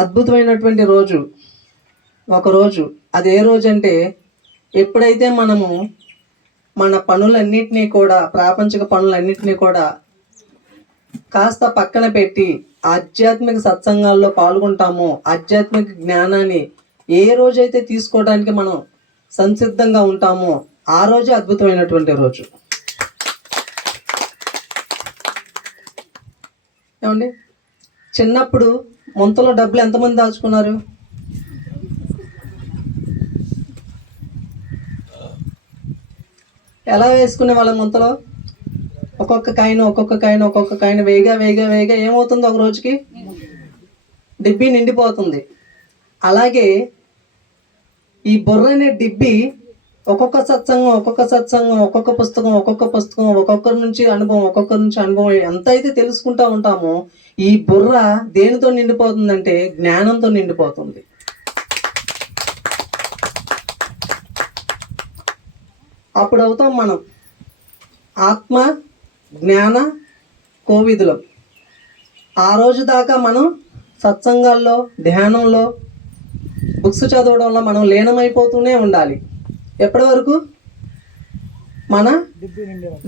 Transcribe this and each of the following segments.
అద్భుతమైనటువంటి రోజు, ఒకరోజు. అది ఏ రోజు అంటే, ఎప్పుడైతే మనము మన పనులన్నింటినీ కూడా, ప్రాపంచిక పనులన్నింటినీ కూడా కాస్త పక్కన పెట్టి ఆధ్యాత్మిక సత్సంగాల్లో పాల్గొంటామో, ఆధ్యాత్మిక జ్ఞానాన్ని ఏ రోజైతే తీసుకోవడానికి మనం సంసిద్ధంగా ఉంటామో ఆ రోజే అద్భుతమైనటువంటి రోజు. ఏమండి, చిన్నప్పుడు ముంతలో డబ్బులు ఎంతమంది దాచుకున్నారు? ఎలా వేసుకునే వాళ్ళ ముంతలో? ఒక్కొక్క కాయిన్ వేగా ఏమవుతుంది, ఒక రోజుకి డిబ్బీ నిండిపోతుంది. అలాగే ఈ బుర్ర అనే డిబ్బీ ఒక్కొక్క సత్సంగం, ఒక్కొక్క పుస్తకం, ఒక్కొక్కరి నుంచి అనుభవం ఎంత అయితే తెలుసుకుంటా ఉంటామో, ఈ బుర్ర దేనితో నిండిపోతుందంటే జ్ఞానంతో నిండిపోతుంది. అప్పుడు అవుతాం మనం ఆత్మ జ్ఞాన కోవిదులం. ఆ రోజు దాకా మనం సత్సంగాల్లో, ధ్యానంలో, బుక్స్ చదవడంలో మనం లీనమైపోతూనే ఉండాలి. ఎప్పటి వరకు? మన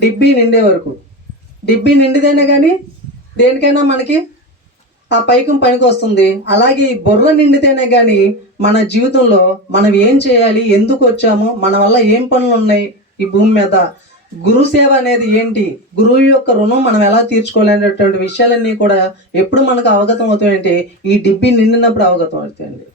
డిబ్బీ నిండే వరకు. డిబ్బీ నిండితేనే కానీ దేనికైనా మనకి ఆ పైకం పనికి వస్తుంది. అలాగే ఈ బుర్ర నిండితేనే కానీ మన జీవితంలో మనం ఏం చేయాలి, ఎందుకు వచ్చాము, మన వల్ల ఏం పనులు ఉన్నాయి ఈ భూమి మీద, గురు సేవ అనేది ఏంటి, గురువు యొక్క రుణం మనం ఎలా తీర్చుకోలేనటువంటి విషయాలన్నీ కూడా ఎప్పుడు మనకు అవగతం అవుతాయంటే ఈ డిబ్బీ నిండినప్పుడు అవగతం అవుతాయండి.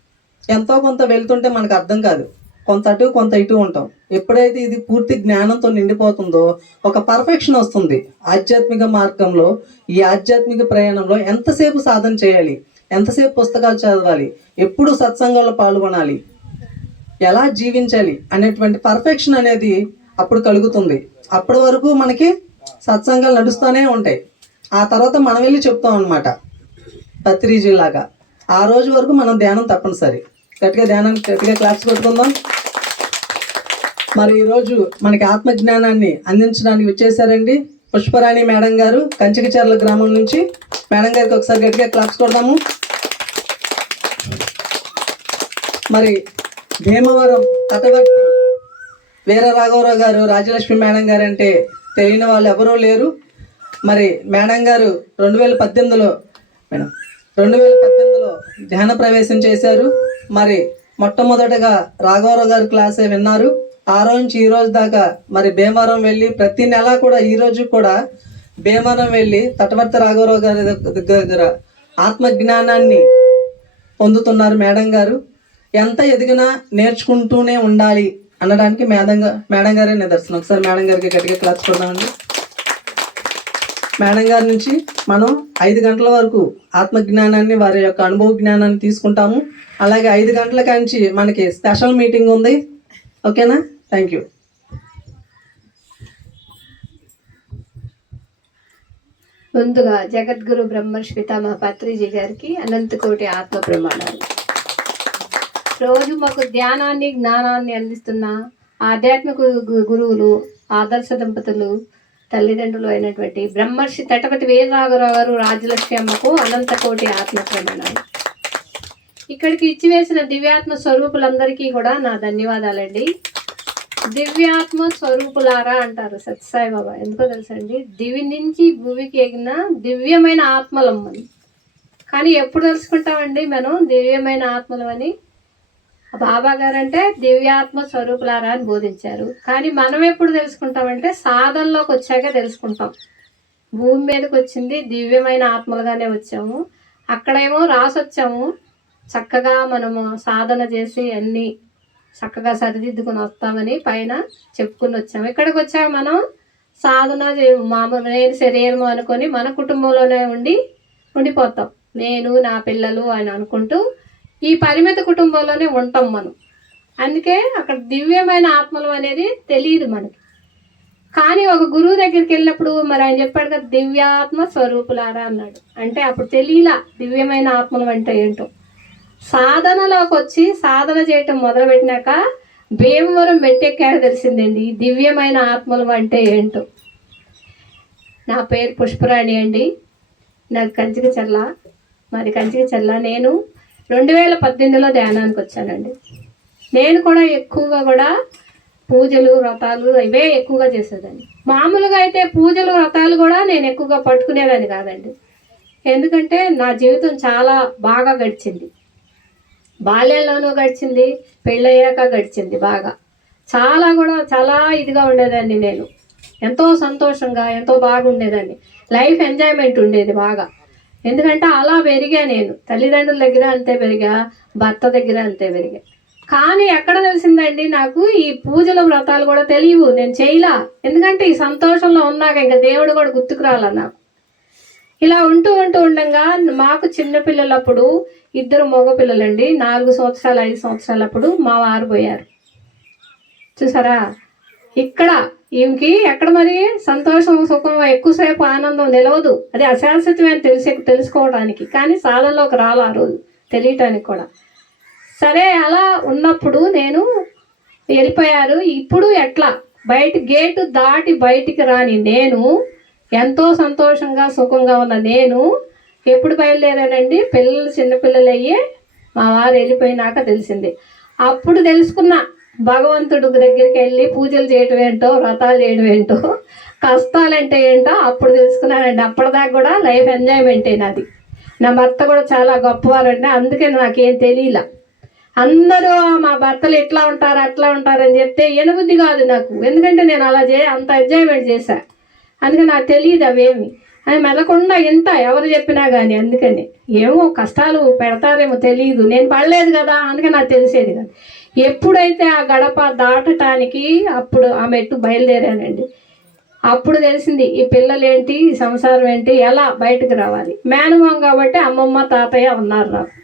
ఎంతో కొంత వెళ్తుంటే మనకు అర్థం కాదు, కొంత అటు కొంత ఇటు ఉంటాం. ఎప్పుడైతే ఇది పూర్తి జ్ఞానంతో నిండిపోతుందో ఒక పర్ఫెక్షన్ వస్తుంది ఆధ్యాత్మిక మార్గంలో. ఈ ఆధ్యాత్మిక ప్రయాణంలో ఎంతసేపు సాధన చేయాలి, ఎంతసేపు పుస్తకాలు చదవాలి, ఎప్పుడు సత్సంగాల్లో పాల్గొనాలి, ఎలా జీవించాలి అనేటువంటి పర్ఫెక్షన్ అనేది అప్పుడు కలుగుతుంది. అప్పటి వరకు మనకి సత్సంగాలు నడుస్తూనే ఉంటాయి. ఆ తర్వాత మనం వెళ్ళి చెప్తాం అనమాట, పత్రిజీలాగా. ఆ రోజు వరకు మనం ధ్యానం తప్పనిసరి. గట్టిగా క్లాప్స్ కొట్టుకుందాం. మరి ఈరోజు మనకి ఆత్మజ్ఞానాన్ని అందించడానికి వచ్చేసారండి పుష్పరాణి మేడం గారు, కంచికచర్ల గ్రామం నుంచి. మేడం గారికి ఒకసారి గట్టిగా క్లాప్స్ కొడదాము. మరి భీమవరం తటవర్తి వీర రాఘవరావు గారు, రాజలక్ష్మి మేడం గారు అంటే తెలియని వాళ్ళు ఎవరూ లేరు. మరి మేడం గారు 2018లో ధ్యాన ప్రవేశం చేశారు. మరి మొట్టమొదటగా రాఘవరావు గారు క్లాసే విన్నారు. ఆ రోజు నుంచి ఈ రోజు దాకా మరి భీమవరం వెళ్ళి ప్రతి నెల కూడా, ఈ రోజు కూడా భీమవరం వెళ్ళి తటవర్తి రాఘవరావు గారి దగ్గర ఆత్మజ్ఞానాన్ని పొందుతున్నారు మేడం గారు. ఎంత ఎదిగినా నేర్చుకుంటూనే ఉండాలి అనడానికి మేడం గారే నిదర్శనం. ఒకసారి మేడం గారికి గట్టిగా క్లాస్ కొడదామండి. మేడం గారి నుంచి మనం 5 గంటల వరకు ఆత్మజ్ఞానాన్ని, వారి యొక్క అనుభవ జ్ఞానాన్ని తీసుకుంటాము. అలాగే 5 గంటల కాంచి మనకి స్పెషల్ మీటింగ్ ఉంది. ఓకేనా? Thank you. ముందుగా జగద్గురు బ్రహ్మర్షి పితామహ పత్రిజీ గారికి అనంతకోటి ఆత్మ ప్రమాణాలు. రోజు మాకు ధ్యానాన్ని, జ్ఞానాన్ని అందిస్తున్న ఆధ్యాత్మిక గురువులు, ఆదర్శ దంపతులు, తల్లిదండ్రులు అయినటువంటి బ్రహ్మర్షి తటపతి వీర రాఘవరావు గారు, రాజలక్ష్మి అమ్మకు అనంతకోటి ఆత్మ ప్రమాణాలు. ఇక్కడికి ఇచ్చివేసిన దివ్యాత్మ స్వరూపులందరికీ కూడా నా ధన్యవాదాలండి. దివ్యాత్మ స్వరూపులారా అంటారు సత్యసాయి బాబా. ఎందుకో తెలుసండి, దివి నుంచి భూమికి ఎగిన దివ్యమైన ఆత్మలమ్మని. కానీ ఎప్పుడు తెలుసుకుంటామండి మనం దివ్యమైన ఆత్మలమని? బాబా గారు అంటే దివ్యాత్మ స్వరూపులారా అని బోధించారు. కానీ మనం ఎప్పుడు తెలుసుకుంటామంటే సాధనలోకి వచ్చాక తెలుసుకుంటాం. భూమి మీదకి వచ్చింది దివ్యమైన ఆత్మలుగానే వచ్చాము. అక్కడేమో రాసొచ్చాము, చక్కగా మనము సాధన చేసి అన్నీ చక్కగా సరిదిద్దుకుని వస్తామని పైన చెప్పుకుని వచ్చాము. ఇక్కడికి వచ్చాక మనం సాధన నేను శరీరము అనుకొని మన కుటుంబంలోనే ఉండిపోతాం. నేను, నా పిల్లలు అని అనుకుంటూ ఈ పరిమిత కుటుంబంలోనే ఉంటాం మనం. అందుకే అక్కడ దివ్యమైన ఆత్మలు అనేది తెలియదు మనకి. కానీ ఒక గురువు దగ్గరికి వెళ్ళినప్పుడు మరి ఆయన చెప్పాడు కదా, దివ్యాత్మ స్వరూపులారా అన్నాడు. అంటే అప్పుడు తెలియలా దివ్యమైన ఆత్మలు అంటే ఏంటో. సాధనలోకి వచ్చి సాధన చేయటం మొదలుపెట్టినాక భీమవరం మెట్టెక్కాక తెలిసిందండి ఈ దివ్యమైన ఆత్మలు అంటే ఏంటో. నా పేరు పుష్పరాణి అండి. నాకు కంచికచర్ల, మాది కంచికచర్ల. నేను 2018లో ధ్యానానికి వచ్చానండి. నేను కూడా ఎక్కువగా కూడా పూజలు వ్రతాలు ఇవే ఎక్కువగా చేసేదాన్ని. మామూలుగా అయితే పూజలు వ్రతాలు కూడా నేను ఎక్కువగా పట్టుకునేదాన్ని కాదండి. ఎందుకంటే నా జీవితం చాలా బాగా గడిచింది. బాల్యంలోనూ గడిచింది, పెళ్ళయ్యాక గడిచింది బాగా. చాలా ఇదిగా ఉండేదాన్ని నేను. ఎంతో సంతోషంగా ఎంతో బాగుండేదాన్ని. లైఫ్ ఎంజాయ్మెంట్ ఉండేది బాగా. ఎందుకంటే అలా పెరిగా నేను. తల్లిదండ్రుల దగ్గర అంతే పెరిగా, భర్త దగ్గర అంతే పెరిగా. కానీ ఎక్కడ తెలిసిందండి నాకు ఈ పూజల వ్రతాలు కూడా తెలియవు, నేను చేయలా. ఎందుకంటే ఈ సంతోషంలో ఉన్నాక ఇంకా దేవుడు కూడా గుర్తుకు రాలా నాకు. ఇలా ఉంటూ ఉండగా మాకు చిన్నపిల్లలప్పుడు 2 మగపిల్లలండి. 4 సంవత్సరాలు 5 సంవత్సరాలప్పుడు మా వారు పోయారు. చూసారా, ఇక్కడ ఈమెకి ఎక్కడ మరి సంతోషం సుఖం ఎక్కువసేపు ఆనందం నిలవదు. అది అశాశ్వతమైన తెలుసుకోవడానికి. కానీ సాధనలోకి రాలి ఆ రోజు తెలియటానికి కూడా. సరే అలా ఉన్నప్పుడు నేను వెళ్ళిపోయారు. ఇప్పుడు ఎట్లా గేటు దాటి బయటికి రాని నేను, ఎంతో సంతోషంగా సుఖంగా ఉన్న నేను ఎప్పుడు బయలుదేరానండి? చిన్నపిల్లలు అయ్యి మా వారు వెళ్ళిపోయినాక తెలిసింది. అప్పుడు తెలుసుకున్నా భగవంతుడు దగ్గరికి వెళ్ళి పూజలు చేయటం ఏంటో, వ్రతాలు చేయడం ఏంటో, కష్టాలంటే ఏంటో అప్పుడు తెలుసుకున్నానండి. అప్పటిదాకా కూడా లైఫ్ ఎంజాయ్మెంటే నాది. నా భర్త కూడా చాలా గొప్పవారండి. అందుకే నాకేం తెలియలా. అందరూ మా భర్తలు ఇట్లా ఉంటారు అట్లా ఉంటారని చెప్తే ఎనబుద్ధి కాదు నాకు. ఎందుకంటే నేను అలా అంత ఎంజాయ్మెంట్ చేశా. అందుకని నాకు తెలియదు అవేమి. అని మెదకుండా ఇంత ఎవరు చెప్పినా కానీ. అందుకని ఏమో కష్టాలు పెడతారేమో తెలియదు, నేను పడలేదు కదా, అందుకని నాకు తెలిసేది కాదు. ఎప్పుడైతే ఆ గడప దాటటానికి అప్పుడు ఆ మెట్టు బయలుదేరానండి. అప్పుడు తెలిసింది ఈ పిల్లలు ఏంటి, ఈ సంసారం ఏంటి, ఎలా బయటకు రావాలి. మేనమామ కాబట్టి అమ్మమ్మ తాతయ్య ఉన్నారు నాకు.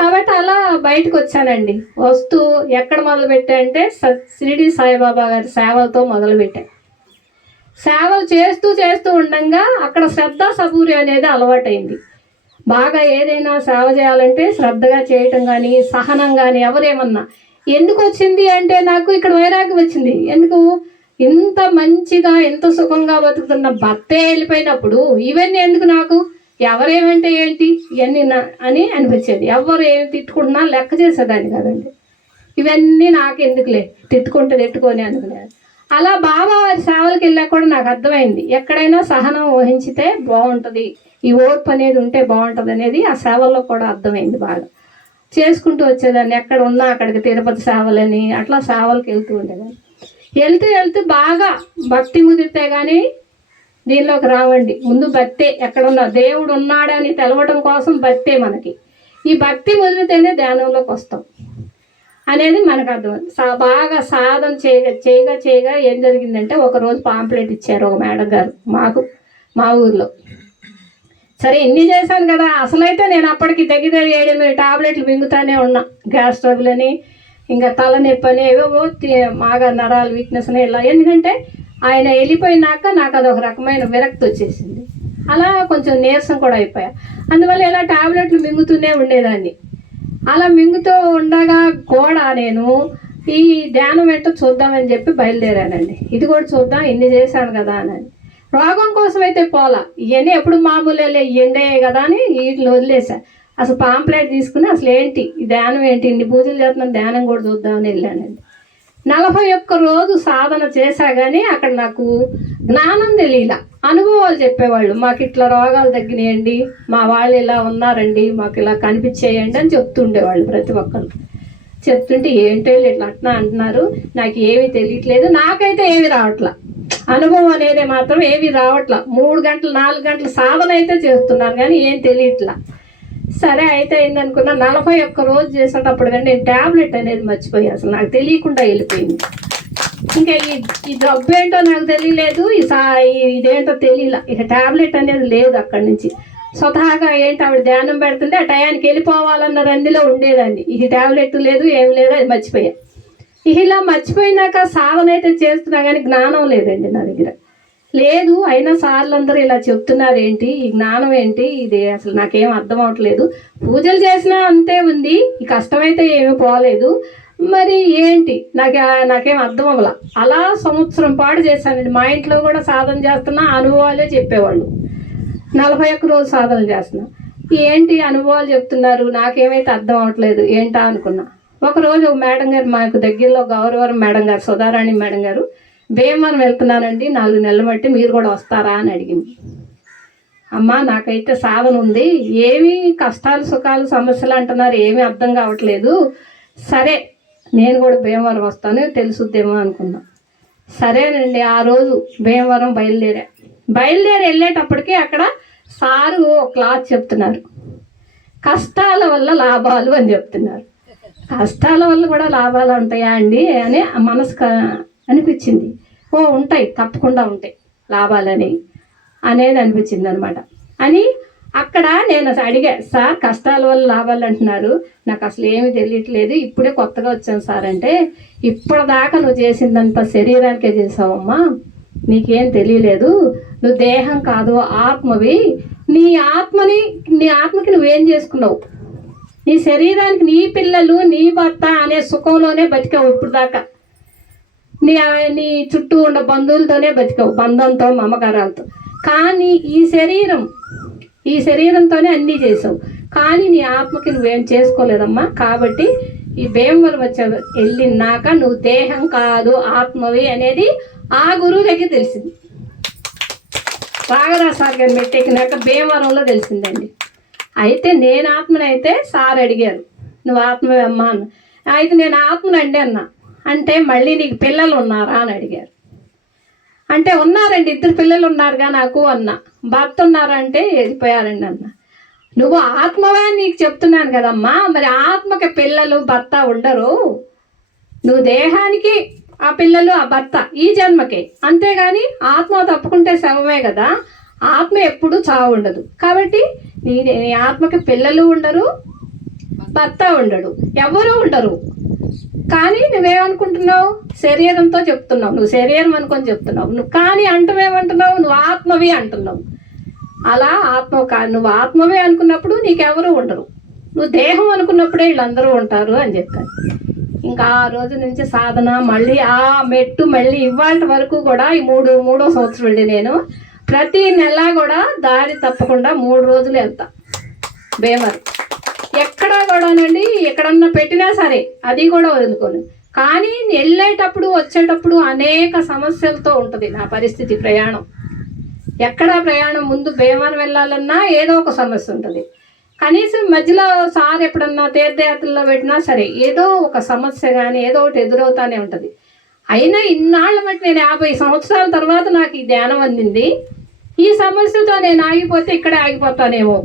కాబట్టి అలా బయటకు వచ్చానండి. వస్తూ ఎక్కడ మొదలుపెట్టా అంటే షిరిడి సాయిబాబా గారి సేవలతో మొదలుపెట్టా. సేవలు చేస్తూ ఉండగా అక్కడ శ్రద్ధ సబూరి అనేది అలవాటైంది. బాగా ఏదైనా సేవ చేయాలంటే శ్రద్ధగా చేయటం కానీ, సహనం కానీ, ఎవరేమన్నా. ఎందుకు వచ్చింది అంటే నాకు ఇక్కడ వైరాగ్యం వచ్చింది. ఎందుకు ఇంత మంచిగా ఎంత సుఖంగా బతుకుతున్న భర్తే వెళ్ళిపోయినప్పుడు ఇవన్నీ ఎందుకు నాకు, ఎవరేమంటే ఏంటి ఇవన్నీ అని అనిపించేది. ఎవరు ఏమి తిట్టుకుంటున్నా లెక్క చేసేదాన్ని కదండి. ఇవన్నీ నాకు ఎందుకులే, తిట్టుకొని అనుకునేది. అలా బాబా వారి సేవలకు వెళ్ళా కూడా నాకు అర్థమైంది, ఎక్కడైనా సహనం వహించితే బాగుంటుంది, ఈ ఓర్పు అనేది ఉంటే బాగుంటుంది అనేది ఆ సేవల్లో కూడా అర్థమైంది. బాగా చేసుకుంటూ వచ్చేదాన్ని. ఎక్కడ ఉన్నా అక్కడికి తిరుపతి సేవలని అట్లా సేవలకు వెళ్తూ ఉండేదాన్ని. వెళ్తూ బాగా భక్తి ముదిరితే కానీ దీనిలోకి రావండి. ముందు భక్తే, ఎక్కడున్నా దేవుడు ఉన్నాడని తెలవడం కోసం భక్తే మనకి. ఈ భక్తి ముదిరితేనే ధ్యానంలోకి వస్తాం అనేది మనకు అర్థం. బాగా సాధన చేయగా ఏం జరిగిందంటే, ఒకరోజు పాంప్లెట్ ఇచ్చారు ఒక మేడం గారు మా ఊర్లో. సరే ఇన్ని చేశాను కదా, అసలైతే నేను అప్పటికి దగ్గర 7-8 టాబ్లెట్లు మింగుతానే ఉన్నా. గ్యాస్ ట్రబుల్ అని, ఇంకా తలనొప్పి అని, ఏవేవో బాగా నరాలు వీక్నెస్ అని ఇలా. ఎందుకంటే ఆయన వెళ్ళిపోయినాక నాకు అదొక రకమైన విరక్తి వచ్చేసింది. అలా కొంచెం నీరసం కూడా అయిపోయా. అందువల్ల ఇలా టాబ్లెట్లు మింగుతూనే ఉండేదాన్ని. అలా మింగుతూ ఉండగా కూడా నేను ఈ ధ్యానం ఏంటో చూద్దామని చెప్పి బయలుదేరానండి. ఇది కూడా చూద్దాం, ఇన్ని చేశాను కదా అని. రోగం కోసం అయితే పోలా, ఇవన్నీ ఎప్పుడు మామూలే ఇవన్నీ కదా అని వీటిని వదిలేసా. అసలు పాంప్లెట్ తీసుకుని అసలు ఏంటి ఈ ధ్యానం ఏంటి, ఇన్ని పూజలు చేస్తున్నాను, ధ్యానం కూడా చూద్దామని వెళ్ళానండి. 41 రోజు సాధన చేశా కానీ అక్కడ నాకు జ్ఞానం తెలియలా. అనుభవాలు చెప్పేవాళ్ళు, మాకు ఇట్లా రోగాలు తగ్గినాయండి, మా వాళ్ళు ఇలా ఉన్నారండి, మాకు ఇలా కనిపించేయండి అని చెప్తుండేవాళ్ళు ప్రతి ఒక్కరు. చెప్తుంటే ఏంటో ఇట్లా అంటున్నారు, నాకు ఏమీ తెలియట్లేదు, నాకైతే ఏమి రావట్లా. అనుభవం అనేది మాత్రం ఏవి రావట్లా. 3 గంటలు 4 గంటలు సాధన అయితే చేస్తున్నాను కానీ ఏం తెలియట్లా. సరే అయితే అయిందనుకున్నా. 41 రోజు చేసేటప్పుడు కానీ నేను ట్యాబ్లెట్ అనేది మర్చిపోయి అసలు నాకు తెలియకుండా వెళ్ళిపోయింది. ఇంకా ఈ జబ్బు ఏంటో నాకు తెలియలేదు, ఇదేంటో తెలియలా. ఇక ట్యాబ్లెట్ అనేది లేదు అక్కడి నుంచి. స్వతహాగా ఏంటి ఆవిడ ధ్యానం పెడుతుంటే ఆ టయానికి వెళ్ళిపోవాలన్న రందిలో ఉండేదాన్ని. ఈ ట్యాబ్లెట్ లేదు ఏమి లేదు, అది మర్చిపోయా. ఇలా మర్చిపోయినాక సాధన అయితే చేస్తున్నా కానీ జ్ఞానం లేదండి నా దగ్గర. లేదు అయినా సార్లందరూ ఇలా చెప్తున్నారు ఏంటి, ఈ జ్ఞానం ఏంటి, ఇది అసలు నాకేం అర్థం అవట్లేదు. పూజలు చేసినా అంతే ఉంది, ఈ కష్టమైతే ఏమీ పోలేదు, మరి ఏంటి నాకేం అర్థం అవ్వాల. అలా సంవత్సరం పాటు చేశానండి. మా ఇంట్లో కూడా సాధన చేస్తున్నా, అనుభవాలే చెప్పేవాళ్ళు. 41 రోజు సాధన చేస్తున్నా. ఏంటి అనుభవాలు చెప్తున్నారు, నాకేమైతే అర్థం అవ్వట్లేదు ఏంటా అనుకున్నా. ఒకరోజు మేడం గారు, మాకు దగ్గరలో గౌరవరం మేడం గారు, సుధారాణి మేడం గారు, భీమవరం వెళ్తున్నానండి 4 నెలల మట్టి, మీరు కూడా వస్తారా అని అడిగింది. అమ్మా నాకైతే సాధన ఉంది, ఏమీ కష్టాలు సుఖాలు సమస్యలు అంటున్నారు, ఏమీ అర్థం కావట్లేదు, సరే నేను కూడా భీమవరం వస్తాను తెలుసుద్దేమో అనుకున్నా. సరేనండి, ఆ రోజు భీమవరం బయలుదేరి వెళ్ళేటప్పటికి అక్కడ సారు ఒక క్లాస్ చెప్తున్నారు, కష్టాల వల్ల లాభాలు అని చెప్తున్నారు. కష్టాల వల్ల కూడా లాభాలు ఉంటాయా అండి అని మనసు అనిపించింది. ఓ ఉంటాయి, తప్పకుండా ఉంటాయి లాభాలని అనేది అనిపించింది అనమాట. అని అక్కడ నేను అడిగా, సార్ కష్టాల వల్ల లాభాలు అంటున్నారు, నాకు అసలు ఏమీ తెలియట్లేదు, ఇప్పుడే కొత్తగా వచ్చాను సార్ అంటే, ఇప్పటిదాకా నువ్వు చేసిందంత శరీరానికే చేసావమ్మా, నీకేం తెలియలేదు, నువ్వు దేహం కాదు ఆత్మవి, నీ ఆత్మకి నువ్వేం చేసుకున్నావు, నీ శరీరానికి నీ పిల్లలు నీ భర్త అనే సుఖంలోనే బతికావు ఇప్పుడు దాకా, నీ చుట్టూ ఉన్న బంధువులతోనే బతికావు, బంధంతో మమకారాలతో. కానీ ఈ శరీరంతోనే అన్నీ చేసావు, కానీ నీ ఆత్మకి నువ్వేం చేసుకోలేదమ్మా. కాబట్టి ఈ భీమవరం వెళ్ళినాక నువ్వు దేహం కాదు ఆత్మవి అనేది ఆ గురువు దగ్గర తెలిసింది. రాగరాజు సార్ గారు మెట్టెక్కినాక భీమవరంలో తెలిసిందండి. అయితే నేను ఆత్మనైతే సార్ అడిగారు, నువ్వు ఆత్మవే అమ్మా అన్న. అయితే నేను ఆత్మనండి అన్నా. అంటే మళ్ళీ నీకు పిల్లలు ఉన్నారా అని అడిగారు. అంటే ఉన్నారండి, 2 పిల్లలు ఉన్నారుగా నాకు అన్న. భర్త ఉన్నారా అంటే వెళ్ళిపోయారండి అన్న. నువ్వు ఆత్మవే నీకు చెప్తున్నాను కదమ్మా, మరి ఆత్మకి పిల్లలు భర్త ఉండరు, నువ్వు దేహానికి ఆ పిల్లలు ఆ భర్త ఈ జన్మకే, అంతేగాని ఆత్మ తప్పుకుంటే శవమే కదా, ఆత్మ ఎప్పుడు చావు ఉండదు. కాబట్టి నీ ఆత్మకి పిల్లలు ఉండరు, భర్త ఉండడు, ఎవరు ఉండరు. కానీ నువ్వేమనుకుంటున్నావు, శరీరంతో చెప్తున్నావు, నువ్వు శరీరం అనుకొని చెప్తున్నావు, నువ్వు కానీ అంటున్నావు నువ్వు ఆత్మవి అంటున్నావు. అలా నువ్వు ఆత్మవే అనుకున్నప్పుడు నీకెవరు ఉండరు, నువ్వు దేహం అనుకున్నప్పుడే వీళ్ళందరూ ఉంటారు అని చెప్పారు. ఇంకా ఆ రోజు నుంచి సాధన మళ్ళీ ఆ మెట్టు మళ్ళీ ఇవాళ వరకు కూడా ఈ మూడో సంవత్సరం అండి. నేను ప్రతి నెల కూడా దారి తప్పకుండా 3 రోజులు వెళ్తా భీమవరం. ఎక్కడా కూడానండి, ఎక్కడన్నా పెట్టినా సరే అది కూడా వదులుకోను. కానీ వెళ్ళేటప్పుడు వచ్చేటప్పుడు అనేక సమస్యలతో ఉంటుంది నా పరిస్థితి. ప్రయాణం ఎక్కడా ప్రయాణం ముందు భీమవరం వెళ్ళాలన్నా ఏదో ఒక సమస్య ఉంటుంది. కనీసం మధ్యలో సార్ ఎప్పుడన్నా తీర్థయాత్రలో పెట్టినా సరే ఏదో ఒక సమస్య కానీ ఏదో ఒకటి ఎదురవుతానే ఉంటుంది. అయినా ఇన్నాళ్ళ బట్టి నేను 50 సంవత్సరాల తర్వాత నాకు ఈ ధ్యానం అందింది. ఈ సమస్యతో నేను ఆగిపోతే ఇక్కడే ఆగిపోతానేమో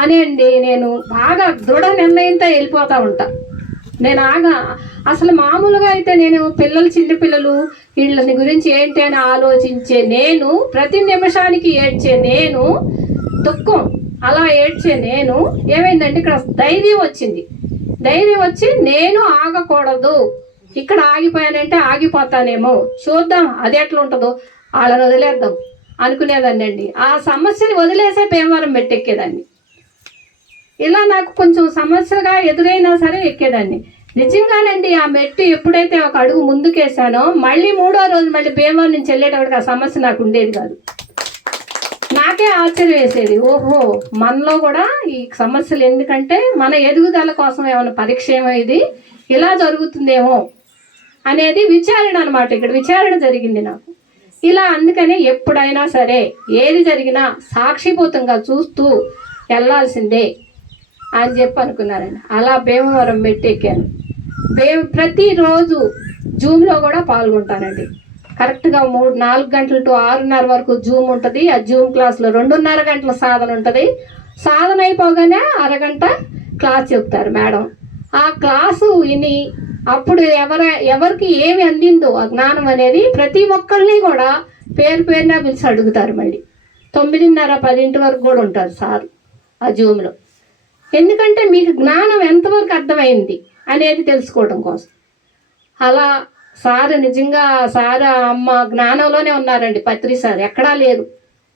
అని అండి నేను బాగా దృఢ నిర్ణయంతో వెళ్ళిపోతూ ఉంటా. నేను అసలు మామూలుగా అయితే నేను చిన్న పిల్లలు వీళ్ళని గురించి ఏంటి అని ఆలోచించే నేను, ప్రతి నిమిషానికి ఏడ్చే నేను, దుఃఖం అలా ఏడ్చే నేను ఏమైందంటే ఇక్కడ ధైర్యం వచ్చి నేను ఆగకూడదు, ఇక్కడ ఆగిపోయానంటే ఆగిపోతానేమో, చూద్దాం అది ఎట్లా ఉంటుందో, వాళ్ళని వదిలేద్దాం అనుకునేదాన్ని అండి. ఆ సమస్యని వదిలేసే భీమవరం మెట్టెక్కేదాన్ని. ఇలా నాకు కొంచెం సమస్యగా ఎదురైనా సరే ఎక్కేదాన్ని. నిజంగానండి ఆ మెట్టు ఎప్పుడైతే ఒక అడుగు ముందుకేసానో మళ్ళీ 3వ రోజు మళ్ళీ భీమవరం నుంచి వెళ్ళేటప్పటికి ఆ సమస్య నాకు ఉండేది కాదు. నాకే ఆశ్చర్యం వేసేది, ఓహో మనలో కూడా ఈ సమస్యలు ఎందుకంటే మన ఎదుగుదల కోసం ఏమైనా పరీక్ష ఏమో ఇది ఇలా జరుగుతుందేమో అనేది విచారణ అనమాట. ఇక్కడ విచారణ జరిగింది నాకు ఇలా. అందుకనే ఎప్పుడైనా సరే ఏది జరిగినా సాక్షిభూతంగా చూస్తూ వెళ్ళాల్సిందే అని చెప్పి అనుకున్నారండి. అలా భీమవరం మెట్టెక్కాను. ప్రతిరోజు జూమ్లో కూడా పాల్గొంటానండి. కరెక్ట్గా 4 గంటల టు 6:30 వరకు జూమ్ ఉంటుంది. ఆ జూమ్ క్లాస్లో 2:30 గంటల సాధన ఉంటుంది. సాధన అయిపోగానే అరగంట క్లాస్ చెప్తారు మేడం. ఆ క్లాసు విని అప్పుడు ఎవరికి ఏమి అందిందో ఆ జ్ఞానం అనేది ప్రతి ఒక్కరిని కూడా పేరున పిలిచి అడుగుతారు. మళ్ళీ 9:30, 10 వరకు కూడా ఉంటారు సార్ ఆ జూమ్లో. ఎందుకంటే మీకు జ్ఞానం ఎంతవరకు అర్థమైంది అనేది తెలుసుకోవడం కోసం. అలా సార్ నిజంగా సార్ అమ్మ జ్ఞానంలోనే ఉన్నారండి. పత్రి సార్ ఎక్కడా లేరు,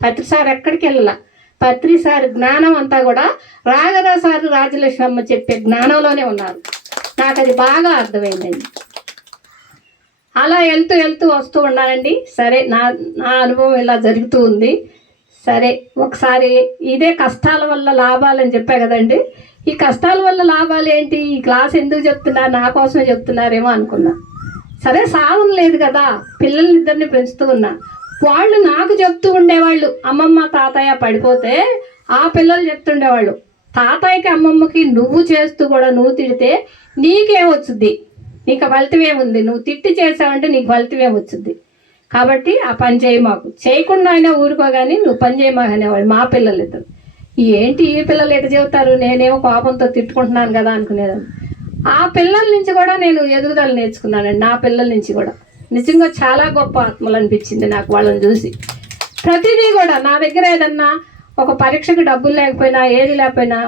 పత్రి సార్ ఎక్కడికి వెళ్ళాల. పత్రి సార్ జ్ఞానం అంతా కూడా రాగరా సారు రాజలక్ష్మి అమ్మ చెప్పే జ్ఞానంలోనే ఉన్నారు. నాకు అది బాగా అర్థమైందండి. అలా వెళ్తూ వస్తూ ఉన్నానండి. సరే నా అనుభవం ఇలా జరుగుతూ ఉంది. సరే ఒకసారి ఇదే కష్టాల వల్ల లాభాలని చెప్పా కదండి. ఈ కష్టాల వల్ల లాభాలు ఏంటి, ఈ క్లాస్ ఎందుకు చెప్తున్నారు, నా కోసమే చెప్తున్నారేమో అనుకున్నా. సరే సాధన లేదు కదా, పిల్లలిద్దరిని పెంచుతూ ఉన్నా. వాళ్ళు నాకు చెప్తూ ఉండేవాళ్ళు, అమ్మమ్మ తాతయ్య పడిపోతే ఆ పిల్లలు చెప్తుండేవాళ్ళు, తాతయ్యకి అమ్మమ్మకి నువ్వు చేస్తూ కూడా నువ్వు తిడితే నీకేమొచ్చుద్ది, నీకు ఫలితం ఏముంది, నువ్వు తిట్టి చేసావంటే నీకు ఫలితం ఏమొచ్చుద్ది, కాబట్టి ఆ పని చేయి, మాకు చేయకుండా అయినా ఊరుకోగాని నువ్వు పని చేయమాకు అనేవాళ్ళు మా పిల్లలు ఇద్దరు. ఏంటి ఈ పిల్లలు ఎటు చెబుతారు, నేనేమో కోపంతో తిట్టుకుంటున్నాను కదా అనుకునేదాన్ని. ఆ పిల్లల నుంచి కూడా నేను ఎదుగుదల నేర్చుకున్నానండి. నా పిల్లల నుంచి కూడా నిజంగా చాలా గొప్ప ఆత్మలు అనిపించింది నాకు వాళ్ళని చూసి. ప్రతిదీ కూడా నా దగ్గర ఏదన్నా ఒక పరీక్షకు డబ్బులు లేకపోయినా ఏది లేకపోయినా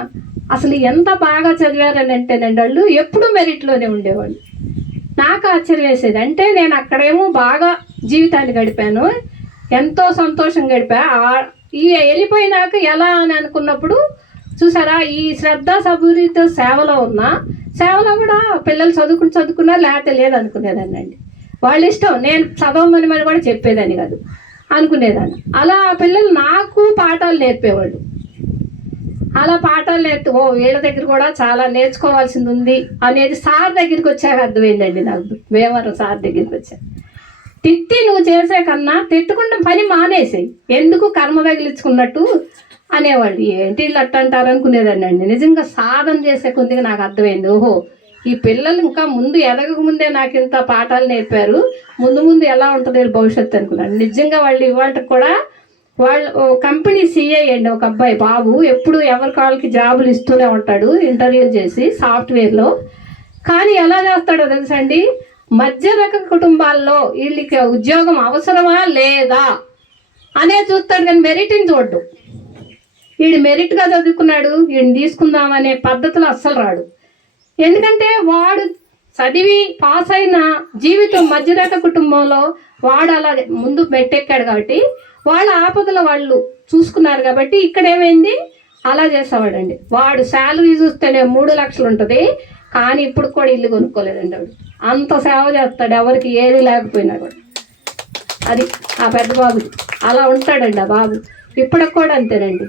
అసలు ఎంత బాగా చదివారని అంటేనండి వాళ్ళు ఎప్పుడూ మెరిట్లోనే ఉండేవాళ్ళు. నాకు ఆశ్చర్యం వేసేది. అంటే నేను అక్కడేమో బాగా జీవితాన్ని గడిపాను, ఎంతో సంతోషం గడిపా. ఈ వెళ్ళిపోయినాక ఎలా అని అనుకున్నప్పుడు చూసారా, ఈ శ్రద్ధ సబూరితో సేవలో ఉన్నా, సేవలో కూడా పిల్లలు చదువుకున్నా లేకపోతే లేదు అనుకునేదాన్ని అండి. వాళ్ళ ఇష్టం, నేను చదవమని మరి కూడా చెప్పేదాన్ని కాదు, అనుకునేదాన్ని. అలా పిల్లలు నాకు పాఠాలు నేర్పేవాళ్ళు. అలా పాఠాలు నేర్పి వీళ్ళ దగ్గర కూడా చాలా నేర్చుకోవాల్సింది ఉంది అనేది సార్ దగ్గరికి వచ్చాక అర్థమైందండి నాకు. భీమవరం సార్ దగ్గరికి వచ్చా. తిట్టి నువ్వు చేసే కన్నా తిట్టుకుంటే పని మానేసేయి, ఎందుకు కర్మ తగిలించుకున్నట్టు అనేవాళ్ళు. ఏంటి వీళ్ళు అట్ట అంటారు అనుకునేదాన్ని అండి. నిజంగా సాధన చేసే కొద్దిగా నాకు అర్థమైంది, ఓహో ఈ పిల్లలు ఇంకా ముందు ఎదగక ముందే నాకు ఇంత పాఠాలు నేర్పారు, ముందు ముందు ఎలా ఉంటుంది భవిష్యత్తు అనుకున్నాను. నిజంగా వాళ్ళు ఇవాళకి కూడా వాళ్ళు కంపెనీ సిఐ అండి, ఒక అబ్బాయి బాబు, ఎప్పుడు ఎవరి కాళ్ళకి జాబులు ఇస్తూనే ఉంటాడు ఇంటర్వ్యూలు చేసి సాఫ్ట్వేర్లో. కానీ ఎలా చేస్తాడో తెలుసా అండి, మధ్య రకం కుటుంబాల్లో వీళ్ళకి ఉద్యోగం అవసరమా లేదా అనే చూస్తాడు, కానీ మెరిట్ని చూడ్డు. వీడు మెరిట్గా చదువుకున్నాడు, వీడిని తీసుకుందామనే పద్ధతిలో అస్సలు రాడు. ఎందుకంటే వాడు చదివి పాస్ అయిన జీవితం మధ్యరక కుటుంబంలో వాడు అలా ముందు మెట్టెక్కాడు కాబట్టి వాళ్ళ ఆపదల వాళ్ళు చూసుకున్నారు కాబట్టి ఇక్కడ ఏమైంది అలా చేసేవాడండి. వాడు శాలరీ చూస్తేనే 3 లక్షలు ఉంటుంది, కానీ ఇప్పుడు కూడా ఇల్లు కొనుక్కోలేదండి. వాడు అంత సేవ చేస్తాడు ఎవరికి ఏది లేకపోయినా కూడా. అది ఆ పెద్ద బాబు అలా ఉంటాడండి. ఆ బాబు ఇప్పటికి కూడా అంతేనండి,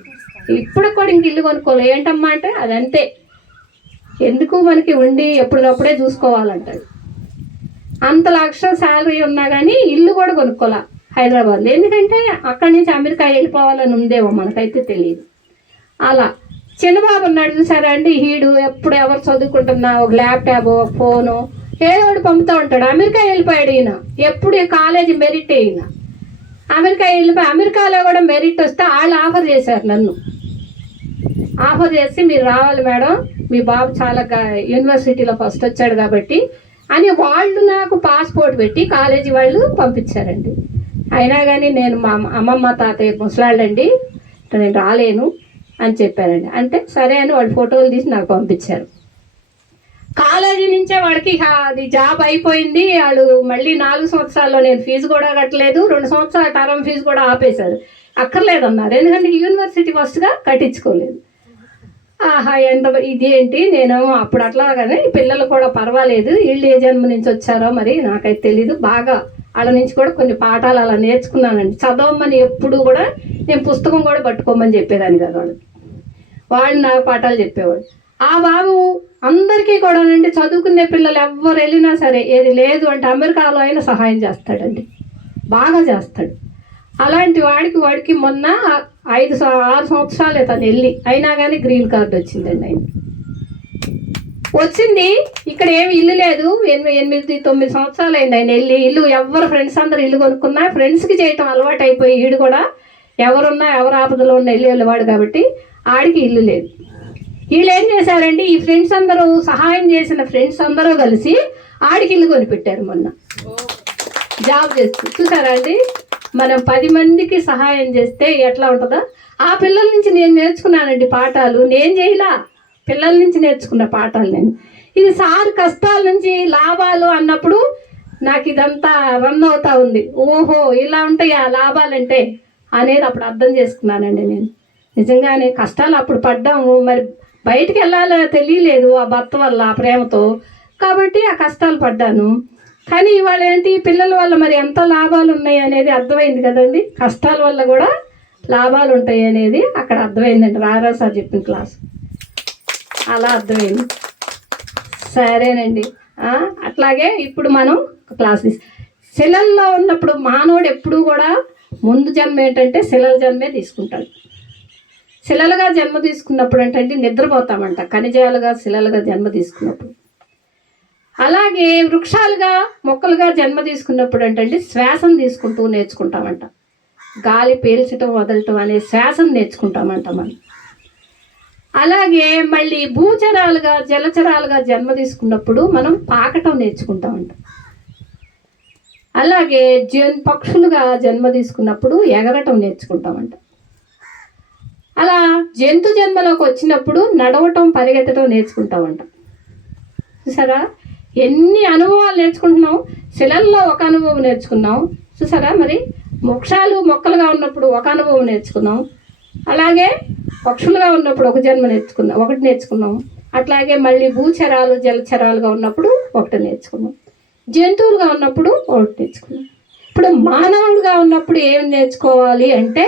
ఇప్పటికి కూడా ఇంక ఇల్లు కొనుక్కోలేదు. ఏంటమ్మా అంటే అది అంతే, ఎందుకు మనకి ఉండి ఎప్పటికప్పుడే చూసుకోవాలంటాడు. అంత లక్ష శాలరీ ఉన్నా కానీ ఇల్లు కూడా కొనుక్కోలే హైదరాబాద్లో, ఎందుకంటే అక్కడి నుంచి అమెరికా వెళ్ళిపోవాలని ఉందేమో మనకైతే తెలియదు. అలా చిన్నబాబు ఉన్నాడు చూసారా అండి, హీడు ఎప్పుడు ఎవరు చదువుకుంటున్నా ఒక ల్యాప్టాప్ ఒక ఫోను ఏదో ఒకటి పంపుతూ ఉంటాడు. అమెరికా వెళ్ళిపోయాడు ఈయన, ఎప్పుడు కాలేజీ మెరిట్ ఈయన అమెరికా వెళ్ళిపోయి, అమెరికాలో కూడా మెరిట్ వస్తే వాళ్ళు ఆఫర్ చేశారు, నన్ను ఆఫర్ చేసి మీరు రావాలి మేడం, మీ బాబు చాలా యూనివర్సిటీలో ఫస్ట్ వచ్చాడు కాబట్టి అని వాళ్ళు నాకు పాస్పోర్ట్ పెట్టి కాలేజీ వాళ్ళు పంపించారండి. అయినా కానీ నేను మా అమ్మమ్మ తాతయ్య ముసలాళ్ళండి, నేను రాలేను అని చెప్పారండి. అంటే సరే అని వాళ్ళు ఫోటోలు తీసి నాకు పంపించారు. కాలేజీ నుంచే వాడికి అది జాబ్ అయిపోయింది. వాళ్ళు మళ్ళీ 4 సంవత్సరాల్లో నేను ఫీజు కూడా కట్టలేదు, 2 సంవత్సరాల టర్మ్ ఫీజు కూడా ఆపేశారు, అక్కర్లేదన్నారు. ఎందుకంటే యూనివర్సిటీ ఫస్ట్గా కట్టించుకోలేదు. ఆహా ఎంత ఇదేంటి, నేను అప్పుడు అట్లా కానీ పిల్లలు కూడా పర్వాలేదు, వీళ్ళు ఏ జన్మ నుంచి వచ్చారో మరి నాకైతే తెలీదు. బాగా వాళ్ళ నుంచి కూడా కొన్ని పాఠాలు అలా నేర్చుకున్నానండి. చదవమని ఎప్పుడు కూడా నేను పుస్తకం కూడా పట్టుకోమని చెప్పేదాన్ని కదా, వాళ్ళు నాకు పాఠాలు చెప్పేవాడు. ఆ బాబు అందరికీ కూడా అండి, చదువుకునే పిల్లలు ఎవరు వెళ్ళినా సరే ఏది లేదు అంటే అమెరికాలో అయినా సహాయం చేస్తాడండి, బాగా చేస్తాడు. అలాంటి వాడికి మొన్న 5-6 సంవత్సరాలే తను వెళ్ళి, అయినా కానీ గ్రీన్ కార్డు వచ్చిందండి. ఆయన వచ్చింది, ఇక్కడ ఏమి ఇల్లు లేదు, 8-9 సంవత్సరాలు అయింది ఆయన వెళ్ళి. ఇల్లు ఎవరు ఫ్రెండ్స్ అందరు ఇల్లు కొనుక్కున్నా ఫ్రెండ్స్కి చేయటం అలవాటు అయిపోయి, ఈడు కూడా ఎవరున్నా ఎవరు ఆపదలో ఉన్న ఇల్లు వెళ్ళేవాడు కాబట్టి ఆడికి ఇల్లు లేదు. వీళ్ళు ఏం చేశారండి, ఈ ఫ్రెండ్స్ అందరూ సహాయం చేసిన ఫ్రెండ్స్ అందరూ కలిసి ఆడికి ఇల్లు కొనిపెట్టారు మొన్న జాబ్ చేస్తూ. చూసారా అండి, మనం 10 మందికి సహాయం చేస్తే ఎట్లా ఉంటుందో. ఆ పిల్లల నుంచి నేను నేర్చుకున్నానండి పాఠాలు, నేను చేయలా, పిల్లల నుంచి నేర్చుకున్న పాఠాలు నేను. ఇది సార్ కష్టాల నుంచి లాభాలు అన్నప్పుడు నాకు ఇదంతా రన్ అవుతా ఉంది. ఓహో ఇలా ఉంటాయి ఆ లాభాలంటే అనేది అప్పుడు అర్థం చేసుకున్నానండి నేను. నిజంగానే కష్టాలు అప్పుడు పడ్డాము, మరి బయటికి వెళ్ళాలో తెలియలేదు ఆ భర్త వల్ల ఆ ప్రేమతో, కాబట్టి ఆ కష్టాలు పడ్డాను. కానీ ఇవాళ ఏంటి పిల్లల వల్ల మరి ఎంత లాభాలు ఉన్నాయి అనేది అర్థమైంది కదండి. కష్టాల వల్ల కూడా లాభాలు ఉంటాయి అనేది అక్కడ అర్థమైందండి. రారా సార్ చెప్పిన క్లాస్ అలా అర్థమైంది. సరేనండి. అట్లాగే ఇప్పుడు మనం క్లాస్ శిలల్లో ఉన్నప్పుడు మానవుడు ఎప్పుడూ కూడా ముందు జన్మ ఏంటంటే శిలల జన్మే తీసుకుంటాడు. శిలలుగా జన్మ తీసుకున్నప్పుడు ఏంటంటే నిద్రపోతామంట, ఖనిజాలుగా శిలలుగా జన్మ తీసుకున్నప్పుడు. అలాగే వృక్షాలుగా మొక్కలుగా జన్మ తీసుకున్నప్పుడు ఏంటంటే శ్వాసం తీసుకుంటూ నేర్చుకుంటామంట. గాలి పీల్చటం వదలటం అనే శ్వాసం నేర్చుకుంటామంట మనం. అలాగే మళ్ళీ భూచరాలుగా జలచరాలుగా జన్మ తీసుకున్నప్పుడు మనం పాకటం నేర్చుకుంటామంట. అలాగే పక్షులుగా జన్మ తీసుకున్నప్పుడు ఎగరటం నేర్చుకుంటామంట. అలా జంతు జన్మలోకి వచ్చినప్పుడు నడవటం పరిగెత్తడం నేర్చుకుంటామంట. చూసారా ఎన్ని అనుభవాలు నేర్చుకుంటున్నాం. శిలల్లో ఒక అనుభవం నేర్చుకున్నాం చూసారా. మరి మోక్షాలు మొక్కలుగా ఉన్నప్పుడు ఒక అనుభవం నేర్చుకున్నాం. అలాగే పక్షులుగా ఉన్నప్పుడు ఒకటి నేర్చుకున్నాం. అట్లాగే మళ్ళీ భూచరాలు జలచరాలుగా ఉన్నప్పుడు ఒకటి నేర్చుకున్నాం. జంతువులుగా ఉన్నప్పుడు ఒకటి నేర్చుకున్నాం. ఇప్పుడు మానవుడిగా ఉన్నప్పుడు ఏం నేర్చుకోవాలి అంటే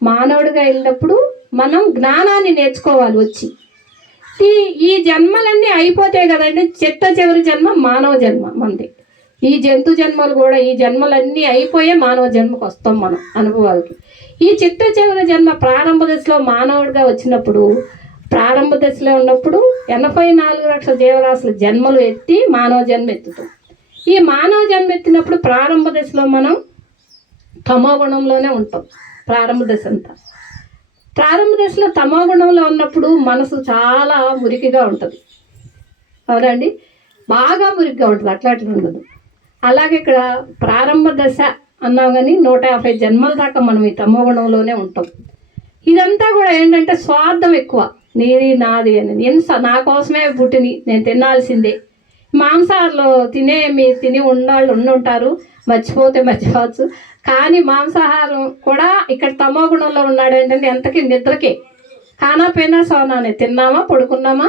మానవుడిగా వెళ్ళినప్పుడు మనం జ్ఞానాన్ని నేర్చుకోవాలి. వచ్చి ఈ జన్మలన్నీ అయిపోతాయి కదండి. చివరి జన్మ మానవ జన్మ మంది. ఈ జంతు జన్మలు కూడా ఈ జన్మలన్నీ అయిపోయే మానవ జన్మకు వస్తాం మనం అనుభవాలకి. ఈ చివరి జన్మ ప్రారంభ దశలో మానవుడిగా వచ్చినప్పుడు ప్రారంభ దశలో ఉన్నప్పుడు 84 లక్షల జీవరాశుల జన్మలు ఎత్తి మానవ జన్మ ఎత్తుతాం. ఈ మానవ జన్మ ఎత్తినప్పుడు ప్రారంభ దశలో మనం తమో గుణంలోనే ఉంటాం. ప్రారంభ దశ అంతా ప్రారంభ దశలో తమో గుణంలో ఉన్నప్పుడు మనసు చాలా మురికిగా ఉంటుంది. అవునండి, బాగా మురికిగా ఉంటుంది, అట్లా ఉండదు. అలాగే ఇక్కడ ప్రారంభ దశ అన్నాం కానీ 150 జన్మల దాకా మనం ఈ తమో గుణంలోనే ఉంటాం. ఇదంతా కూడా ఏంటంటే స్వార్థం ఎక్కువ, నీది నాది అని. నా కోసమే పుట్టిని, నేను తినాల్సిందే. మాంసాహారంలో తిని ఉన్నవాళ్ళు ఉండుంటారు, మర్చిపోవచ్చు. కానీ మాంసాహారం కూడా ఇక్కడ తమో గుణంలో ఉన్నాడు. ఏంటంటే ఎంతకీ నిద్రకే, ఖానా పైనా సోనానే, తిన్నామా పడుకున్నామా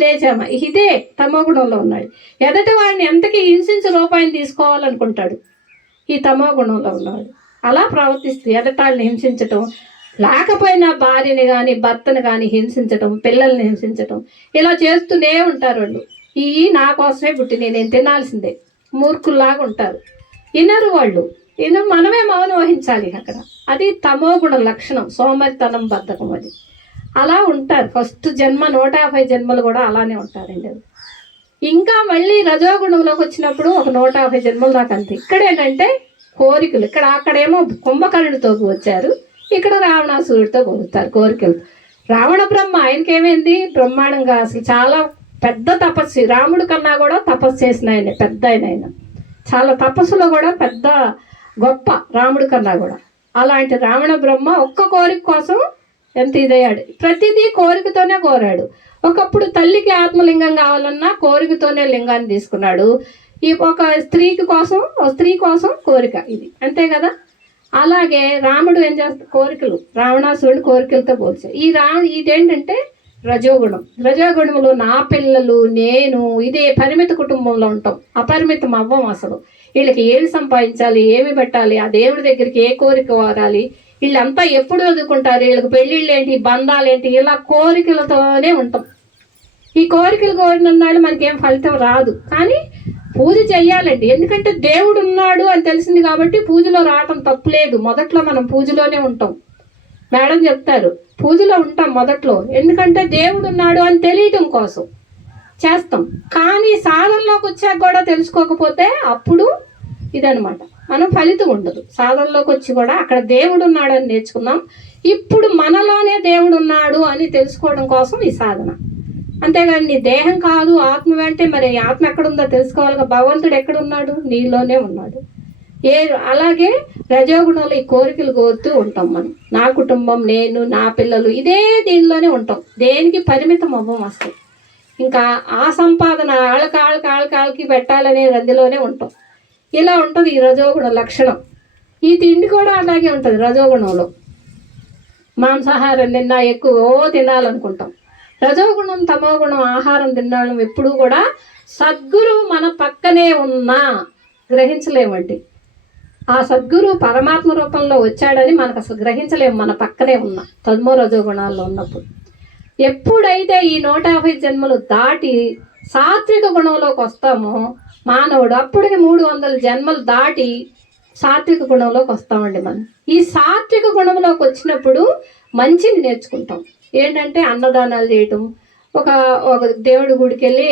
లేచామా, ఇదే తమో గుణంలో ఉన్నాడు. ఎదటి వాడిని ఎంతకీ హింసించి రూపాయిని తీసుకోవాలనుకుంటాడు ఈ తమో గుణంలో ఉన్నాడు. అలా ప్రవర్తిస్తూ ఎదటాళ్ళని హింసించటం, లేకపోయినా భార్యని కానీ భర్తను కానీ హింసించటం, పిల్లల్ని హింసించటం, ఇలా చేస్తూనే ఉంటారు వాళ్ళు. నా కోసమే పుట్టిని, నేను తినాల్సిందే, మూర్ఖుల్లాగా ఉంటారు. వినరు వాళ్ళు. మనమే మౌనం వహించాలి అక్కడ. అది తమో గుణ లక్షణం, సోమరితనం, బద్ధకం. అది అలా ఉంటారు. ఫస్ట్ జన్మ 150 జన్మలు కూడా అలానే ఉంటారండి. ఇంకా మళ్ళీ రజోగుణంలోకి వచ్చినప్పుడు ఒక 150 జన్మలు దాకా అంతే. ఇక్కడ ఏంటంటే కోరికలు. అక్కడేమో కుంభకర్ణుడితో వచ్చారు, ఇక్కడ రావణాసురుడితో కోరుతారు కోరికలు. రావణ బ్రహ్మ ఆయనకేమైంది, బ్రహ్మాండంగా అసలు చాలా పెద్ద తపస్సు. రాముడి కన్నా కూడా తపస్సు చేసిన ఆయన, పెద్ద ఆయన. చాలా తపస్సులో కూడా పెద్ద గొప్ప, రాముడి కన్నా కూడా. అలాంటి రావణ బ్రహ్మ ఒక్క కోరిక కోసం ఎంత ఇదయ్యాడు. ప్రతిదీ కోరికతోనే కోరాడు. ఒకప్పుడు తల్లికి ఆత్మలింగం కావాలన్నా కోరికతోనే లింగాన్ని తీసుకున్నాడు. ఒక స్త్రీ కోసం కోరిక, ఇది అంతే కదా. అలాగే రాముడు ఏం చేస్తాడు, కోరికలు, రావణాసురుడు కోరికలతో పోల్చాడు. ఇదేంటంటే రజోగుణం. రజోగుణంలో నా పిల్లలు, నేను, ఇదే పరిమిత కుటుంబంలో ఉంటాం, అపరిమితం అవ్వం. అసలు వీళ్ళకి ఏమి సంపాదించాలి, ఏమి పెట్టాలి, ఆ దేవుడి దగ్గరికి ఏ కోరిక వారాలి, వీళ్ళంతా ఎప్పుడు చదువుకుంటారు, వీళ్ళకి పెళ్ళిళ్ళు ఏంటి, బంధాలు ఏంటి, ఇలా కోరికలతోనే ఉంటాం. ఈ కోరికలు కోరినాడు మనకేం ఫలితం రాదు. కానీ పూజ చెయ్యాలండి, ఎందుకంటే దేవుడు ఉన్నాడు అని తెలిసింది కాబట్టి పూజలో రావటం తప్పులేదు. మొదట్లో మనం పూజలోనే ఉంటాం. మేడం చెప్తారు, పూజలో ఉంటాం మొదట్లో, ఎందుకంటే దేవుడు ఉన్నాడు అని తెలియటం కోసం చేస్తాం. కానీ సాధనలోకి వచ్చాక కూడా తెలుసుకోకపోతే అప్పుడు ఇదనమాట, మనం ఫలితం ఉండదు. సాధనలోకి వచ్చి కూడా అక్కడ దేవుడు ఉన్నాడు అని నేర్చుకున్నాం. ఇప్పుడు మనలోనే దేవుడు ఉన్నాడు అని తెలుసుకోవడం కోసం ఈ సాధన. అంతేగాని నీ దేహం కాదు ఆత్మ అంటే, మరి ఆత్మ ఎక్కడుందో తెలుసుకోవాలిగా. భగవంతుడు ఎక్కడున్నాడు, నీలోనే ఉన్నాడు. అలాగే రజోగుణంలో ఈ కోరికలు కోరుతూ ఉంటాం మనం. నా కుటుంబం, నేను, నా పిల్లలు, ఇదే దీనిలోనే ఉంటాం. దేనికి పరిమితం అవ్వం అసలు. ఇంకా ఆ సంపాదన ఆళ్ళకి పెట్టాలనే రద్దీలోనే ఉంటాం. ఇలా ఉంటుంది ఈ రజోగుణ లక్షణం. ఈ తిండి కూడా అలాగే ఉంటుంది రజోగుణంలో. మాంసాహారం తిన్నా ఎక్కువ తినాలనుకుంటాం. రజోగుణం, తమోగుణం ఆహారం తినడం ఎప్పుడూ కూడా సద్గురువు మన పక్కనే ఉన్నా గ్రహించలేమండి. ఆ సద్గురు పరమాత్మ రూపంలో వచ్చాడని మనకు అసలు గ్రహించలేము, మన పక్కనే ఉన్న తదుమో రజోగుణాల్లో ఉన్నప్పుడు. ఎప్పుడైతే ఈ 150 జన్మలు దాటి సాత్విక గుణంలోకి వస్తామో మానవుడు, అప్పటికి 300 జన్మలు దాటి సాత్విక గుణంలోకి వస్తామండి. మనం ఈ సాత్విక గుణంలోకి వచ్చినప్పుడు మంచిని నేర్చుకుంటాం. ఏంటంటే అన్నదానాలు చేయటం, ఒక ఒక దేవుడి గుడికి వెళ్ళి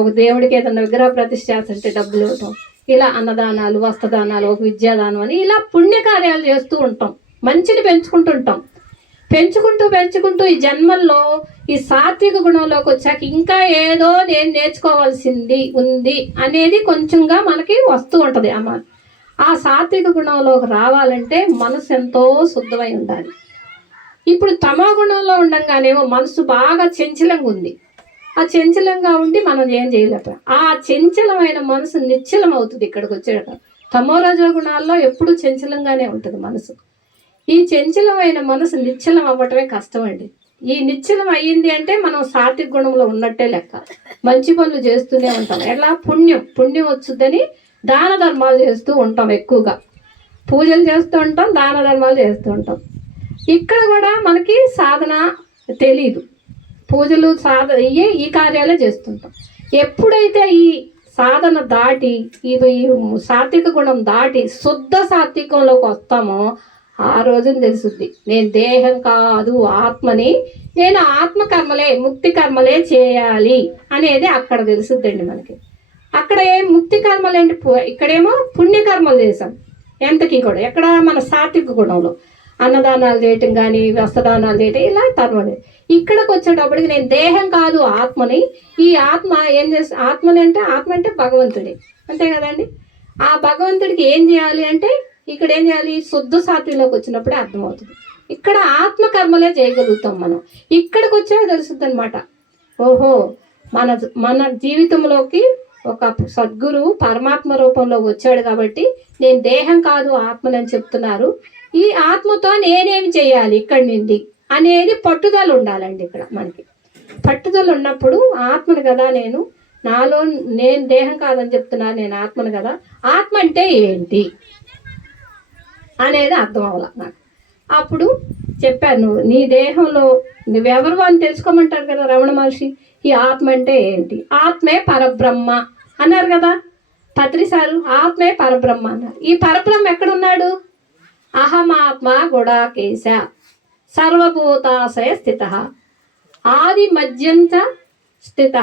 ఒక దేవుడికి ఏదైనా విగ్రహ ప్రతిష్ఠ చేస్తుంటే డబ్బులు ఇవ్వటం, ఇలా అన్నదానాలు, వస్త్రదానాలు, ఒక విద్యాదానం అని ఇలా పుణ్యకార్యాలు చేస్తూ ఉంటాం, మంచిని పెంచుకుంటుంటాం. పెంచుకుంటూ ఈ జన్మల్లో ఈ సాత్విక గుణంలోకి వచ్చాక ఇంకా ఏదో నేను నేర్చుకోవాల్సింది ఉంది అనేది కొంచెంగా మనకి వస్తూ ఉంటుంది. ఆ సాత్విక గుణంలోకి రావాలంటే మనసు ఎంతో శుద్ధమై ఉండాలి. ఇప్పుడు తమో గుణంలో ఉండంగానేమో మనసు బాగా చంచలంగా ఉంది. ఆ చంచలంగా ఉండి మనం ఏం చేయలేక ఆ చంచలమైన మనసు నిశ్చలం అవుతుంది. ఇక్కడికి వచ్చాక తమో రజో గుణాల్లో ఎప్పుడు చంచలంగానే ఉంటుంది మనసు. ఈ చంచలమైన మనసు నిశ్చలం అవ్వటమే కష్టం అండి. ఈ నిశ్చలం అయ్యింది అంటే మనం సాత్విక గుణంలో ఉన్నట్టే లెక్క. మంచి పనులు చేస్తూనే ఉంటాం. ఎలా పుణ్యం వచ్చుద్దని దాన ధర్మాలు చేస్తూ ఉంటాం, ఎక్కువగా పూజలు చేస్తూ ఉంటాం, దాన ధర్మాలు చేస్తూ ఉంటాం. ఇక్కడ కూడా మనకి సాధన తెలీదు, పూజలు ఈ కార్యాలే చేస్తుంటాం. ఎప్పుడైతే ఈ సాధన దాటి ఈ సాత్విక గుణం దాటి శుద్ధ సాత్వికంలోకి వస్తామో ఆ రోజున తెలుసుద్ది నేను దేహం కాదు ఆత్మని, నేను ఆత్మకర్మలే ముక్తి కర్మలే చేయాలి అనేది అక్కడ తెలుసుద్దండి మనకి. అక్కడ ముక్తి కర్మలేంటి, ఇక్కడేమో పుణ్యకర్మలు చేసాం ఎంతకీ కూడా. ఎక్కడ మన సాత్విక గుణంలో అన్నదానాలు చేయటం కానీ, వస్త్రదానాలు చేయటం, ఇలా తర్మలే. ఇక్కడికి వచ్చేటప్పటికి నేను దేహం కాదు ఆత్మని, ఈ ఆత్మ ఏం చేస్తా, ఆత్మ అంటే భగవంతుడి, అంతే కదండి. ఆ భగవంతుడికి ఏం చేయాలి అంటే ఇక్కడ ఏం చేయాలి, శుద్ధ సాత్విలోకి వచ్చినప్పుడే అర్థమవుతుంది. ఇక్కడ ఆత్మకర్మలే చేయగలుగుతాం మనం. ఇక్కడికి వచ్చాక తెలుస్తుంది అనమాట, ఓహో మన జీవితంలోకి ఒక సద్గురు పరమాత్మ రూపంలో వచ్చాడు కాబట్టి నేను దేహం కాదు ఆత్మని చెప్తున్నారు, ఈ ఆత్మతో నేనేమి చేయాలి ఇక్కడి నుండి అనేది పట్టుదల ఉండాలండి. ఇక్కడ మనకి పట్టుదల ఉన్నప్పుడు ఆత్మను కదా నేను దేహం కాదని చెప్తున్నాను, నేను ఆత్మను కదా, ఆత్మ అంటే ఏంటి అనేది అర్థం అవ్వాలి నాకు. అప్పుడు చెప్పాను, నీ దేహంలో నువ్వెవరు అని తెలుసుకోమంటారు కదా రమణ మహర్షి. ఈ ఆత్మ అంటే ఏంటి, ఆత్మే పరబ్రహ్మ అన్నారు కదా పత్రిసారు, ఆత్మే పరబ్రహ్మ అన్నారు. ఈ పరబ్రహ్మ ఎక్కడున్నాడు, అహమాత్మ గుడాకేశ సర్వభూతాశయ స్థిత ఆది మధ్యంత స్థిత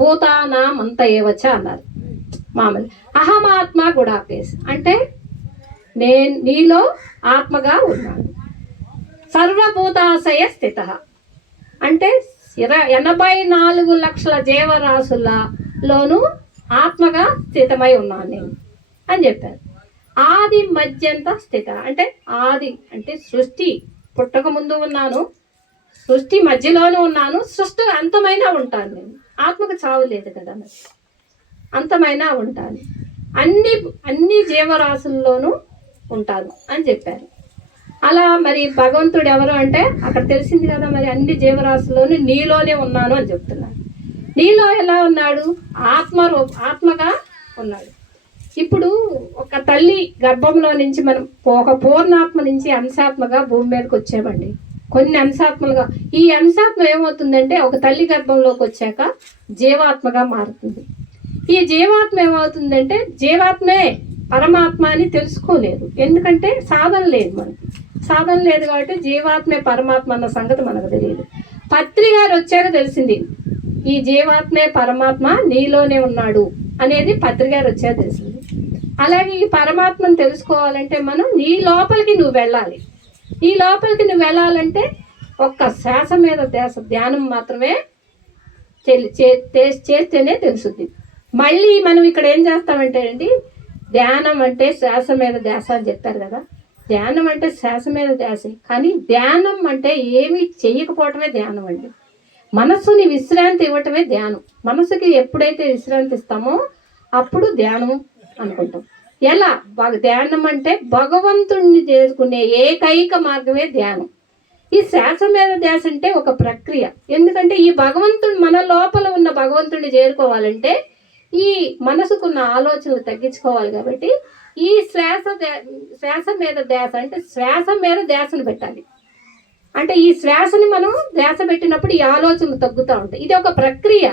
భూతానామంత ఏవచ అన్నారు. మామూలు అహమాత్మ గుడాకేశ అంటే నేను నీలో ఆత్మగా ఉన్నాను. సర్వభూతాశయ స్థిత అంటే 84 లక్షల జీవరాశులలోనూ ఆత్మగా స్థితమై ఉన్నాను నేను అని చెప్పారు. ఆది మధ్యంత స్థిత అంటే ఆది అంటే సృష్టి పుట్టక ముందు ఉన్నాను, సృష్టి మధ్యలోనూ ఉన్నాను, సృష్టి అంతమైనా ఉంటాను నేను. ఆత్మకు చావు లేదు కదా, అంతమైనా ఉంటాను, అన్ని జీవరాశుల్లోనూ ఉంటాను అని చెప్పారు. అలా మరి భగవంతుడు ఎవరు అంటే అక్కడ తెలిసింది కదా, మరి అన్ని జీవరాశుల్లోనూ నీలోనే ఉన్నాను అని చెప్తున్నారు. నీలో ఎలా ఉన్నాడు, ఆత్మగా ఉన్నాడు. ఇప్పుడు ఒక తల్లి గర్భంలో నుంచి మనం ఒక పూర్ణాత్మ నుంచి అంశాత్మగా భూమి మీదకి వచ్చామండి. కొన్ని అంశాత్మలుగా ఈ అంశాత్మ ఏమవుతుందంటే ఒక తల్లి గర్భంలోకి వచ్చాక జీవాత్మగా మారుతుంది. ఈ జీవాత్మ ఏమవుతుందంటే జీవాత్మే పరమాత్మ అని తెలుసుకోలేదు, ఎందుకంటే సాధన లేదు, మనకి సాధన లేదు కాబట్టి జీవాత్మే పరమాత్మ అన్న సంగతి మనకు తెలియదు. పత్రి గారు వచ్చాక తెలిసింది ఈ జీవాత్మే పరమాత్మ నీలోనే ఉన్నాడు అనేది పత్రి గారు వచ్చాక తెలిసింది. అలాగే ఈ పరమాత్మను తెలుసుకోవాలంటే మనం నీ లోపలికి నువ్వు వెళ్ళాలి. ఈ లోపలికి నువ్వు వెళ్ళాలంటే ఒక్క శ్వాస మీద ధ్యానం మాత్రమే చేస్తేనే తెలుస్తుంది. మళ్ళీ మనం ఇక్కడ ఏం చేస్తామంటే అండి, ధ్యానం అంటే శ్వాస మీద ధ్యాస అని చెప్పారు కదా, ధ్యానం అంటే శ్వాస మీద ధ్యాస, కానీ ధ్యానం అంటే ఏమీ చెయ్యకపోవటమే ధ్యానం అండి. మనస్సుని విశ్రాంతి ఇవ్వటమే ధ్యానం. మనసుకి ఎప్పుడైతే విశ్రాంతి ఇస్తామో అప్పుడు ధ్యానం అనుకుంటాం. ఎలా ధ్యానం అంటే భగవంతుణ్ణి చేసుకునే ఏకైక మార్గమే ధ్యానం. ఈ శ్వాస మీద ధ్యాస అంటే ఒక ప్రక్రియ, ఎందుకంటే ఈ భగవంతుడు మన లోపల ఉన్న భగవంతుడిని చేరుకోవాలంటే ఈ మనసుకున్న ఆలోచనలు తగ్గించుకోవాలి. కాబట్టి ఈ శ్వాస మీద ధ్యాస అంటే శ్వాస మీద ధ్యాసను పెట్టాలి. అంటే ఈ శ్వాసని మనం ధ్యాస పెట్టినప్పుడు ఈ ఆలోచనలు తగ్గుతూ ఉంటాయి. ఇది ఒక ప్రక్రియ.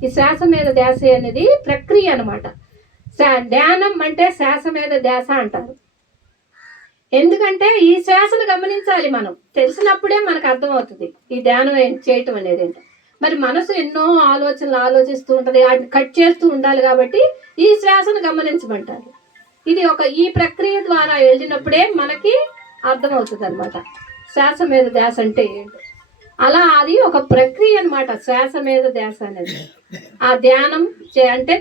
ఈ శ్వాస మీద ధ్యాస అనేది ప్రక్రియ అనమాట. ధ్యానం అంటే శ్వాస మీద ధ్యాస అంటారు. ఎందుకంటే ఈ శ్వాసను గమనించాలి. మనం తెలిసినప్పుడే మనకు అర్థమవుతుంది ఈ ధ్యానం చేయటం అనేది ఏంటో. మరి మనసు ఎన్నో ఆలోచనలు ఆలోచిస్తూ ఉంటుంది, వాటిని కట్ చేస్తూ ఉండాలి. కాబట్టి ఈ శ్వాసను గమనించమంటారు. ఇది ఈ ప్రక్రియ ద్వారా వెళ్ళినప్పుడే మనకి అర్థమవుతుంది అనమాట శ్వాస మీద ధ్యాస అంటే ఏంటో. అలా అది ఒక ప్రక్రియ అనమాట శ్వాస మీద ధ్యాస అనేది. ఆ ధ్యానం అంటే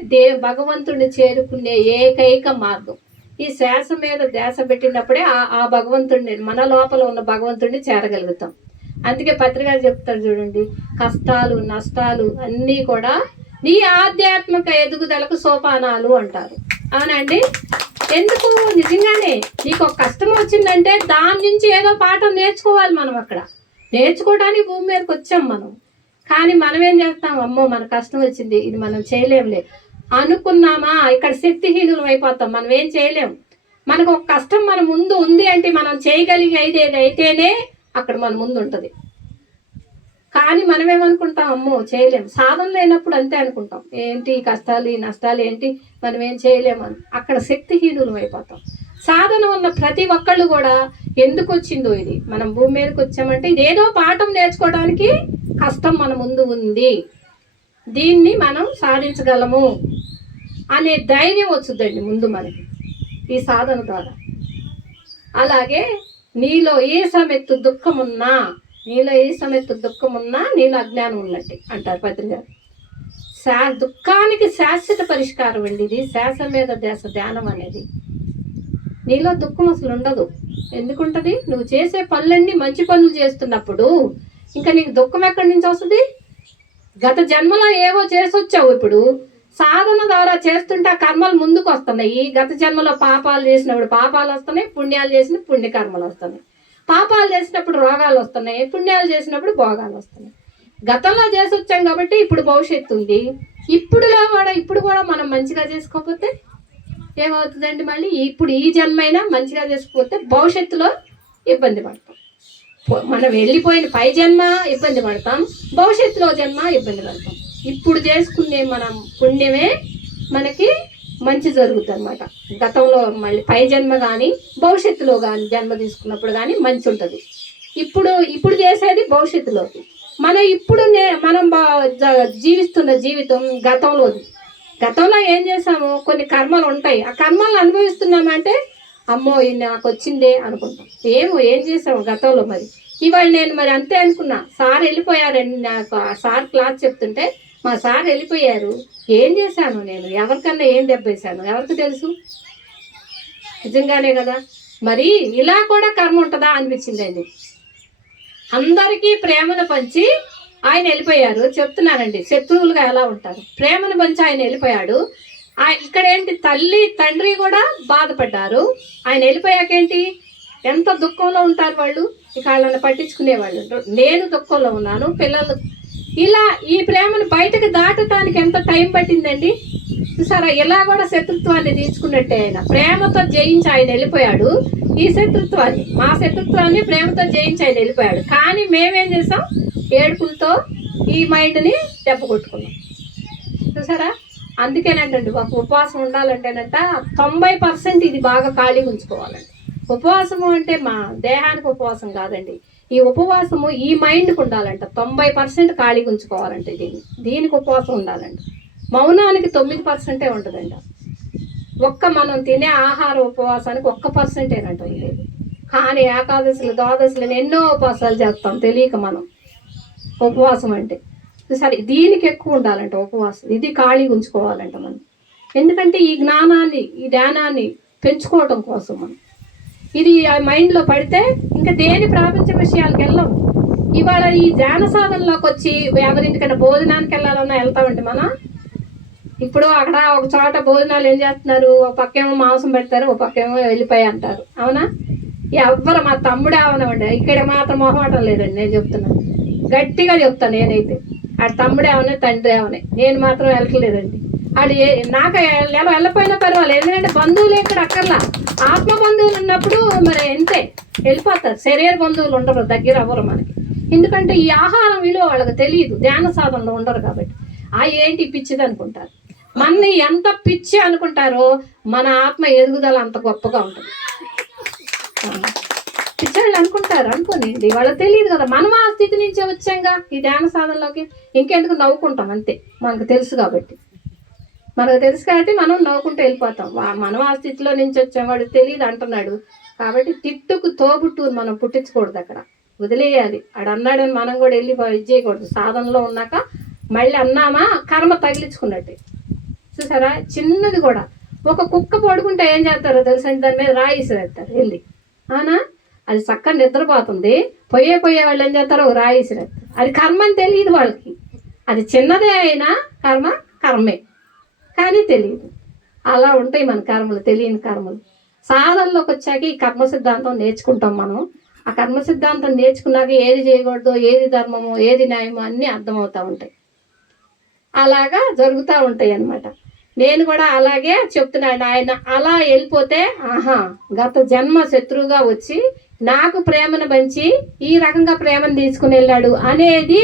భగవంతుడిని చేరుకునే ఏకైక మార్గం. ఈ శ్వాస మీద ధ్యాస పెట్టినప్పుడే ఆ భగవంతుడిని, మన లోపల ఉన్న భగవంతుడిని చేరగలుగుతాం. అందుకే పత్రికలు చెప్తారు చూడండి, కష్టాలు నష్టాలు అన్నీ కూడా నీ ఆధ్యాత్మిక ఎదుగుదలకు సోపానాలు అంటారు. అవునండి. ఎందుకు? నిజంగానే నీకు ఒక కష్టం వచ్చిందంటే దాని నుంచి ఏదో పాఠం నేర్చుకోవాలి. మనం అక్కడ నేర్చుకోవడానికి భూమి మీదకి వచ్చాం మనం. కానీ మనం ఏం చేస్తాం, అమ్మో మన కష్టం వచ్చింది, ఇది మనం చేయలేములే అనుకున్నామా, ఇక్కడ శక్తిహీనులం అయిపోతాం. మనం ఏం చేయలేం. మనకు ఒక కష్టం మన ముందు ఉంది అంటే మనం చేయగలిగేది అయితేనే అక్కడ మన ముందు ఉంటుంది. కానీ మనం ఏమనుకుంటాం, అమ్మో చేయలేం. సాధన లేనప్పుడు అంతే అనుకుంటాం, ఏంటి ఈ కష్టాలు ఈ నష్టాలు ఏంటి, మనం ఏం చేయలేమని. అక్కడ శక్తిహీనులం అయిపోతాం. సాధన ఉన్న ప్రతి ఒక్కళ్ళు కూడా ఎందుకు వచ్చిందో ఇది, మనం భూమి మీదకి వచ్చామంటే ఇదేదో పాఠం నేర్చుకోవడానికి కష్టం మన ముందు ఉంది, దీన్ని మనం సాధించగలము అనే ధైర్యం వచ్చుద్దండి ముందు మనకి ఈ సాధన ద్వారా. అలాగే నీలో ఏ సమెత్తు దుఃఖమున్నా, నీలో అజ్ఞానం ఉన్నట్టు అంటారు పత్రిక. దుఃఖానికి శాశ్వత పరిష్కారం అండి ఇది శ్వాస మీద ధ్యానం అనేది. నీలో దుఃఖం అసలు ఉండదు. ఎందుకుంటది? నువ్వు చేసే పనులన్నీ మంచి పనులు చేస్తున్నప్పుడు ఇంకా నీకు దుఃఖం ఎక్కడి నుంచి వస్తుంది? గత జన్మలో ఏవో చేసొచ్చావు, ఇప్పుడు సాధన ద్వారా చేస్తుంటే కర్మలు ముందుకు వస్తున్నాయి. గత జన్మలో పాపాలు చేసినప్పుడు పాపాలు వస్తున్నాయి, పుణ్యాలు చేసిన పుణ్యకర్మలు వస్తున్నాయి. పాపాలు చేసినప్పుడు రోగాలు వస్తున్నాయి, పుణ్యాలు చేసినప్పుడు భోగాలు వస్తున్నాయి. గతంలో చేసి వచ్చాం కాబట్టి ఇప్పుడు భవిష్యత్తు ఉంది. ఇప్పుడు కూడా మనం మంచిగా చేసుకోకపోతే ఏమవుతుందండి? మళ్ళీ ఇప్పుడు ఈ జన్మైనా మంచిగా చేసుకోకపోతే భవిష్యత్తులో ఇబ్బంది పడతాం. మనం వెళ్ళిపోయిన పై జన్మ ఇబ్బంది పడతాం, భవిష్యత్తులో జన్మ ఇబ్బంది పడతాం. ఇప్పుడు చేసుకునే మనం పుణ్యమే మనకి మంచి జరుగుతుంది అనమాట. గతంలో మళ్ళీ పై జన్మ కానీ భవిష్యత్తులో కానీ జన్మ తీసుకున్నప్పుడు కానీ మంచి ఉంటుంది. ఇప్పుడు చేసేది భవిష్యత్తులోకి. మనం జీవిస్తున్న జీవితం గతంలో ఏం చేసాము, కొన్ని కర్మలు ఉంటాయి. ఆ కర్మలు అనుభవిస్తున్నామంటే అమ్మో ఇది నాకు వచ్చిందే అనుకుంటాం. ఏం చేసాము గతంలో. మరి ఇవాళ నేను మరి అంతే అనుకున్నా. సార్ వెళ్ళిపోయారండి, నాకు సార్ క్లాస్ చెప్తుంటే మా సార్ వెళ్ళిపోయారు, ఏం చేశాను నేను, ఎవరికన్నా ఏం దెబ్బేశాను ఎవరికి తెలుసు? నిజంగానే కదా. మరి ఇలా కూడా కర్మ ఉంటుందా అనిపించిందండి. అందరికీ ప్రేమను పంచి ఆయన వెళ్ళిపోయారు. చెప్తున్నానండి, శత్రువులుగా ఎలా ఉంటారు. ప్రేమను పంచి ఆయన వెళ్ళిపోయాడు. ఇక్కడ ఏంటి, తల్లి తండ్రి కూడా బాధపడ్డారు. ఆయన వెళ్ళిపోయాకేంటి, ఎంత దుఃఖంలో ఉంటారు వాళ్ళు. ఇక వాళ్ళని పట్టించుకునేవాళ్ళు. నేను దుఃఖంలో ఉన్నాను, పిల్లలు. ఇలా ఈ ప్రేమను బయటకు దాటడానికి ఎంత టైం పట్టిందండి చూసారా. ఇలా కూడా శత్రుత్వాన్ని తీర్చుకున్నట్టే. ఆయన ప్రేమతో జయించి ఆయన వెళ్ళిపోయాడు. ఈ శత్రుత్వాన్ని, మా శత్రుత్వాన్ని ప్రేమతో జయించి ఆయన వెళ్ళిపోయాడు. కానీ మేమేం చేసాం, ఏడుపులతో ఈ మైండ్ని దెబ్బ కొట్టుకున్నాం చూసారా. అందుకేనంటండి ఒక ఉపవాసం ఉండాలంటేనంట 90% ఇది బాగా ఖాళీగా ఉంచుకోవాలండి. ఉపవాసము అంటే మా దేహానికి ఉపవాసం కాదండి. ఈ ఉపవాసము ఈ మైండ్కి ఉండాలంట. 90% ఖాళీగా ఉంచుకోవాలంటే దీనికి ఉపవాసం ఉండాలండి. మౌనానికి 9% ఉంటుందంట. మనం తినే ఆహార ఉపవాసానికి 1%ఏనంట ఉండేది. కానీ ఏకాదశులు ద్వాదశులు ఎన్నో ఉపవాసాలు చేస్తాం తెలియక మనం. ఉపవాసం అంటే సరే దీనికి ఎక్కువ ఉండాలంట ఉపవాసం. ఇది ఖాళీగా ఉంచుకోవాలంట మనం. ఎందుకంటే ఈ జ్ఞానాన్ని ఈ ధ్యానాన్ని పెంచుకోవటం కోసం మనం. ఇది మైండ్లో పడితే ఇంకా దేని ప్రాపంచ విషయాలకు వెళ్ళాం. ఇవాళ ఈ ధ్యాన సాధనలోకి వచ్చి ఎవరింటికైనా భోజనానికి వెళ్ళాలన్నా వెళ్తామండి మనం. ఇప్పుడు అక్కడ ఒక చోట భోజనాలు ఏం చేస్తున్నారు, ఒక పక్కేమో మాంసం పెడతారు, ఒక పక్కేమో వెళ్ళిపోయి అంటారు. అవునా? ఎవ్వరు మా తమ్ముడే అవనవండి. ఇక్కడ మాత్రం మొహమాటం లేదండి. నేను చెప్తున్నాను, గట్టిగా చెప్తాను. నేనైతే ఆ తమ్ముడే అవనే తండ్రి అవనే, నేను మాత్రం వెళ్ళట్లేదండి. అది నాకు ఎలా వెళ్ళపోయినా పర్వాలేదు, ఎందుకంటే బంధువులు ఇక్కడ అక్కర్లా. ఆత్మ బంధువులు ఉన్నప్పుడు మరి అంతే వెళ్ళిపోతారు, శరీర బంధువులు ఉండరు, దగ్గర అవ్వరు మనకి. ఎందుకంటే ఈ ఆహారం విలువ వాళ్ళకి తెలియదు, ధ్యాన సాధనలో ఉండరు కాబట్టి. ఏంటి పిచ్చిది అనుకుంటారు. మనని ఎంత పిచ్చి అనుకుంటారో మన ఆత్మ ఎదుగుదల అంత గొప్పగా ఉంటుంది. పిచ్చాళ్ళు అనుకోనింది, వాళ్ళకి తెలియదు కదా. మనం ఆ స్థితి నుంచే వచ్చాంగా ఈ ధ్యాన సాధనలోకి. ఇంకెందుకు నవ్వుకుంటాం అంతే, మనకు తెలుసు కాబట్టి. మనం నవ్వుకుంటూ వెళ్ళిపోతాం. మనం ఆ స్థితిలో నుంచి వచ్చాం, వాడు తెలియదు అంటున్నాడు కాబట్టి. తిట్టుకు తోబుట్టు మనం పుట్టించకూడదు, అక్కడ వదిలేయాలి. ఆడు అన్నాడని మనం కూడా వెళ్ళి ఇది చేయకూడదు. సాధనలో ఉన్నాక మళ్ళీ అన్నామా కర్మ తగిలించుకున్నట్టే. చూసారా, చిన్నది కూడా. ఒక కుక్క పడుకుంటే ఏం చేస్తారో తెలుసండి, దాని మీద రాయిసిరేస్తారు వెళ్ళి. అవునా, అది చక్కగా నిద్రపోతుంది, పోయే వాళ్ళు ఏం చేస్తారు, ఒక రాయిసిరేస్తారు. అది కర్మ అని తెలియదు వాళ్ళకి. అది చిన్నదే అయినా కర్మే కానీ తెలియదు. అలా ఉంటాయి మన కర్మలు, తెలియని కర్మలు. సాధనలోకి వచ్చాక ఈ కర్మ సిద్ధాంతం నేర్చుకుంటాం మనం. ఆ కర్మ సిద్ధాంతం నేర్చుకున్నాక ఏది చేయకూడదో, ఏది ధర్మమో, ఏది న్యాయమో అన్నీ అర్థమవుతూ ఉంటాయి. అలాగా జరుగుతూ ఉంటాయి అన్నమాట. నేను కూడా అలాగే చెప్తున్నాను. ఆయన అలా వెళ్ళిపోతే గత జన్మ శత్రువుగా వచ్చి నాకు ప్రేమను పంచి ఈ రకంగా ప్రేమను తీసుకుని వెళ్ళాడు అనేది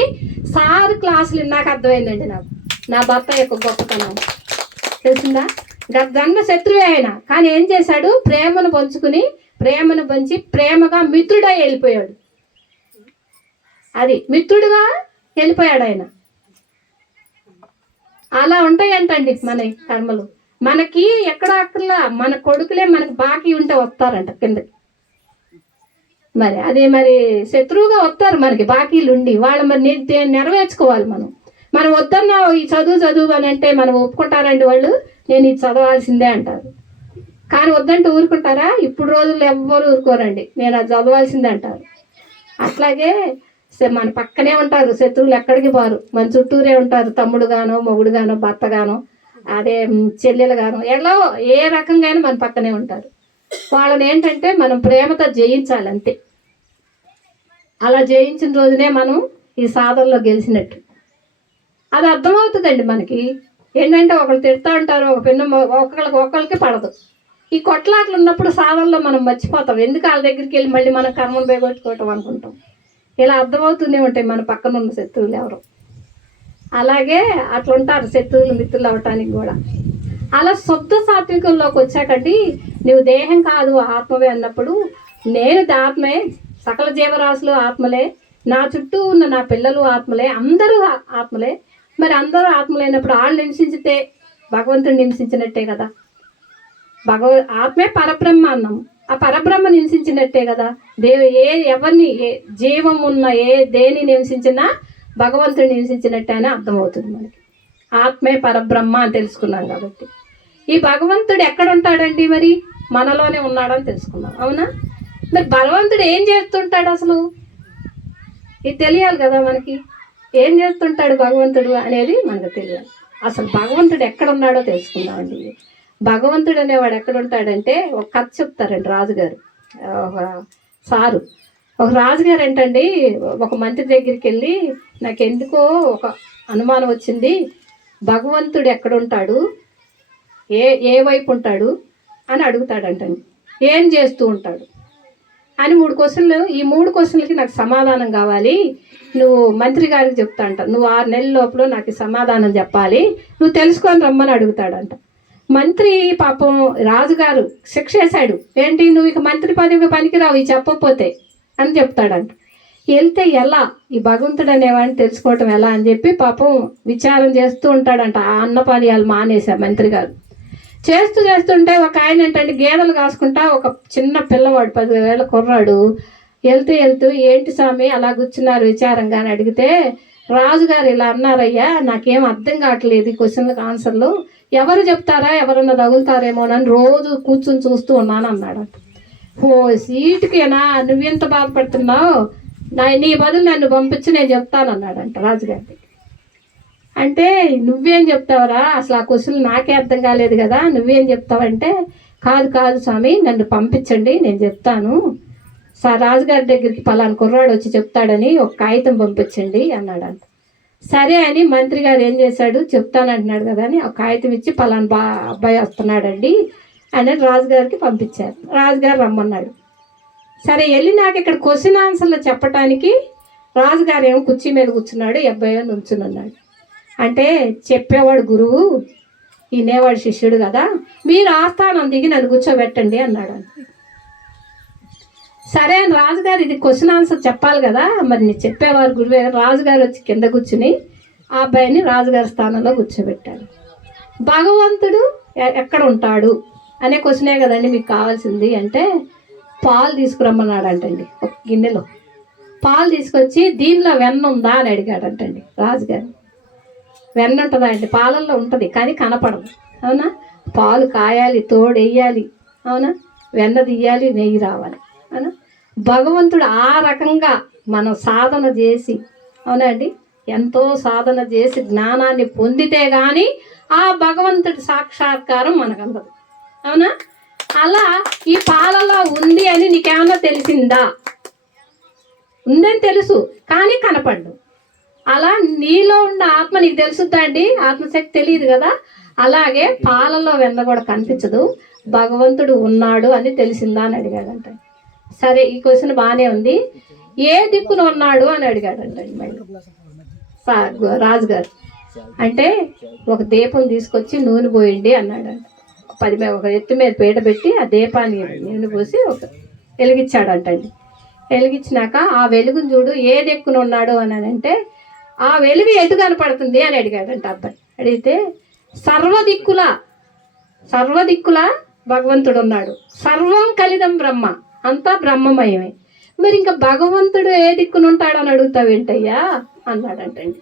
సార్ క్లాసులు నాకు అర్థమైందండి. నా భర్త యొక్క గొప్పతనం తెలిసిందా. గత జన్మ శత్రువే ఆయన, కానీ ఏం చేశాడు, ప్రేమను పంచి ప్రేమగా మిత్రుడై వెళ్ళిపోయాడు. అది మిత్రుడుగా వెళ్ళిపోయాడు ఆయన. అలా ఉంటాయంటండి మన కర్మలు. మనకి ఎక్కడ అక్కర్లా, మన కొడుకులే మనకు బాకీ ఉంటే వస్తారంట కిందకి. మరి శత్రువుగా వస్తారు మనకి బాకీలు ఉండి. వాళ్ళు మరి నెరవేర్చుకోవాలి. మనం వద్దన్నా ఈ చదువు అని అంటే మనం ఒప్పుకుంటారండి వాళ్ళు. నేను ఇది చదవాల్సిందే అంటారు. కానీ వద్దంటే ఊరుకుంటారా? ఇప్పుడు రోజుల్లో ఎవ్వరు ఊరుకోరండి, నేను అది చదవాల్సిందే అంటారు. అట్లాగే మన పక్కనే ఉంటారు శత్రువులు, ఎక్కడికి పోరు, మన చుట్టూరే ఉంటారు. తమ్ముడు గానో, మొగుడు గానో, భర్త గానో, అదే చెల్లెలు గానో, ఎలా ఏ రకంగా మన పక్కనే ఉంటారు. వాళ్ళని ఏంటంటే మనం ప్రేమతో జయించాలి అంతే. అలా జయించిన రోజునే మనం ఈ సాధనలో గెలిచినట్టు. అది అర్థమవుతుందండి మనకి. ఏంటంటే ఒకళ్ళు తిడతా ఉంటారు, ఒక పిన్న ఒకళ్ళకి పడదు. ఈ కొట్లాట్లు ఉన్నప్పుడు సాధనలో మనం మర్చిపోతాం. ఎందుకు వాళ్ళ దగ్గరికి వెళ్ళి మళ్ళీ మనం కర్మను బేగొట్టుకోవటం అనుకుంటాం. ఇలా అర్థమవుతూనే ఉంటాయి మన పక్కన ఉన్న శత్రువులు ఎవరు. అలాగే అట్లా ఉంటారు శత్రువులు మిత్రులు అవటానికి కూడా. అలా శుద్ధ సాత్వికంలోకి వచ్చాకండి, నువ్వు దేహం కాదు ఆత్మవే అన్నప్పుడు, నేను ఆత్మే, సకల జీవరాశులు ఆత్మలే, నా చుట్టూ ఉన్న నా పిల్లలు ఆత్మలే, అందరూ ఆత్మలే. మరి అందరూ ఆత్మలైనప్పుడు వాళ్ళు నివసించితే భగవంతుడు నివసించినట్టే కదా. ఆత్మే పరబ్రహ్మ అన్నాము, ఆ పరబ్రహ్మ నివసించినట్టే కదా. ఎవరిని జీవం ఉన్న దేని నివసించినా భగవంతుడు నివసించినట్టే అని అర్థమవుతుంది మనకి. ఆత్మే పరబ్రహ్మ అని తెలుసుకున్నాం కాబట్టి. ఈ భగవంతుడు ఎక్కడ ఉంటాడండి, మరి మనలోనే ఉన్నాడని తెలుసుకున్నాం. అవునా, మరి భగవంతుడు ఏం చేస్తుంటాడు అసలు, ఇది తెలియాలి కదా మనకి. ఏం చేస్తుంటాడు భగవంతుడు అనేది మనకు తెలియాలి. అసలు భగవంతుడు ఎక్కడ ఉన్నాడో తెలుసుకుందామండి. భగవంతుడు అనేవాడు ఎక్కడ ఉంటాడంటే, ఒక కథ చెప్తారండి రాజుగారు. ఒక రాజుగారు ఏంటండి, ఒక మంత్రి దగ్గరికి వెళ్ళి, నాకు ఎందుకో ఒక అనుమానం వచ్చింది, భగవంతుడు ఎక్కడ ఉంటాడు, ఏ వైపు ఉంటాడు అని అడుగుతాడంటండి. ఏం చేస్తూ ఉంటాడు అని 3 క్వశ్చన్లు. ఈ 3 క్వశ్చన్లకి నాకు సమాధానం కావాలి, నువ్వు మంత్రి గారికి చెప్తా అంట. నువ్వు 6 నెలల లోపల నాకు సమాధానం చెప్పాలి, నువ్వు తెలుసుకొని రమ్మని అడుగుతాడంట. మంత్రి పాపం రాజుగారు శిక్ష వేశాడు. ఏంటి, నువ్వు ఇక మంత్రి పదవి పనికిరావు ఇది చెప్పకపోతే అని చెప్తాడంట. వెళ్తే ఎలా ఈ భగవంతుడు అనేవాడిని తెలుసుకోవటం ఎలా అని చెప్పి పాపం విచారం చేస్తూ ఉంటాడంట. ఆ అన్నపానీయాలు మానేశారు మంత్రి గారు. చేస్తుంటే ఒక ఆయన ఏంటంటే గేదెలు కాసుకుంటా ఒక చిన్న పిల్లవాడు 10 ఏళ్ళ కుర్రాడు వెళ్తూ ఏంటి స్వామి అలా కూర్చున్నారు విచారంగా అని అడిగితే, రాజుగారు ఇలా అన్నారయ్యా, నాకేం అర్థం కావట్లేదు ఈ క్వశ్చన్లకు ఆన్సర్లు, ఎవరు చెప్తారా, ఎవరన్నా తగులుతారేమోనని రోజు కూర్చుని చూస్తూ ఉన్నాను అన్నాడంట. సీటుకేనా నువ్వెంత బాధపడుతున్నావు, నీ బదులు నన్ను పంపించి నేను చెప్తాను అన్నాడంట రాజుగారికి. అంటే నువ్వేం చెప్తావరా, అసలు ఆ క్వశ్చన్ నాకే అర్థం కాలేదు కదా, నువ్వేం చెప్తావంటే, కాదు స్వామి నన్ను పంపించండి నేను చెప్తాను, రాజుగారి దగ్గరికి పలానా కుర్రాడు వచ్చి చెప్తాడని ఒక కాగితం పంపించండి అన్నాడంట. సరే అని మంత్రి గారు ఏం చేశాడు, చెప్తానంటున్నాడు కదా అని ఒక కాగితం ఇచ్చి పలానా అబ్బాయి వస్తున్నాడండి అని రాజుగారికి పంపించారు. రాజుగారు రమ్మన్నాడు. సరే వెళ్ళి నాకు ఇక్కడ క్వశ్చన్ ఆన్సర్లు చెప్పటానికి రాజుగారు ఏమో కుర్చీ మీద కూర్చున్నాడు, ఈ అబ్బాయి నుంచుని ఉన్నాడు. అంటే చెప్పేవాడు గురువు, వినేవాడు శిష్యుడు కదా, మీరు ఆస్థానం దిగి నన్ను కూర్చోబెట్టండి అన్నాడు. సరే అని రాజుగారు ఇది క్వశ్చన్ ఆన్సర్ చెప్పాలి కదా, మరి నేను చెప్పేవారు గురువే. రాజుగారు వచ్చి కింద కూర్చుని ఆ అబ్బాయిని రాజుగారి స్థానంలో కూర్చోబెట్టాడు. భగవంతుడు ఎక్కడ ఉంటాడు అనే క్వశ్చనే కదండి మీకు కావాల్సింది. అంటే పాలు తీసుకురమ్మన్నాడు అంటండి. ఒక గిన్నెలో పాలు తీసుకొచ్చి దీనిలో వెన్న ఉందా అని అడిగాడంటండి రాజుగారు. వెన్న ఉంటుందా అండి? పాలల్లో ఉంటుంది కానీ కనపడదు, అవునా? పాలు కాయాలి, తోడు వేయాలి, అవునా? వెన్న తీయాలి, నెయ్యి రావాలి, అవునా? భగవంతుడు ఆ రకంగా మనం సాధన చేసి, అవునా అండి, ఎంతో సాధన చేసి జ్ఞానాన్ని పొందితే కానీ ఆ భగవంతుడి సాక్షాత్కారం మనకు అందదు, అవునా? అలా ఈ పాలలో ఉంది అని నీకేమన్నా తెలిసిందా? ఉందని తెలుసు కానీ కనపడ్డు. అలా నీలో ఉన్న ఆత్మ నీకు తెలుసుద్దా అండి? ఆత్మశక్తి తెలియదు కదా. అలాగే పాలలో వెన్న కూడా కనిపించదు, భగవంతుడు ఉన్నాడు అని తెలిసిందా అని అడిగాడంట. సరే ఈ క్వశ్చన్ బాగానే ఉంది. ఏ దిక్కున ఉన్నాడు అని అడిగాడంట మళ్ళీ రాజుగారు. అంటే ఒక దీపం తీసుకొచ్చి నూనె పోయండి అన్నాడంట. ఒక ఎత్తు మీద పీట పెట్టి ఆ దీపాన్ని నూనె పోసి ఒక వెలిగించాడంటండి. వెలిగించినాక ఆ వెలుగును చూడు, ఏ దిక్కున ఉన్నాడు అని అంటే ఆ వెలుగు ఎటు కనపడుతుంది అని అడిగాడంట అబ్బాయి. అడిగితే సర్వదిక్కుల భగవంతుడు ఉన్నాడు, సర్వం కలిదం బ్రహ్మ, అంతా బ్రహ్మమయమే. మరి ఇంకా భగవంతుడు ఏ దిక్కున ఉంటాడు అని అడుగుతావేంటయ్యా అన్నాడంటండి.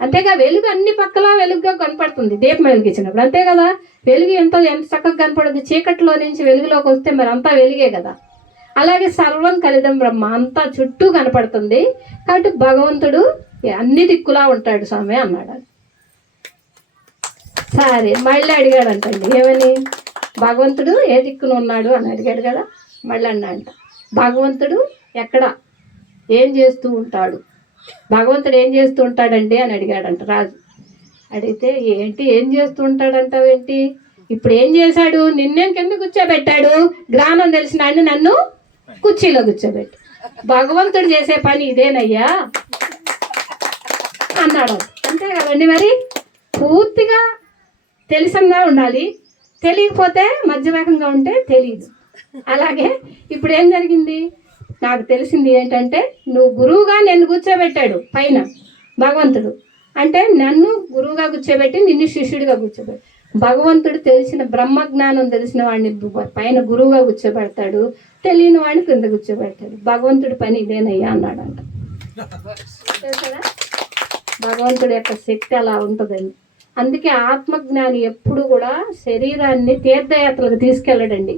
అంతేగా వెలుగు అన్ని పక్కల వెలుగుగా కనపడుతుంది దీపం వెలిగించినప్పుడు, అంతే కదా. వెలుగు ఎంత చక్కగా కనపడుతుంది, చీకట్లో నుంచి వెలుగులోకి వస్తే మరి అంతా వెలుగే కదా. అలాగే సర్వం కలిదం బ్రహ్మ, అంతా చుట్టూ కనపడుతుంది కాబట్టి భగవంతుడు అన్ని దిక్కులా ఉంటాడు స్వామి అన్నాడు. సరే మళ్ళీ అడిగాడంటండి ఏమని, భగవంతుడు ఏ దిక్కున ఉన్నాడు అని అడిగాడు కదా. మళ్ళీ అన్నాడంట, భగవంతుడు ఎక్కడ ఏం చేస్తూ ఉంటాడు, భగవంతుడు ఏం చేస్తూ ఉంటాడండి అని అడిగాడంట రాజు. అడిగితే ఏంటి ఏం చేస్తూ ఉంటాడంటావేంటి, ఇప్పుడు ఏం చేశాడు, నిన్నేం కింద కూర్చోబెట్టాడు, జ్ఞానం తెలిసిన ఆయన నన్ను కుర్చీలో కూర్చోబెట్టు, భగవంతుడు చేసే పని ఇదేనయ్యా అన్నాడు. అంతే కదండి. మరి పూర్తిగా తెలిసంగా ఉండాలి, తెలియకపోతే మధ్య రకంగా ఉంటే తెలియదు. అలాగే ఇప్పుడు ఏం జరిగింది, నాకు తెలిసింది ఏంటంటే నువ్వు గురువుగా నన్ను కూర్చోబెట్టాడు పైన భగవంతుడు, అంటే నన్ను గురువుగా కూర్చోబెట్టి నిన్ను శిష్యుడిగా కూర్చోబెట్టి, భగవంతుడు తెలిసిన బ్రహ్మజ్ఞానం తెలిసిన వాడిని పైన గురువుగా కూర్చోబెడతాడు, తెలియని వాడిని కింద కూర్చోబెడతాడు. భగవంతుడి పని ఇదేనయ్యా అన్నాడంట. భగవంతుడి యొక్క శక్తి అలా ఉంటుందండి. అందుకే ఆత్మజ్ఞాని ఎప్పుడు కూడా శరీరాన్ని తీర్థయాత్రలకు తీసుకెళ్ళడండి,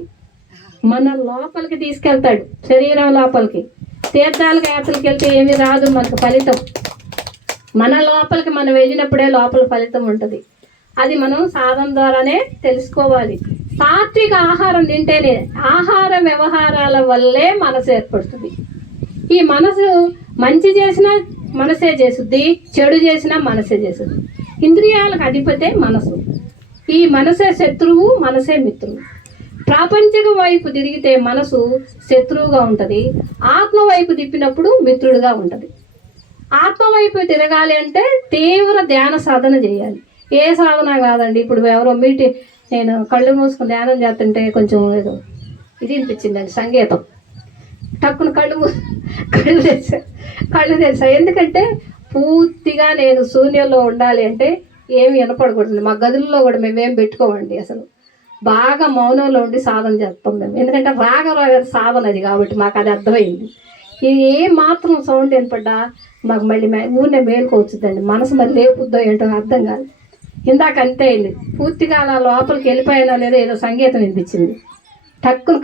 మన లోపలికి తీసుకెళ్తాడు, శరీరం లోపలికి. తీర్థాలకు యాత్రలకు వెళ్తే ఏమీ రాదు మనకు ఫలితం, మన లోపలికి మనం వెళ్ళినప్పుడే లోపల ఫలితం ఉంటుంది. అది మనం సాధన ద్వారానే తెలుసుకోవాలి. సాత్విక ఆహారం తింటేనే, ఆహార వ్యవహారాల వల్లే మనసు ఏర్పడుతుంది. ఈ మనసు మంచి చేసినా మనసే చేస్తుంది, చెడు చేసినా మనసే చేస్తుంది. ఇంద్రియాలకు అధిపతే మనసు. ఈ మనసే శత్రువు, మనసే మిత్రువు. ప్రాపంచిక వైపు తిరిగితే మనసు శత్రువుగా ఉంటుంది, ఆత్మ వైపు తిప్పినప్పుడు మిత్రుడుగా ఉంటుంది. ఆత్మ వైపు తిరగాలి అంటే తీవ్ర ధ్యాన సాధన చేయాలి. ఏ సాధన కాదండి. ఇప్పుడు ఎవరో నేను కళ్ళు మూసుకుని ధ్యానం చేస్తుంటే కొంచెం ఏదో ఇది అనిపించిందండి, సంగీతం. టక్కున కళ్ళు తెరిసా. ఎందుకంటే పూర్తిగా నేను శూన్యంలో ఉండాలి అంటే ఏమి వినపడకూడదు. మా గదుల్లో కూడా మేమేం పెట్టుకోమండి, అసలు బాగా మౌనంలో ఉండి సాధన చేస్తాం మేము. ఎందుకంటే రాగరాగ సాధన అది కాబట్టి మాకు అది అర్థమైంది. ఇది ఏ మాత్రం సౌండ్ వినపడ్డా మాకు మళ్ళీ ఊరినే మేలుకోవచ్చుదండి, మనసు మరి లేపుద్దో ఏంటో అర్థం కాదు. ఇందాక అంతే అయింది, పూర్తిగా అలా లోపలికి వెళ్ళిపోయినా లేదో ఏదో సంగీతం వినిపించింది, టక్కున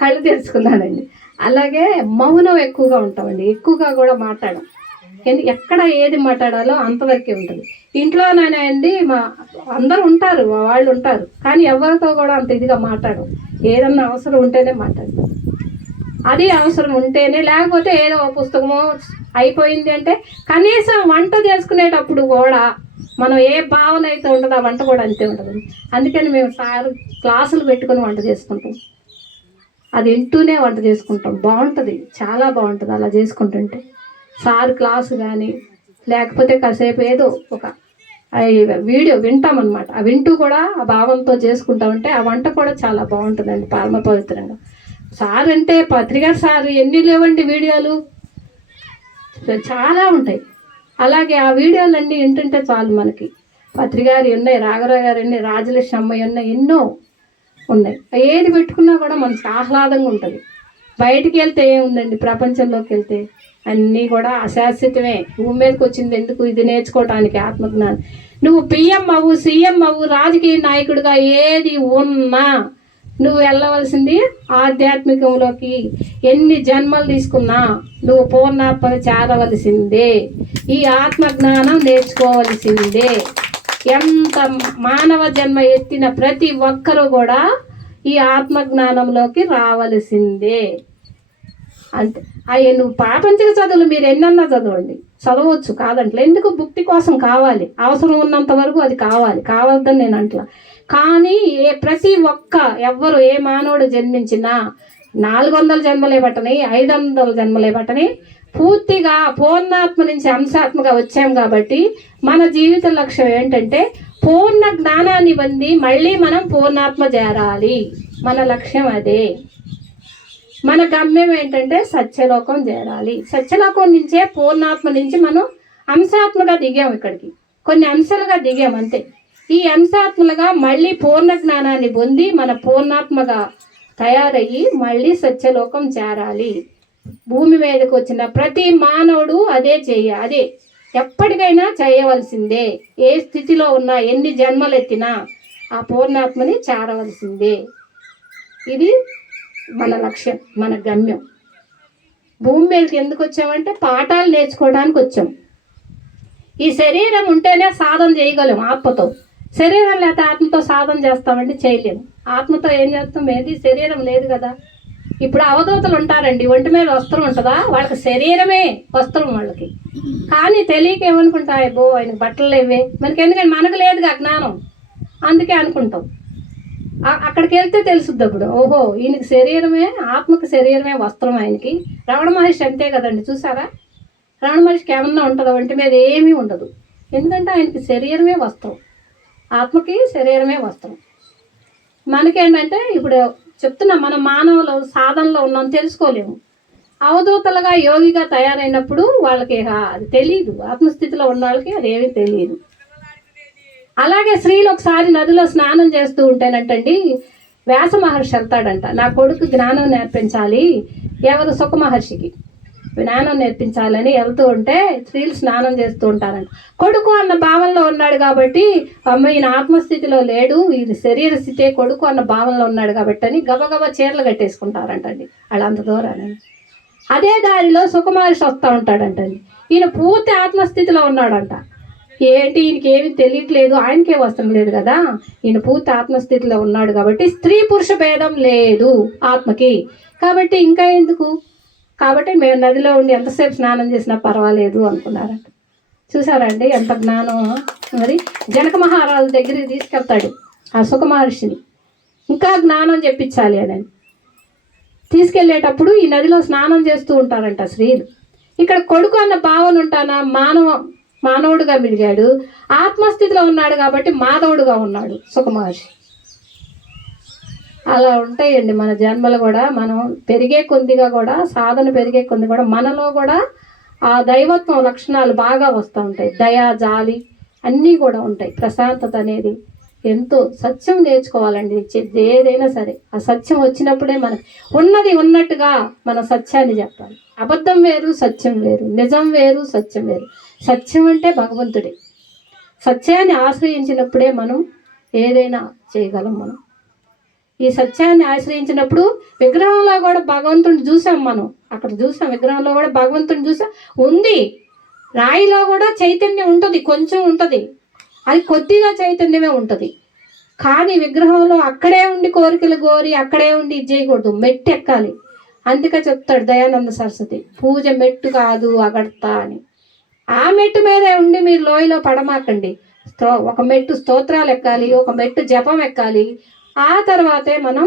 కళ్ళు తెరుచుకున్నానండి. అలాగే మౌనం ఎక్కువగా ఉంటామండి, ఎక్కువగా కూడా మాట్లాడం. ఎక్కడ ఏది మాట్లాడాలో అంతవరకే ఉంటుంది. ఇంట్లోనైనా అండి అందరూ ఉంటారు, వాళ్ళు ఉంటారు, కానీ ఎవరితో కూడా అంత ఇదిగా మాట్లాడడం. ఏదన్నా అవసరం ఉంటేనే మాట్లాడతాం, అది అవసరం ఉంటేనే. లేకపోతే ఏదో పుస్తకమో అయిపోయింది అంటే కనీసం వంట చేసుకునేటప్పుడు కూడా మనం ఏ భావన అయితే ఉంటుందో ఆ వంట కూడా అంతే ఉంటుంది. అందుకని మేము సార్ క్లాసులు పెట్టుకొని వంట చేసుకుంటాం, అది వింటూనే వంట చేసుకుంటాం. బాగుంటుంది, చాలా బాగుంటుంది అలా చేసుకుంటుంటే. సార్ క్లాసు కానీ లేకపోతే కాసేపు ఏదో ఒక వీడియో వింటామన్నమాట. ఆ వింటూ కూడా ఆ భావంతో చేసుకుంటామంటే ఆ వంట కూడా చాలా బాగుంటుందండి, పరమ పవిత్రంగా. సార్ అంటే పత్రిక సార్ ఎన్ని లేవండి వీడియోలు, చాలా ఉంటాయి. అలాగే ఆ వీడియోలన్నీ వింటుంటే చాలు మనకి. పత్రికారి ఉన్నాయి, రాఘరావు గారు ఉన్నాయి, రాజలక్ష్మి అమ్మాయి ఉన్నాయి, ఎన్నో ఉన్నాయి. ఏది పెట్టుకున్నా కూడా మనకి ఆహ్లాదంగా ఉంటుంది. బయటికి వెళ్తే ఏముందండి, ప్రపంచంలోకి వెళ్తే అన్నీ కూడా అశాశ్వతమే. భూమి మీదకి వచ్చింది ఎందుకు, ఇది నేర్చుకోవటానికి, ఆత్మజ్ఞానం. నువ్వు పిఎం అవ్వు, సీఎం అవ్వు, రాజకీయ నాయకుడిగా ఏది ఉన్నా నువ్వు వెళ్ళవలసింది ఆధ్యాత్మికంలోకి. ఎన్ని జన్మలు తీసుకున్నా నువ్వు పూర్ణాత్మని చేరవలసిందే, ఈ ఆత్మజ్ఞానం నేర్చుకోవలసిందే. ఎంత మానవ జన్మ ఎత్తిన ప్రతి ఒక్కరూ కూడా ఈ ఆత్మజ్ఞానంలోకి రావలసిందే. అంతే. అయ్యే నువ్వు ప్రాపంచిక చదువులు మీరు ఎన్నన్నా చదవండి, చదవచ్చు కాదంటలే. ఎందుకు, భుక్తి కోసం కావాలి, అవసరం ఉన్నంత వరకు అది కావాలి, కావద్దని నేను అంటలా. కానీ ప్రతి ఒక్క ఎవ్వరు ఏ మానవుడు జన్మించినా 400 జన్మలే పట్టని, 500 జన్మలే పట్టని, పూర్తిగా పూర్ణాత్మ నుంచి అంశాత్మగా వచ్చాం కాబట్టి మన జీవిత లక్ష్యం ఏంటంటే పూర్ణ జ్ఞానాన్ని పొంది మళ్ళీ మనం పూర్ణాత్మ చేరాలి. మన లక్ష్యం అదే. మన గమ్యం ఏంటంటే సత్యలోకం చేరాలి. సత్యలోకం నుంచే, పూర్ణాత్మ నుంచి మనం అంశాత్మగా దిగాం, ఇక్కడికి కొన్ని అంశాలుగా దిగాం అంతే. ఈ అంశాత్మలుగా మళ్ళీ పూర్ణ జ్ఞానాన్ని పొంది మన పూర్ణాత్మగా తయారయ్యి మళ్ళీ సత్యలోకం చేరాలి. భూమి మీదకి వచ్చిన ప్రతి మానవుడు అదే ఎప్పటికైనా చేయవలసిందే. ఏ స్థితిలో ఉన్నా, ఎన్ని జన్మలు ఎత్తినా ఆ పూర్ణాత్మని చేరవలసిందే. ఇది మన లక్ష్యం, మన గమ్యం. భూమి మీదకి ఎందుకు వచ్చామంటే పాఠాలు నేర్చుకోవడానికి వచ్చాం. ఈ శరీరం ఉంటేనే సాధన చేయగలం ఆత్మతో. శరీరం లేకపోతే ఆత్మతో సాధన చేస్తామంటే చేయలేము. ఆత్మతో ఏం చేస్తాం, ఏది శరీరం లేదు కదా. ఇప్పుడు అవధూతలు ఉంటారండి, ఒంటి మీద వస్త్రం ఉంటుందా, వాళ్ళకి శరీరమే వస్త్రం వాళ్ళకి. కానీ తెలియక ఏమనుకుంటాయి, బో ఆయనకు బట్టలు లేవే, మనకి ఎందుకంటే మనకు లేదుగా జ్ఞానం, అందుకే అనుకుంటాం. అక్కడికి వెళ్తే తెలుసుద్ది అప్పుడు, ఓహో ఈయనకి శరీరమే, ఆత్మకి శరీరమే వస్త్రం ఆయనకి. రమణ మహర్షి అంతే కదండి, చూసారా? రమణ మహర్షికి ఏమన్నా ఉంటుందా, ఒంటి మీద ఏమీ ఉండదు. ఎందుకంటే ఆయనకి శరీరమే వస్త్రం, ఆత్మకి శరీరమే వస్త్రం. మనకేంటంటే ఇప్పుడు చెప్తున్నా, మనం మానవులు సాధనలో ఉన్నాం, తెలుసుకోలేము. అవధూతలుగా యోగిగా తయారైనప్పుడు వాళ్ళకి అది తెలియదు, ఆత్మస్థితిలో ఉన్న వాళ్ళకి అదేమీ తెలియదు. అలాగే స్త్రీలు ఒకసారి నదిలో స్నానం చేస్తూ ఉంటేనంటండి, వ్యాస మహర్షి వెళ్తాడంట, నా కొడుకు జ్ఞానం నేర్పించాలి, ఎవరు సుఖ మహర్షికి జ్ఞానం నేర్పించాలని వెళ్తూ ఉంటే స్త్రీలు స్నానం చేస్తూ ఉంటారంట. కొడుకు అన్న భావంలో ఉన్నాడు కాబట్టి, అమ్మ ఈయన ఆత్మస్థితిలో లేడు, ఈయన శరీర స్థితే కొడుకు అన్న భావంలో ఉన్నాడు కాబట్టి అని గబగబా చీరలు కట్టేసుకుంటారంటండి వాళ్ళంత దూరాన్ని. అదే దారిలో సుఖమహర్షి వస్తూ ఉంటాడంటండి, ఈయన పూర్తి ఆత్మస్థితిలో ఉన్నాడంట. ఏంటి ఈయనకి ఏమి తెలియట్లేదు, ఆయనకే వస్త్రం లేదు కదా, ఈయన పూర్తి ఆత్మస్థితిలో ఉన్నాడు కాబట్టి స్త్రీ పురుష భేదం లేదు ఆత్మకి, కాబట్టి ఇంకా ఎందుకు, కాబట్టి మేము నదిలో ఉండి ఎంతసేపు స్నానం చేసినా పర్వాలేదు అనుకున్నారంట. చూసారండి ఎంత జ్ఞానం. మరి జనక మహారాజు దగ్గరికి తీసుకెళ్తాడు ఆ సుఖ మహర్షిని, ఇంకా జ్ఞానం చెప్పించాలి అని. తీసుకెళ్ళేటప్పుడు ఈ నదిలో స్నానం చేస్తూ ఉంటారంట స్త్రీలు. ఇక్కడ కొడుకు అన్న భావన ఉంటానా, మానవుడుగా మిలిగాడు, ఆత్మస్థితిలో ఉన్నాడు కాబట్టి మాధవుడుగా ఉన్నాడు సుఖ మహర్షి. అలా ఉంటాయండి మన జన్మలు కూడా. మనం పెరిగే కొద్దిగా కూడా, సాధన పెరిగే కొద్ది కూడా మనలో కూడా ఆ దైవత్వం లక్షణాలు బాగా వస్తూ ఉంటాయి. దయ, జాలి అన్నీ కూడా ఉంటాయి. ప్రశాంతత అనేది ఎంతో. సత్యం నేర్చుకోవాలండి, ఏదైనా సరే ఆ సత్యం వచ్చినప్పుడే మనకి ఉన్నది ఉన్నట్టుగా మన సత్యాన్ని చెప్పాలి. అబద్ధం వేరు, సత్యం వేరు, నిజం వేరు, సత్యం వేరు. సత్యం అంటే భగవంతుడే. సత్యాన్ని ఆశ్రయించినప్పుడే మనం ఏదైనా చేయగలం. మనం ఈ సత్యాన్ని ఆశ్రయించినప్పుడు విగ్రహంలో కూడా భగవంతుడిని చూసాం మనం, అక్కడ చూసాం విగ్రహంలో కూడా భగవంతుడిని చూసాం. ఉంది, రాయిలో కూడా చైతన్యం ఉంటుంది, కొంచెం ఉంటుంది, అది కొద్దిగా చైతన్యమే ఉంటుంది. కానీ విగ్రహంలో అక్కడే ఉండి కోరికలు కోరి అక్కడే ఉండి ఇది చేయకూడదు, మెట్టు ఎక్కాలి. అందుకే చెప్తాడు దయానంద సరస్వతి, పూజ మెట్టు కాదు అగడతా అని. ఆ మెట్టు మీదే ఉండి మీరు లోయలో పడమాకండి. ఒక మెట్టు స్తోత్రాలు ఎక్కాలి, ఒక మెట్టు జపం ఎక్కాలి. ఆ తర్వాతే మనం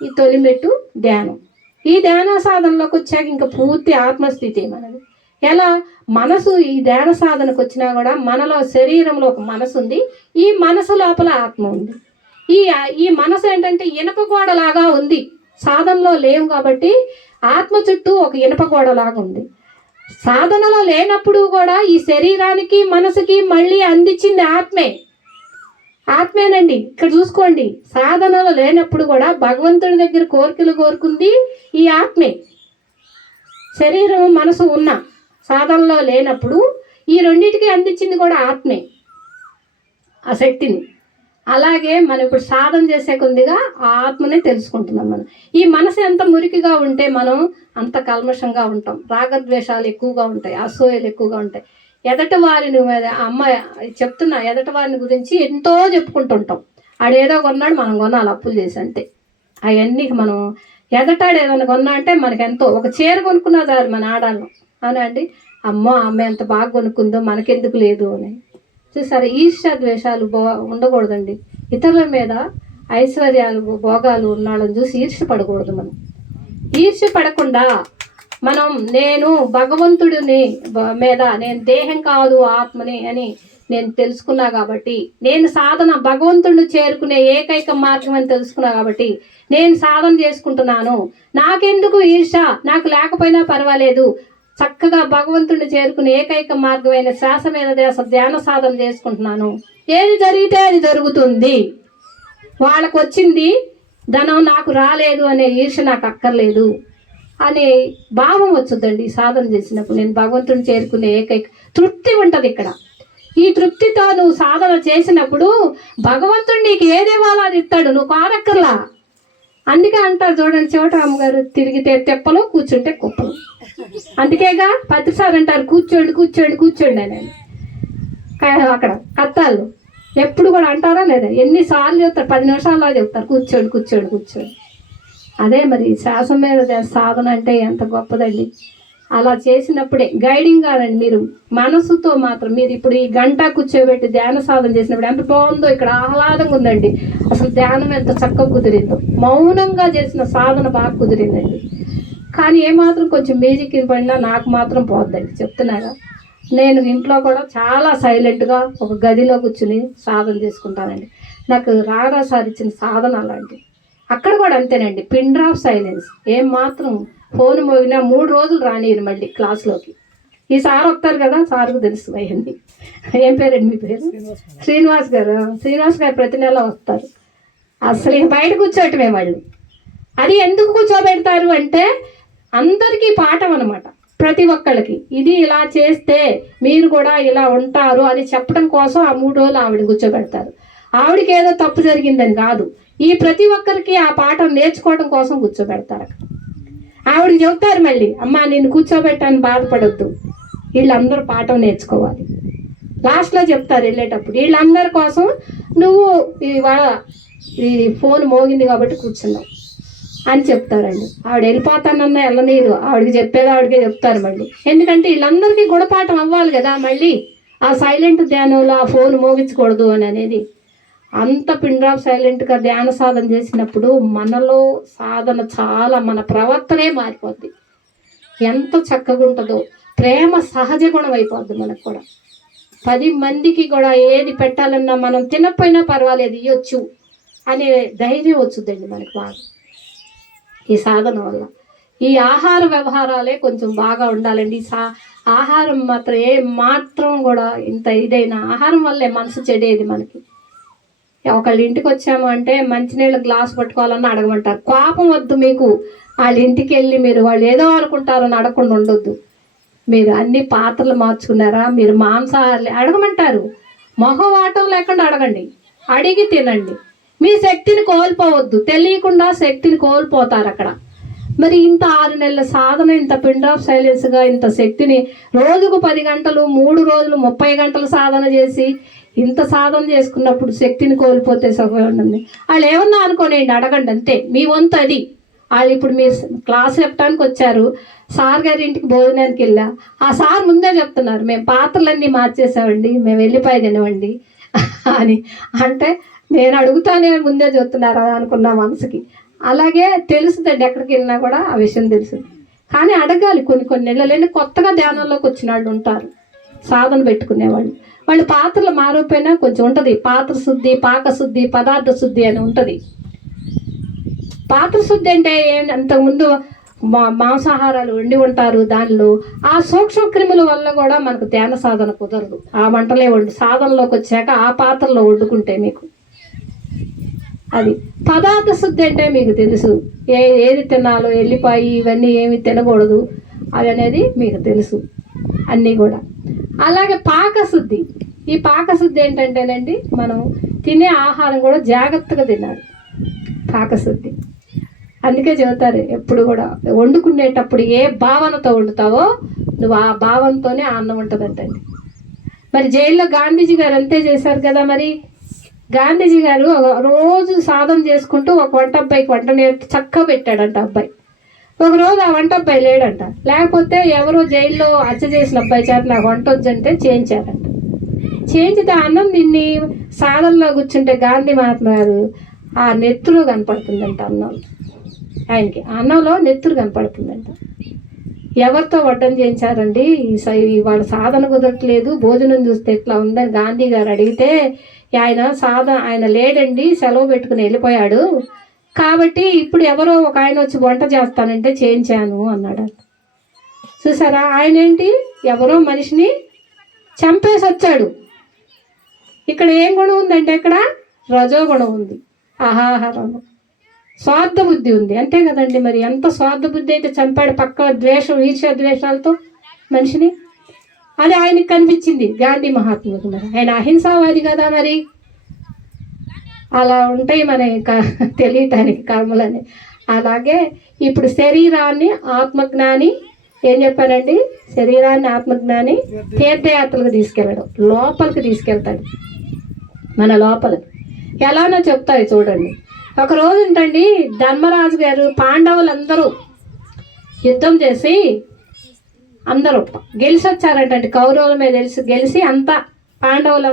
ఈ తొలి మెట్టు ధ్యానం. ఈ ధ్యాన సాధనలోకి వచ్చాక ఇంకా పూర్తి ఆత్మస్థితి మనది. ఎలా మనసు ఈ ధ్యాన సాధనకు వచ్చినా కూడా మనలో శరీరంలో ఒక మనసు ఉంది, ఈ మనసు లోపల ఆత్మ ఉంది. ఈ మనసు ఏంటంటే ఇనప గోడలాగా ఉంది, సాధనలో లేవు కాబట్టి ఆత్మ చుట్టూ ఒక ఇనప గోడలాగా ఉంది. సాధనలో లేనప్పుడు కూడా ఈ శరీరానికి మనసుకి మళ్ళీ అందించింది ఆత్మేనండి. ఇక్కడ చూసుకోండి, సాధనలో లేనప్పుడు కూడా భగవంతుడి దగ్గర కోరికలు కోరుకుంది ఈ ఆత్మే. శరీరం మనసు ఉన్న సాధనలో లేనప్పుడు ఈ రెండింటికి అందించింది కూడా ఆత్మే, ఆ శక్తిని. అలాగే మనం ఇప్పుడు సాధన చేసే కొద్దిగా ఆ ఆత్మనే తెలుసుకుంటున్నాం. మనం ఈ మనసు ఎంత మురికిగా ఉంటే మనం అంత కల్మషంగా ఉంటాం. రాగద్వేషాలు ఎక్కువగా ఉంటాయి, అసూయలు ఎక్కువగా ఉంటాయి. ఎదటి వారిని చెప్తున్నా, ఎదటి వారిని గురించి ఎంతో చెప్పుకుంటుంటాం. ఆడేదో కొన్నాడు మనం కొనాలి అప్పులు చేసి, అంతే. అవన్నీ మనం ఎదటాడు ఏదైనా కొన్నా అంటే మనకి ఎంతో, ఒక చీర కొనుక్కున్నా చాలు మన ఆడాళ్ళం అవునండి, అమ్మో అమ్మ ఎంత బాగా కొనుక్కుందో మనకెందుకు లేదు అని. చూసారా, ఈర్ష్య ద్వేషాలు ఉండకూడదండి. ఇతరుల మీద ఐశ్వర్యాలు భోగాలు ఉన్నాళ్ళని చూసి ఈర్ష్య పడకూడదు. మనం ఈర్ష్య పడకుండా మనం నేను భగవంతుడిని మీద, నేను దేహం కాదు ఆత్మని అని నేను తెలుసుకున్నా కాబట్టి, నేను సాధన భగవంతుడిని చేరుకునే ఏకైక మార్గం అని తెలుసుకున్నా కాబట్టి నేను సాధన చేసుకుంటున్నాను. నాకెందుకు ఈర్ష, నాకు లేకపోయినా పర్వాలేదు, చక్కగా భగవంతుడిని చేరుకునే ఏకైక మార్గమైన శ్వాస మీద ధ్యాన సాధన చేసుకుంటున్నాను. ఏది జరిగితే అది జరుగుతుంది, వాళ్ళకు వచ్చింది ధనం నాకు రాలేదు అనే ఈర్ష నాకు అక్కర్లేదు అనే భావం వచ్చుద్దండి సాధన చేసినప్పుడు. నేను భగవంతుడిని చేరుకునే ఏకైక తృప్తి ఉంటుంది ఇక్కడ. ఈ తృప్తితో నువ్వు సాధన చేసినప్పుడు భగవంతుడు నీకు ఏదేవాలో అది ఇస్తాడు, నువ్వు కారక్కర్లా. అందుకే అంటారు చూడండి, శివరామ గారు, తిరిగితే తెప్పలు కూర్చుంటే కుప్పలు. అందుకేగా ప్రతిసారి అంటారు కూర్చోండి కూర్చోండి కూర్చోండి అని. అక్కడ కత్తాలు ఎప్పుడు కూడా అంటారా లేదా, ఎన్నిసార్లు చెప్తారు, 10 నిమిషాల్లో చెప్తారు కూర్చోండి కూర్చోండి కూర్చోండి. అదే మరి శ్వాస మీద సాధన అంటే ఎంత గొప్పదండి. అలా చేసినప్పుడే గైడింగ్ కాదండి, మీరు మనసుతో మాత్రం మీరు ఇప్పుడు ఈ గంట కూర్చోబెట్టి ధ్యాన సాధన చేసినప్పుడు ఎంత బాగుందో, ఇక్కడ ఆహ్లాదంగా ఉందండి. అసలు ధ్యానం ఎంత చక్కగా కుదిరిందో, మౌనంగా చేసిన సాధన బాగా కుదిరిందండి. కానీ ఏమాత్రం కొంచెం మ్యూజిక్ పడినా నాకు మాత్రం పోద్దండి, చెప్తున్నారా. నేను ఇంట్లో కూడా చాలా సైలెంట్గా ఒక గదిలో కూర్చుని సాధన చేసుకుంటానండి. నాకు రారా సార్ ఇచ్చిన సాధన అలాంటి. అక్కడ కూడా అంతేనండి, పిన్ డ్రాప్ సైలెన్స్. ఏం మాత్రం ఫోన్ మోగినా 3 రోజులు రానియరు మళ్ళీ క్లాస్లోకి. ఈ సార్ వస్తారు కదా, సార్కు తెలుసు అవన్నీ. ఏం పేరండి మీ పేరు? శ్రీనివాస్ గారు. శ్రీనివాస్ గారు ప్రతి నెల వస్తారు. అసలు బయట కూర్చోటమే వాళ్ళు. అది ఎందుకు కూర్చోబెడతారు అంటే అందరికీ పాఠం అనమాట, ప్రతి ఒక్కళ్ళకి. ఇది ఇలా చేస్తే మీరు కూడా ఇలా ఉంటారు అని చెప్పడం కోసం ఆ 3 రోజులు ఆవిడ కూర్చోబెడతారు. ఆవిడకి ఏదో తప్పు జరిగిందని కాదు, ఈ ప్రతి ఒక్కరికి ఆ పాఠం నేర్చుకోవడం కోసం కూర్చోబెడతారు. ఆవిడకి చెబుతారు మళ్ళీ, అమ్మ నేను కూర్చోబెట్టాను బాధపడొద్దు, వీళ్ళందరూ పాఠం నేర్చుకోవాలి. లాస్ట్లో చెప్తారు వెళ్ళేటప్పుడు, వీళ్ళందరి కోసం నువ్వు ఈ ఫోన్ మోగింది కాబట్టి కూర్చున్నావు అని చెప్తారండి. ఆవిడ వెళ్ళిపోతానన్నా వెళ్ళనీరు, ఆవిడకి చెప్పేది ఆవిడకే చెప్తారు మళ్ళీ. ఎందుకంటే వీళ్ళందరికీ గుణపాఠం అవ్వాలి కదా మళ్ళీ. ఆ సైలెంట్ ధ్యానంలో ఆ ఫోన్ మోగించకూడదు అని అనేది. అంత పిన్ డ్రాప్ సైలెంట్గా ధ్యాన సాధన చేసినప్పుడు మనలో సాధన చాలా, మన ప్రవర్తనే మారిపోద్ది. ఎంత చక్కగా ఉంటుందో, ప్రేమ సహజ గుణం అయిపోద్ది మనకు కూడా. 10 మందికి కూడా ఏది పెట్టాలన్నా మనం తినకపోయినా పర్వాలేదు ఇవ్వచ్చు అనే ధైర్యం వచ్చుద్దండి మనకు బాగా ఈ సాధన వల్ల. ఈ ఆహార వ్యవహారాలే కొంచెం బాగా ఉండాలండి. ఆహారం మాత్రం ఏ మాత్రం కూడా ఇంత ఇదైనా ఆహారం వల్లే మనసు చెడేది మనకి. ఒకళ్ళ ఇంటికి వచ్చాము అంటే మంచినీళ్ళ గ్లాస్ పట్టుకోవాలన్నా అడగమంటారు. కోపం వద్దు మీకు, వాళ్ళ ఇంటికి వెళ్ళి మీరు వాళ్ళు ఏదో అనుకుంటారని అడగకుండా ఉండొద్దు. మీరు అన్ని పాత్రలు మార్చుకున్నారా, మీరు మాంసాహారాలు అడగమంటారు. మొహవాటం లేకుండా అడగండి, అడిగి తినండి. మీ శక్తిని కోల్పోవద్దు, తెలియకుండా శక్తిని కోల్పోతారు అక్కడ. మరి ఇంత 6 నెలల సాధన, ఇంత పిన్ డ్రాప్ సైలెన్స్గా ఇంత శక్తిని రోజుకు 10 గంటలు 3 రోజులు 30 గంటలు సాధన చేసి ఇంత సాధన చేసుకున్నప్పుడు శక్తిని కోల్పోతే సుఖం ఉంటుంది. వాళ్ళు ఏమన్నా అనుకోనేయండి, అడగండి అంతే. మీ వంతు అది, వాళ్ళు ఇప్పుడు మీరు క్లాస్ చెప్పడానికి వచ్చారు, సార్ గారి ఇంటికి భోజనానికి వెళ్ళా, ఆ సార్ ముందే చెప్తున్నారు మేము పాత్రలన్నీ మార్చేసామండి, మేము వెళ్ళిపోయి తినవండి అని. అంటే నేను అడుగుతానే ముందే చెప్తున్నారు అనుకున్నా మనసుకి. అలాగే తెలుస్తుందండి, ఎక్కడికి వెళ్ళినా కూడా ఆ విషయం తెలుస్తుంది. కానీ అడగాలి, కొన్ని నెలలు కొత్తగా ధ్యానంలోకి వచ్చిన వాళ్ళు ఉంటారు, సాధన పెట్టుకునేవాళ్ళు. వాళ్ళు పాత్రలు మారిపోయినా కొంచెం ఉంటుంది, పాత్ర శుద్ధి, పాక శుద్ధి, పదార్థ శుద్ధి అని ఉంటుంది. పాత్ర శుద్ధి అంటే అంతకుముందు మాంసాహారాలు వండి ఉంటారు, దానిలో ఆ సూక్ష్మ క్రిముల వల్ల కూడా మనకు ధ్యాన సాధన కుదరదు. ఆ వంటలే సాధనలోకి వచ్చాక ఆ పాత్రలో వండుకుంటే మీకు అది. పదార్థ శుద్ధి అంటే మీకు తెలుసు, ఏది తినాలో, ఎల్లిపాయి ఇవన్నీ ఏమి తినకూడదు అది అనేది మీకు తెలుసు అన్నీ కూడా. అలాగే పాకశుద్ధి, ఈ పాకశుద్ధి ఏంటంటేనండి మనం తినే ఆహారం కూడా జాగ్రత్తగా తినాలి, పాకశుద్ధి. అందుకే చెబుతారు ఎప్పుడు కూడా వండుకునేటప్పుడు ఏ భావనతో వండుతావో నువ్వు ఆ భావంతోనే అన్నం ఉంటుందంటండి. మరి జైల్లో గాంధీజీ గారు అంతే చేశారు కదా. మరి గాంధీజీ గారు రోజు సాధన చేసుకుంటూ ఒక వంట అబ్బాయికి వంట నేర్పి చక్కగా పెట్టాడంట. అబ్బాయి ఒకరోజు ఆ వంట అబ్బాయి లేడంట, లేకపోతే ఎవరో జైల్లో హత్య చేసిన అబ్బాయి చేత నాకు వంట వచ్చంటే చేయించారంట. చేయించితే అన్నం తిని సాధనలో కూర్చుంటే గాంధీ మహాత్మ గారు ఆ నెత్తురు కనపడుతుందంట, అన్నం ఆయనకి అన్నంలో నెత్తురు కనపడుతుందంట. ఎవరితో వడ్డం చేయించారండి, వాళ్ళ సాధన కుదరట్లేదు, భోజనం చూస్తే ఎట్లా ఉందని గాంధీ గారు అడిగితే ఆయన లేడండి, సెలవు పెట్టుకుని వెళ్ళిపోయాడు, కాబట్టి ఇప్పుడు ఎవరో ఒక ఆయన వచ్చి వంట చేస్తానంటే చేయించాను అన్నాడు. చూసారా, ఆయన ఏంటి ఎవరో మనిషిని చంపేసి వచ్చాడు. ఇక్కడ ఏం గుణం ఉందంటే ఇక్కడ రజో గుణం ఉంది, ఆహారం, స్వార్థ బుద్ధి ఉంది, అంతే కదండి. మరి ఎంత స్వార్థ బుద్ధి అయితే చంపాడు, పక్క ద్వేషం, ఈర్ష్య ద్వేషాలతో మనిషిని. అది ఆయనకి కనిపించింది గాంధీ మహాత్ముడికి. మరి ఆయన అహింసావాది కదా. మరి అలా ఉంటాయి మన తెలియటానికి కర్మలని. అలాగే ఇప్పుడు శరీరాన్ని ఆత్మజ్ఞాని ఏం చెప్పానండి, శరీరాన్ని ఆత్మజ్ఞాని తీర్థయాత్రలకు తీసుకెళ్ళడం, లోపలికి తీసుకెళ్తాడు మన లోపలికి. ఎలానో చెప్తాయి చూడండి. ఒక రోజు ఏంటండి, ధర్మరాజు గారు పాండవులందరూ యుద్ధం చేసి అందరూ గెలిచి వచ్చారంటండి, కౌరవుల మీద గెలిచి అంతా పాండవుల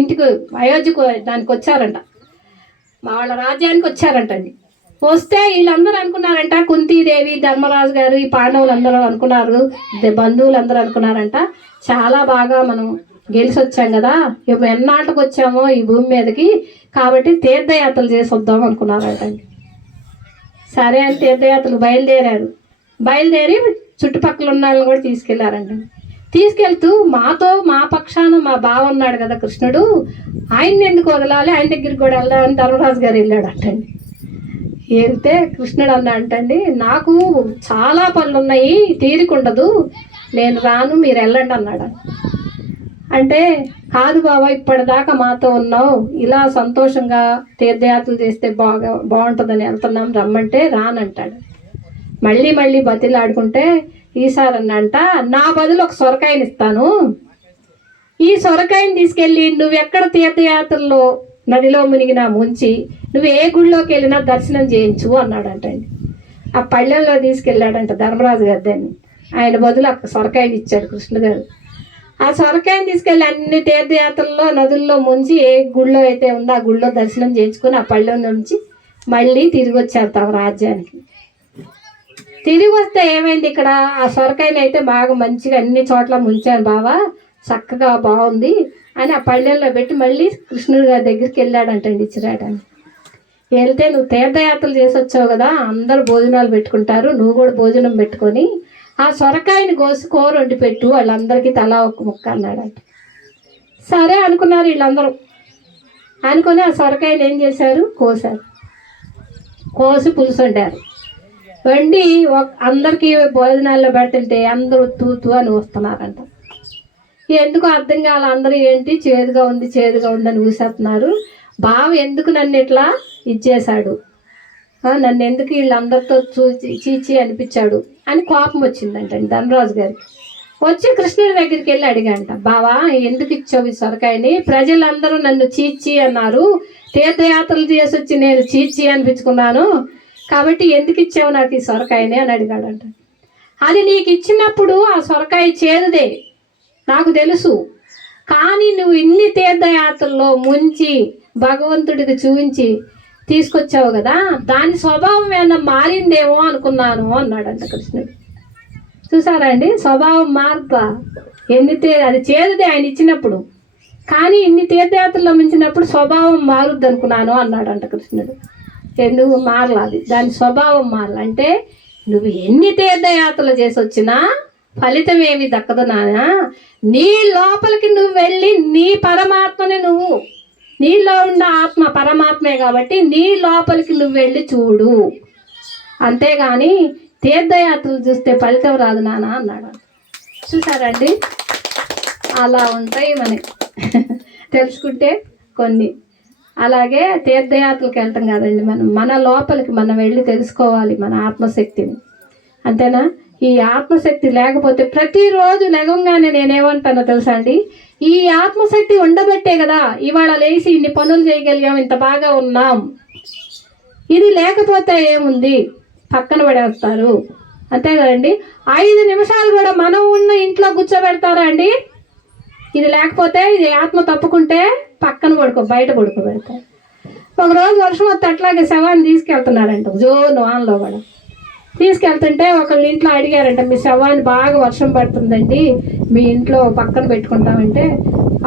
ఇంటికి అయోధ్యకు దానికి వచ్చారంట, వాళ్ళ రాజ్యానికి వచ్చారంటండి. వస్తే వీళ్ళందరూ అనుకున్నారంట, కుంతీదేవి, ధర్మరాజు గారు, ఈ పాండవులు అందరూ అనుకున్నారు, బంధువులు అందరూ అనుకున్నారంట, చాలా బాగా మనం గెలిచి వచ్చాం కదా, ఇప్పుడు ఎన్నాళ్ళకి వచ్చామో ఈ భూమి మీదకి, కాబట్టి తీర్థయాత్రలు చేసి వద్దాం అనుకున్నారంటండి. సరే అని తీర్థయాత్రలు బయలుదేరి చుట్టుపక్కల ఉన్న వాళ్ళని కూడా తీసుకెళ్లారంటండి. తీసుకెళ్తూ మా పక్షాన మా బావ ఉన్నాడు కదా కృష్ణుడు, ఆయన్ని ఎందుకు వదలాలి, ఆయన దగ్గరికి కూడా వెళ్దామని ధర్మరాజు గారు వెళ్ళాడు అంటండి. వెళ్తే కృష్ణుడు అన్నా అంటండి, నాకు చాలా పనులు ఉన్నాయి, తీరికుండదు, నేను రాను, మీరు వెళ్ళండి అన్నాడు. అంటే కాదు బాబా, ఇప్పటిదాకా మాతో ఉన్నావు, ఇలా సంతోషంగా తీర్థయాత్రలు చేస్తే బాగుంటుందని వెళ్తున్నాం, రమ్మంటే రానంటాడు. మళ్ళీ బతిలాడుకుంటే ఈసారి అన్నంట, నా బదులు ఒక సొరకాయని ఇస్తాను, ఈ సొరకాయని తీసుకెళ్ళి నువ్వెక్కడ తీర్థయాత్రల్లో నదిలో మునిగినా ముంచి, నువ్వు ఏ గుళ్ళోకి వెళ్ళినా దర్శనం చేయించు అన్నాడంటండి. ఆ పళ్ళెంలో తీసుకెళ్ళాడంట ధర్మరాజు గారు దాన్ని, ఆయన బదులు అక్కడ సొరకాయని ఇచ్చాడు కృష్ణ గారు. ఆ సొరకాయని తీసుకెళ్ళి అన్ని తీర్థయాత్రల్లో నదుల్లో ముంచి ఏ గుళ్ళో అయితే ఉందో ఆ గుళ్ళో దర్శనం చేయించుకొని ఆ పళ్ళెం నుంచి మళ్ళీ తిరిగి వచ్చారు తమ రాజ్యానికి. తిరిగి వస్తే ఏమైంది, ఇక్కడ ఆ సొరకాయని అయితే బాగా మంచిగా అన్ని చోట్ల ముంచాను బావా, చక్కగా బాగుంది అని ఆ పళ్ళెల్లో పెట్టి మళ్ళీ కృష్ణుడి గారి దగ్గరికి వెళ్ళాడంటండి ఇచ్చిరాడని. వెళ్తే నువ్వు తీర్థయాత్రలు చేసి వచ్చావు కదా, అందరూ భోజనాలు పెట్టుకుంటారు, నువ్వు కూడా భోజనం పెట్టుకొని ఆ సొరకాయని కోసి కూర వండి పెట్టు, వాళ్ళందరికీ తలా ఒక ముక్క అన్నాడంట. సరే అనుకున్నారు వీళ్ళందరూ. అనుకుని ఆ సొరకాయని ఏం చేశారు, కోసి పులుసు వండారు. వండి అందరికీ భోజనాల్లో పెడుతుంటే అందరూ తూతూ అని వస్తున్నారంట. ఎందుకు అర్థం కాల, అందరూ ఏంటి చేదుగా ఉంది అని ఊసేస్తున్నారు, బావ ఎందుకు నన్ను ఇట్లా ఇచ్చేశాడు, నన్ను ఎందుకు వీళ్ళందరితో చీచి అనిపించాడు అని కోపం వచ్చిందంటండి ధర్మరాజు గారికి. వచ్చి కృష్ణుడి దగ్గరికి వెళ్ళి అడిగాంట, బావా ఎందుకు ఇచ్చావు ఈ సొరకాయని, ప్రజలందరూ నన్ను చీచి అన్నారు, తీర్థయాత్రలు చేసి వచ్చి నేను చీచి అనిపించుకున్నాను, కాబట్టి ఎందుకు ఇచ్చావు నాకు ఈ సొరకాయని అని అడిగాడంట. అది నీకు ఇచ్చినప్పుడు ఆ సొరకాయ చేదుదే నాకు తెలుసు, కానీ నువ్వు ఇన్ని తీర్థయాత్రల్లో ముంచి భగవంతుడికి చూపించి తీసుకొచ్చావు కదా, దాని స్వభావం ఏమన్నా మారిందేమో అనుకున్నాను అన్నాడంట కృష్ణుడు. చూసారా అండి, స్వభావం మార్పా. అది చేదుదే ఆయన ఇచ్చినప్పుడు, కానీ ఇన్ని తీర్థయాత్రల్లో మించినప్పుడు స్వభావం మారుద్ది అనుకున్నాను అన్నాడంట కృష్ణుడు. ఎందుకు మారలా? అది దాని స్వభావం మారల. అంటే నువ్వు ఎన్ని తీర్థయాత్రలు చేసి వచ్చినా ఫలితం ఏమి దక్కదు నాన్న. నీ లోపలికి నువ్వు వెళ్ళి నీ పరమాత్మని నీలో ఉన్న ఆత్మ పరమాత్మే కాబట్టి నీ లోపలికి నువ్వు వెళ్ళి చూడు, అంతేగాని తీర్థయాత్రలు చూస్తే ఫలితం రాదు నాన్న అన్నాడు. చూసారండి, అలా ఉంటాయి మనకి తెలుసుకుంటే కొన్ని. అలాగే తీర్థయాత్రలకు వెళ్తాం కదండి, మన లోపలికి మనం వెళ్ళి తెలుసుకోవాలి మన ఆత్మశక్తిని, అంతేనా? ఈ ఆత్మశక్తి లేకపోతే ప్రతిరోజు లెగంగానే నేనేమంటానో తెలుసా అండి, ఈ ఆత్మశక్తి ఉండబట్టే కదా ఇవాళ లేచి ఇన్ని పనులు చేయగలిగాం, ఇంత బాగా ఉన్నాం. ఇది లేకపోతే ఏముంది, పక్కన పడేస్తారు, అంతే కదండి. 5 నిమిషాలు కూడా మనం ఉన్న ఇంట్లో కూర్చోబెడతారా అండి? ఇది లేకపోతే, ఇది ఆత్మ తప్పుకుంటే పక్కన బయట పడుకోబెడతారు. ఒకరోజు వర్షం వస్తే అట్లాగే శవాన్ని తీసుకెళ్తున్నారంట, జోను వాన్లో కూడా తీసుకెళ్తుంటే ఒకళ్ళు ఇంట్లో అడిగారంట, మీ శవాన్ని బాగా వర్షం పడుతుందండి, మీ ఇంట్లో పక్కన పెట్టుకుంటామంటే,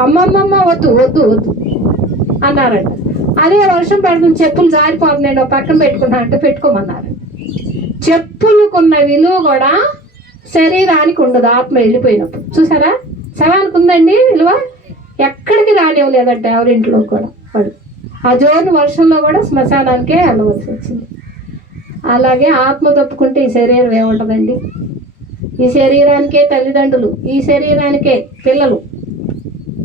అమ్మమ్మమ్మ వద్దు వద్దు వద్దు అన్నారంట. అదే వర్షం పడుతుంది, చెప్పులు జారిపోతున్నాయి, పక్కన పెట్టుకున్నా అంటే పెట్టుకోమన్నారు. చెప్పులకున్న విలువ కూడా శరీరానికి ఉండదు ఆత్మ వెళ్ళిపోయినప్పుడు. చూసారా, శవానికి ఉందండి విలువ, ఎక్కడికి రానివ్వలేదంట ఎవరింట్లో కూడా. వాడు ఆ జోరు వర్షంలో కూడా శ్మశానానికే వెళ్ళవలసి వచ్చింది. అలాగే ఆత్మ తప్పుకుంటే ఈ శరీరం ఏముంటుందండి? ఈ శరీరానికే తల్లిదండ్రులు, ఈ శరీరానికే పిల్లలు,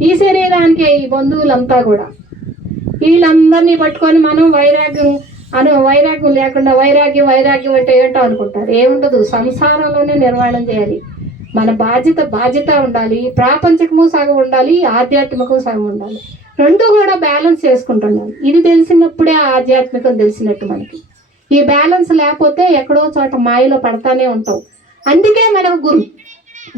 ఈ శరీరానికే ఈ బంధువులంతా కూడా. వీళ్ళందరినీ పట్టుకొని మనం వైరాగ్యం లేకుండా వైరాగ్యం అంటే ఏంటో అనుకుంటారు. ఏముండదు, సంసారంలోనే నిర్వహణ చేయాలి. మన బాధ్యత ఉండాలి. ప్రాపంచికము సగం ఉండాలి, ఆధ్యాత్మికము సగం ఉండాలి. రెండు కూడా బ్యాలెన్స్ చేసుకుంటున్నాం. ఇది తెలిసినప్పుడే ఆధ్యాత్మికం తెలిసినట్టు మనకి. ఈ బ్యాలెన్స్ లేకపోతే ఎక్కడో చోట మాయలో పడతానే ఉంటాం. అందుకే మనకు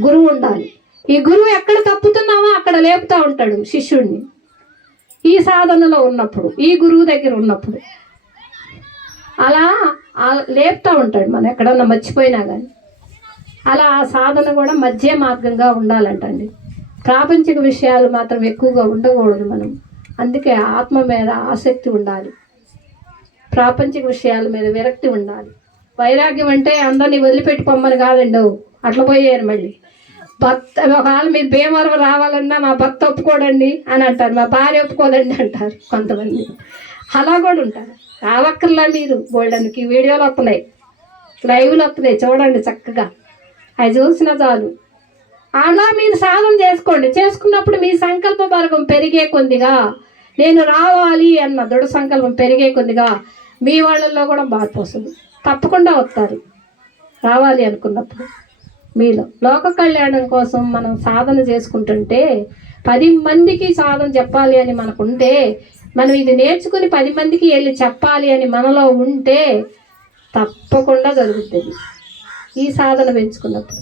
గురువు ఉండాలి. ఈ గురువు ఎక్కడ తప్పుతున్నామో అక్కడ లేపుతా ఉంటాడు శిష్యుడిని. ఈ సాధనలో ఉన్నప్పుడు, ఈ గురువు దగ్గర ఉన్నప్పుడు అలా లేపుతా ఉంటాడు. మనం ఎక్కడన్నా మర్చిపోయినా కానీ అలా ఆ సాధన కూడా మధ్య మార్గంగా ఉండాలంటండి. ప్రాపంచిక విషయాలు మాత్రం ఎక్కువగా ఉండకూడదు మనం. అందుకే ఆత్మ మీద ఆసక్తి ఉండాలి, ప్రాపంచిక విషయాల మీద విరక్తి ఉండాలి. వైరాగ్యం అంటే అందరినీ వదిలిపెట్టి పొమ్మని కాదండి, అట్లా పోయారు. మళ్ళీ ఒకవేళ మీరు భీమవరం రావాలన్నా మా భర్త ఒప్పుకోడండి అని అంటారు, మా భార్య ఒప్పుకోదండి అంటారు కొంతమంది. అలా కూడా ఉంటారు. రావక్కర్లా మీరు, బోల్డానికి వీడియోలు వస్తున్నాయి, లైవ్లు వస్తున్నాయి, చూడండి చక్కగా. అవి చూసినా చాలు. అలా మీరు సాధన చేసుకోండి. చేసుకున్నప్పుడు మీ సంకల్ప బలగం పెరిగే కొద్దిగా, నేను రావాలి అన్న దృఢ సంకల్పం పెరిగే కొద్దిగా మీ వాళ్ళల్లో కూడా మార్పు వస్తుంది. తప్పకుండా వస్తారు రావాలి అనుకున్నప్పుడు. మీలో లోక కళ్యాణం కోసం మనం సాధన చేసుకుంటుంటే, 10 మందికి సాధన చెప్పాలి అని మనకుంటే, మనం ఇది నేర్చుకుని 10 మందికి వెళ్ళి చెప్పాలి అని మనలో ఉంటే తప్పకుండా జరుగుతుంది ఈ సాధన పెంచుకున్నప్పుడు.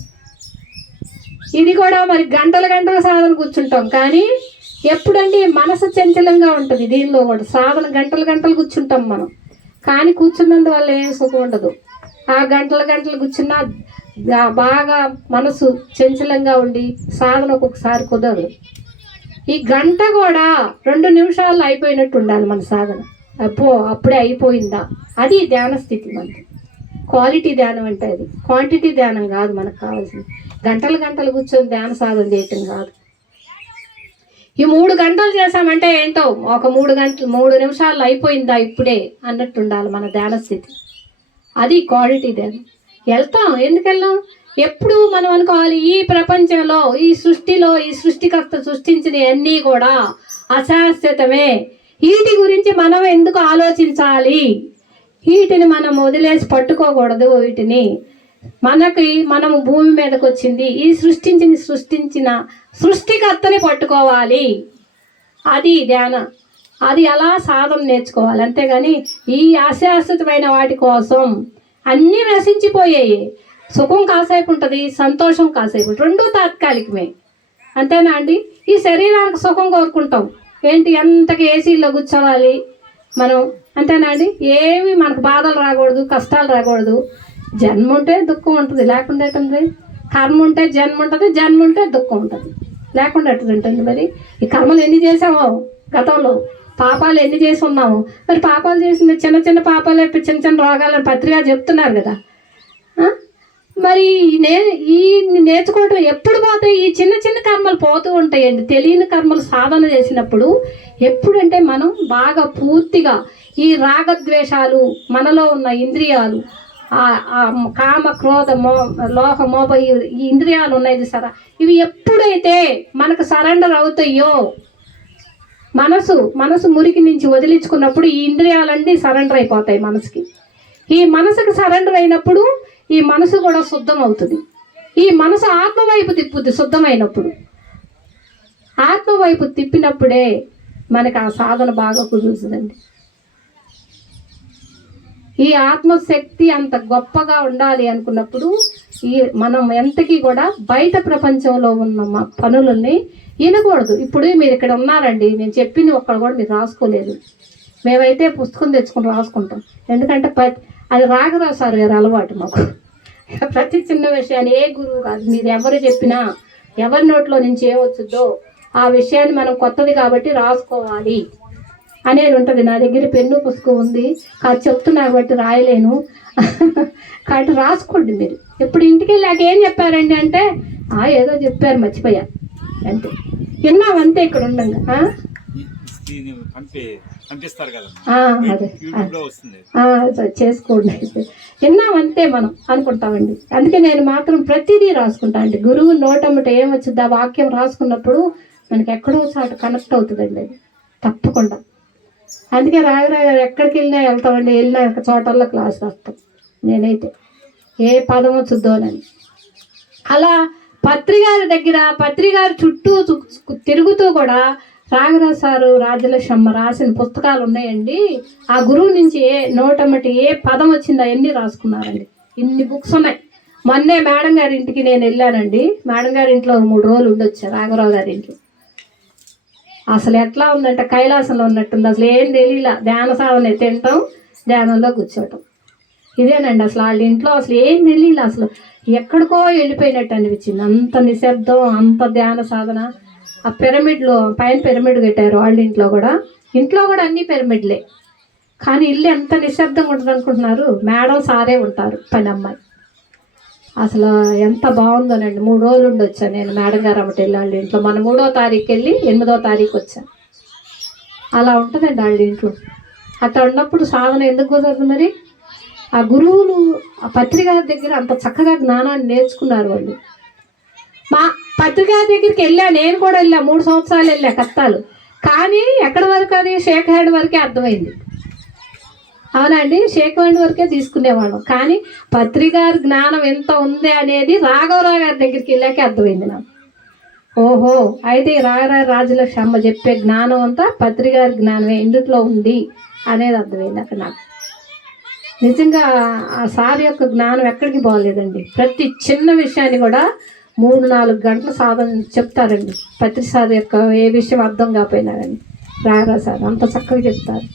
ఇది కూడా మరి గంటల సాధన కూర్చుంటాం, కానీ ఎప్పుడండి మనసు చంచలంగా ఉంటుంది. దీనిలో కూడా సాధన గంటలు కూర్చుంటాం మనం, కానీ కూర్చున్నందువల్ల ఏం సుఖం ఉండదు. ఆ గంటలు కూర్చున్నా బాగా మనసు చంచలంగా ఉండి సాధన ఒక్కొక్కసారి కుదరదు. ఈ గంట కూడా 2 నిమిషాల్లో అయిపోయినట్టు ఉండాలి మన సాధన. అప్పుడే అయిపోయిందా, అది ధ్యాన స్థితి. మనకి క్వాలిటీ ధ్యానం అంటే అది, క్వాంటిటీ ధ్యానం కాదు. మనకు కావాల్సింది గంటలు కూర్చొని ధ్యాన సాధన చేయటం కాదు. ఈ 3 గంటలు చేసామంటే ఏంటో, ఒక 3 నిమిషాల్లో అయిపోయిందా ఇప్పుడే అన్నట్టు ఉండాలి మన ధ్యాన స్థితి. అది క్వాలిటీ ధ్యానం. వెళ్తాం, ఎందుకు వెళ్ళాం? ఎప్పుడు మనం అనుకోవాలి, ఈ ప్రపంచంలో, ఈ సృష్టిలో, ఈ సృష్టికర్త సృష్టించినవి అన్నీ కూడా అశాశ్వతమే. వీటి గురించి మనం ఎందుకు ఆలోచించాలి? వీటిని మనం వదిలేసి పట్టుకోకూడదు. వీటిని మనము భూమి మీదకి వచ్చింది ఈ సృష్టించిన సృష్టికర్తని పట్టుకోవాలి. అది ధ్యాన. అది అలా సాధన నేర్చుకోవాలి. అంతేగాని ఈ అశాశ్వతమైన వాటి కోసం అన్నీ నశించిపోయాయి. సుఖం కాసేపు ఉంటుంది, సంతోషం కాసేపు, రెండూ తాత్కాలికమే. అంతేనా అండి? ఈ శరీరానికి సుఖం కోరుకుంటాం, ఏంటి ఎంతకి ఏసీలో కూర్చోవాలి మనం, అంతేనా అండి? ఏమి మనకు బాధలు రాకూడదు, కష్టాలు రాకూడదు. జన్మ ఉంటే దుఃఖం ఉంటుంది, లేకుండా ఎట్టుంది? కర్మ ఉంటే జన్మ ఉంటుంది, జన్మ ఉంటే దుఃఖం ఉంటుంది, లేకుండా ఎట్టుంటుంది? మరి ఈ కర్మలు ఎన్ని చేసామో గతంలో, పాపాలు ఎన్ని చేసి ఉన్నాము. మరి పాపాలు చేసిన చిన్న చిన్న పాపాలు, చిన్న చిన్న రోగాలని పత్రిక చెప్తున్నారు కదా. మరి ఈ నేర్చుకోవటం ఎప్పుడు పోతాయి? ఈ చిన్న చిన్న కర్మలు పోతూ ఉంటాయండి. తెలియని కర్మలు సాధన చేసినప్పుడు ఎప్పుడంటే మనం బాగా పూర్తిగా ఈ రాగద్వేషాలు, మనలో ఉన్న ఇంద్రియాలు, కామ క్రోధ లోహ మోప ఈ ఇంద్రియాలు ఉన్నాయి సరే, ఇవి ఎప్పుడైతే మనకు సరెండర్ అవుతాయో, మనసు మురికి నుంచి వదిలించుకున్నప్పుడు ఈ ఇంద్రియాలన్నీ సరెండర్ అయిపోతాయి మనసుకి. ఈ మనసుకు సరెండర్ అయినప్పుడు ఈ మనసు కూడా శుద్ధం అవుతుంది. ఈ మనసు ఆత్మవైపు తిప్పుద్ది. శుద్ధమైనప్పుడు ఆత్మవైపు తిప్పినప్పుడే మనకి ఆ సాధన బాగా కుదురుతుందండి. ఈ ఆత్మశక్తి అంత గొప్పగా ఉండాలి అనుకున్నప్పుడు మనం ఎంతకీ కూడా బయట ప్రపంచంలో ఉన్న పనులని వినకూడదు. ఇప్పుడు మీరు ఇక్కడ ఉన్నారండి, నేను చెప్పింది ఒక్కడ కూడా మీరు రాసుకోలేదు. మేమైతే పుస్తకం తెచ్చుకుని రాసుకుంటాం, ఎందుకంటే అది రాఘరావు సార్ గారు అలవాటు మాకు. ప్రతి చిన్న విషయాన్ని, ఏ గురువు కాదు, మీరు ఎవరు చెప్పినా, ఎవరి నోట్లో నుంచి ఏమొచ్చుద్దో ఆ విషయాన్ని మనం కొత్తది కాబట్టి రాసుకోవాలి అనేది ఉంటుంది. నా దగ్గర పెన్ను పుస్తకం ఉంది, కాదు చెప్తున్నా కాబట్టి రాయలేను కాబట్టి రాసుకోండి మీరు. ఇప్పుడు ఇంటికి వెళ్ళాక ఏం చెప్పారండి అంటే, ఏదో చెప్పారు మర్చిపోయా అంతే, విన్నామంతే. ఇక్కడ ఉండంగా అదే చేసుకోండి, విన్నామంతే మనం అనుకుంటామండి. అందుకే నేను మాత్రం ప్రతిదీ రాసుకుంటా అండి. గురువు నోటమ్మట ఏమొచ్చింది ఆ వాక్యం రాసుకున్నప్పుడు మనకి ఎక్కడో చాటు కనెక్ట్ అవుతుందండి అది తప్పకుండా. అందుకే రాఘరావు గారు ఎక్కడికి వెళ్ళినా వెళ్తామండి, వెళ్ళినా చోటల్లో క్లాస్ రాస్తాం. నేనైతే ఏ పదం వచ్చుద్దోనని అలా పత్రిగారి దగ్గర, పత్రిగారి చుట్టూ తిరుగుతూ కూడా రాఘరావు సారు, రాజ్యలక్ష్మమ్మ రాసిన పుస్తకాలు ఉన్నాయండి. ఆ గురువు నుంచి నోటమ్మటి ఏ పదం వచ్చిందో అవన్నీ రాసుకున్నారండి. ఇన్ని బుక్స్ ఉన్నాయి. మొన్నే మేడం గారి ఇంటికి నేను వెళ్ళానండి. మేడం గారి ఇంట్లో 3 రోజులు ఉండొచ్చా రాఘరావు గారి ఇంట్లో. అసలు ఎట్లా ఉందంటే కైలాసంలో ఉన్నట్టుంది. అసలు ఏం తెలియలా, ధ్యాన సాధన, తినటం, ధ్యానంలో కూర్చోవటం, ఇదేనండి. అసలు వాళ్ళ ఇంట్లో అసలు ఏం తెలియలే, అసలు ఎక్కడికో వెళ్ళిపోయినట్టు అనిపించింది. అంత నిశ్శబ్దం, అంత ధ్యాన సాధన. ఆ పిరమిడ్లో పైన పిరమిడ్ కట్టారు వాళ్ళ ఇంట్లో కూడా అన్ని పిరమిడ్లే, కానీ ఇల్లు ఎంత నిశ్శబ్దంగా ఉంటుంది అనుకుంటున్నారు. మేడం సారే ఉంటారు, పని అమ్మాయి. అసలు ఎంత బాగుందోనండి. 3 రోజులు ఉండొచ్చాను నేను మేడం గారు అమ్మటి వెళ్ళి వాళ్ళ ఇంట్లో. మన 3వ తారీఖు వెళ్ళి 8వ తారీఖు వచ్చాను. అలా ఉంటుందండి వాళ్ళ ఇంట్లో. అట్లా ఉన్నప్పుడు సాధన ఎందుకు కుదరదు మరి? ఆ గురువులు ఆ పత్రిక దగ్గర అంత చక్కగా జ్ఞానాన్ని నేర్చుకున్నారు వాళ్ళు. మా పత్రిక దగ్గరికి వెళ్ళా, నేను కూడా వెళ్ళా, 3 సంవత్సరాలు వెళ్ళా కత్తాలు. కానీ ఎక్కడి వరకు అది షేక్ హ్యాండ్ వరకే అర్థమైంది. అవునండి, షేక్ హ్యాండ్ వరకే తీసుకునేవాళ్ళం. కానీ పత్రికారి జ్ఞానం ఎంత ఉంది అనేది రాఘవరావు గారి దగ్గరికి వెళ్ళాకే అర్థమైంది నాకు. ఓహో, అయితే రాఘరావు రాజలక్ష్మి చెప్పే జ్ఞానం అంతా పత్రికారి జ్ఞానమే ఇందులో ఉంది అనేది అర్థమైంది అక్కడ నాకు. నిజంగా ఆ సార్ యొక్క జ్ఞానం ఎక్కడికి పోలేదండి. ప్రతి చిన్న విషయాన్ని కూడా 3-4 గంటల సాధన చెప్తారండి. పత్రి సార్ యొక్క ఏ విషయం అర్థం కాకపోయినా కానీ రాఘరావు సార్ అంత చక్కగా చెప్తారు.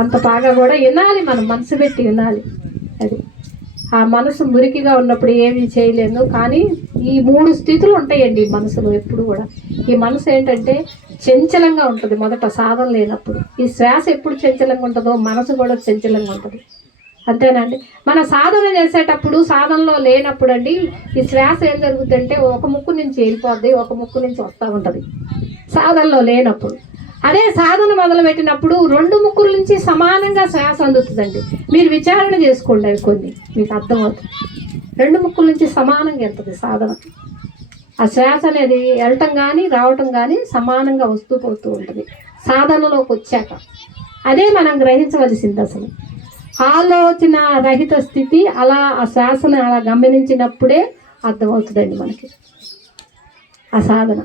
అంత బాగా కూడా వినాలి, మనం మనసు పెట్టి వినాలి. అది ఆ మనసు మురికిగా ఉన్నప్పుడు ఏమీ చేయలేను. కానీ ఈ 3 స్థితులు ఉంటాయండి ఈ మనసులో ఎప్పుడు కూడా. ఈ మనసు ఏంటంటే చంచలంగా ఉంటుంది మొదట సాధన లేనప్పుడు. ఈ శ్వాస ఎప్పుడు చంచలంగా ఉంటుందో మనసు కూడా చంచలంగా ఉంటుంది. అంతేనండి. మన సాధన చేసేటప్పుడు, సాధనలో లేనప్పుడు అండి ఈ శ్వాస ఏం జరుగుతుందంటే ఒక ముక్కు నుంచి వెళ్ళిపోద్ది, ఒక ముక్కు నుంచి వస్తూ ఉంటుంది సాధనలో లేనప్పుడు. అదే సాధన మొదలుపెట్టినప్పుడు 2 ముక్కుల నుంచి సమానంగా శ్వాస అందుతుందండి. మీరు విచారణ చేసుకోండి, అవి కొన్ని మీకు అర్థమవుతుంది. 2 ముక్కుల నుంచి సమానంగా వెళ్తుంది సాధన. ఆ శ్వాస అనేది వెళ్ళటం కానీ రావటం కానీ సమానంగా వస్తూ పోతూ ఉంటుంది సాధనలోకి వచ్చాక. అదే మనం గ్రహించవలసింది. అసలు ఆలోచన రహిత స్థితి, అలా ఆ శ్వాసను అలా గమనించినప్పుడే అర్థమవుతుందండి మనకి ఆ సాధన.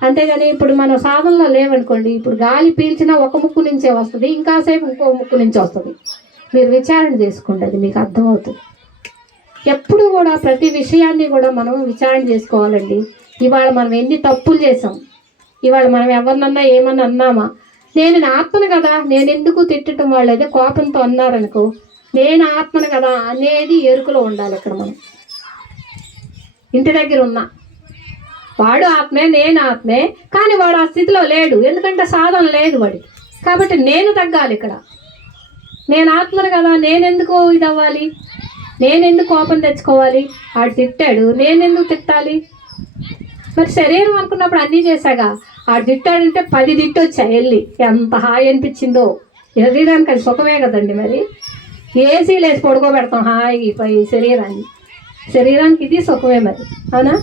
అంతేగాని ఇప్పుడు మనం సాధనలో లేవనుకోండి, ఇప్పుడు గాలి పీల్చినా ఒక ముక్కు నుంచే వస్తుంది, ఇంకాసేపు ఇంకో ముక్కు నుంచి వస్తుంది. మీరు విచారణ చేసుకోండి, అది మీకు అర్థమవుతుంది. ఎప్పుడు కూడా ప్రతి విషయాన్ని కూడా మనం విచారణ చేసుకోవాలండి. ఇవాళ మనం ఎన్ని తప్పులు చేసాం, ఇవాళ మనం ఎవరినన్నా ఏమన్నా అన్నామా, నేను నా ఆత్మను కదా, నేను ఎందుకు తిట్టడం, వాళ్ళు ఏదో కోపంతో అన్నారనుకో, నేను ఆత్మను కదా అనేది ఎరుకలో ఉండాలి. ఇక్కడ మనం ఇంటి దగ్గర ఉన్నా వాడు ఆత్మే, నేను ఆత్మే, కానీ వాడు ఆ స్థితిలో లేడు, ఎందుకంటే సాధన లేదు వాడికి. కాబట్టి నేను తగ్గాలి. ఇక్కడ నేను ఆత్మను కదా, నేనెందుకు ఇది అవ్వాలి, నేనెందుకు కోపం తెచ్చుకోవాలి, వాడు తిట్టాడు నేనెందుకు తిట్టాలి. మరి శరీరం అనుకున్నప్పుడు అన్నీ చేశాగా, ఆడు తిట్టాడంటే 10 తిట్టొచ్చాయి వెళ్ళి, ఎంత హాయి అనిపించిందో. శరీరానికి అది సుఖమే కదండి. మరి ఏసీలు వేసి పడుకోబెడతాం హాయి శరీరానికి ఇది సుఖమే మరి, అవునా?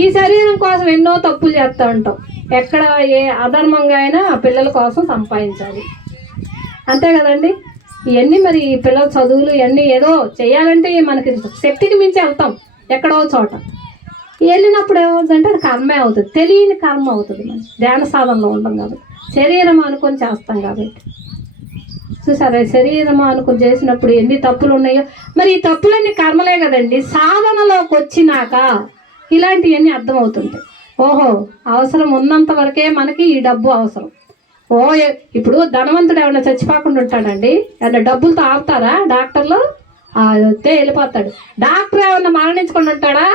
ఈ శరీరం కోసం ఎన్నో తప్పులు చేస్తూ ఉంటాం. ఎక్కడ ఏ అధర్మంగా అయినా పిల్లల కోసం సంపాదించాలి, అంతే కదండి. ఇవన్నీ మరి పిల్లల చదువులు ఇవన్నీ ఏదో చేయాలంటే మనకి శక్తికి మించి వెళ్తాం ఎక్కడో చోట. వెళ్ళినప్పుడు ఏమవుతుందంటే అది కర్మే అవుతుంది, తెలియని కర్మ అవుతుంది. మనం ధ్యాన సాధనలో ఉంటాం కాబట్టి, శరీరం అనుకొని చేస్తాం కాబట్టి. చూసారా, శరీరం అనుకుని చేసినప్పుడు ఎన్ని తప్పులు ఉన్నాయో. మరి ఈ తప్పులన్నీ కర్మలే కదండి. సాధనలోకి వచ్చినాక ఇలాంటివన్నీ అర్థమవుతుంటాయి. ఓహో, అవసరం ఉన్నంత వరకే మనకి ఈ డబ్బు అవసరం. ఇప్పుడు ధనవంతుడు ఏమైనా చచ్చిపోకుండా ఉంటాడండి? అంటే డబ్బులతో ఆపుతారా డాక్టర్లు? వస్తే వెళ్ళిపోతాడు. డాక్టర్ ఏమన్నా మరణించుకొని ఉంటాడా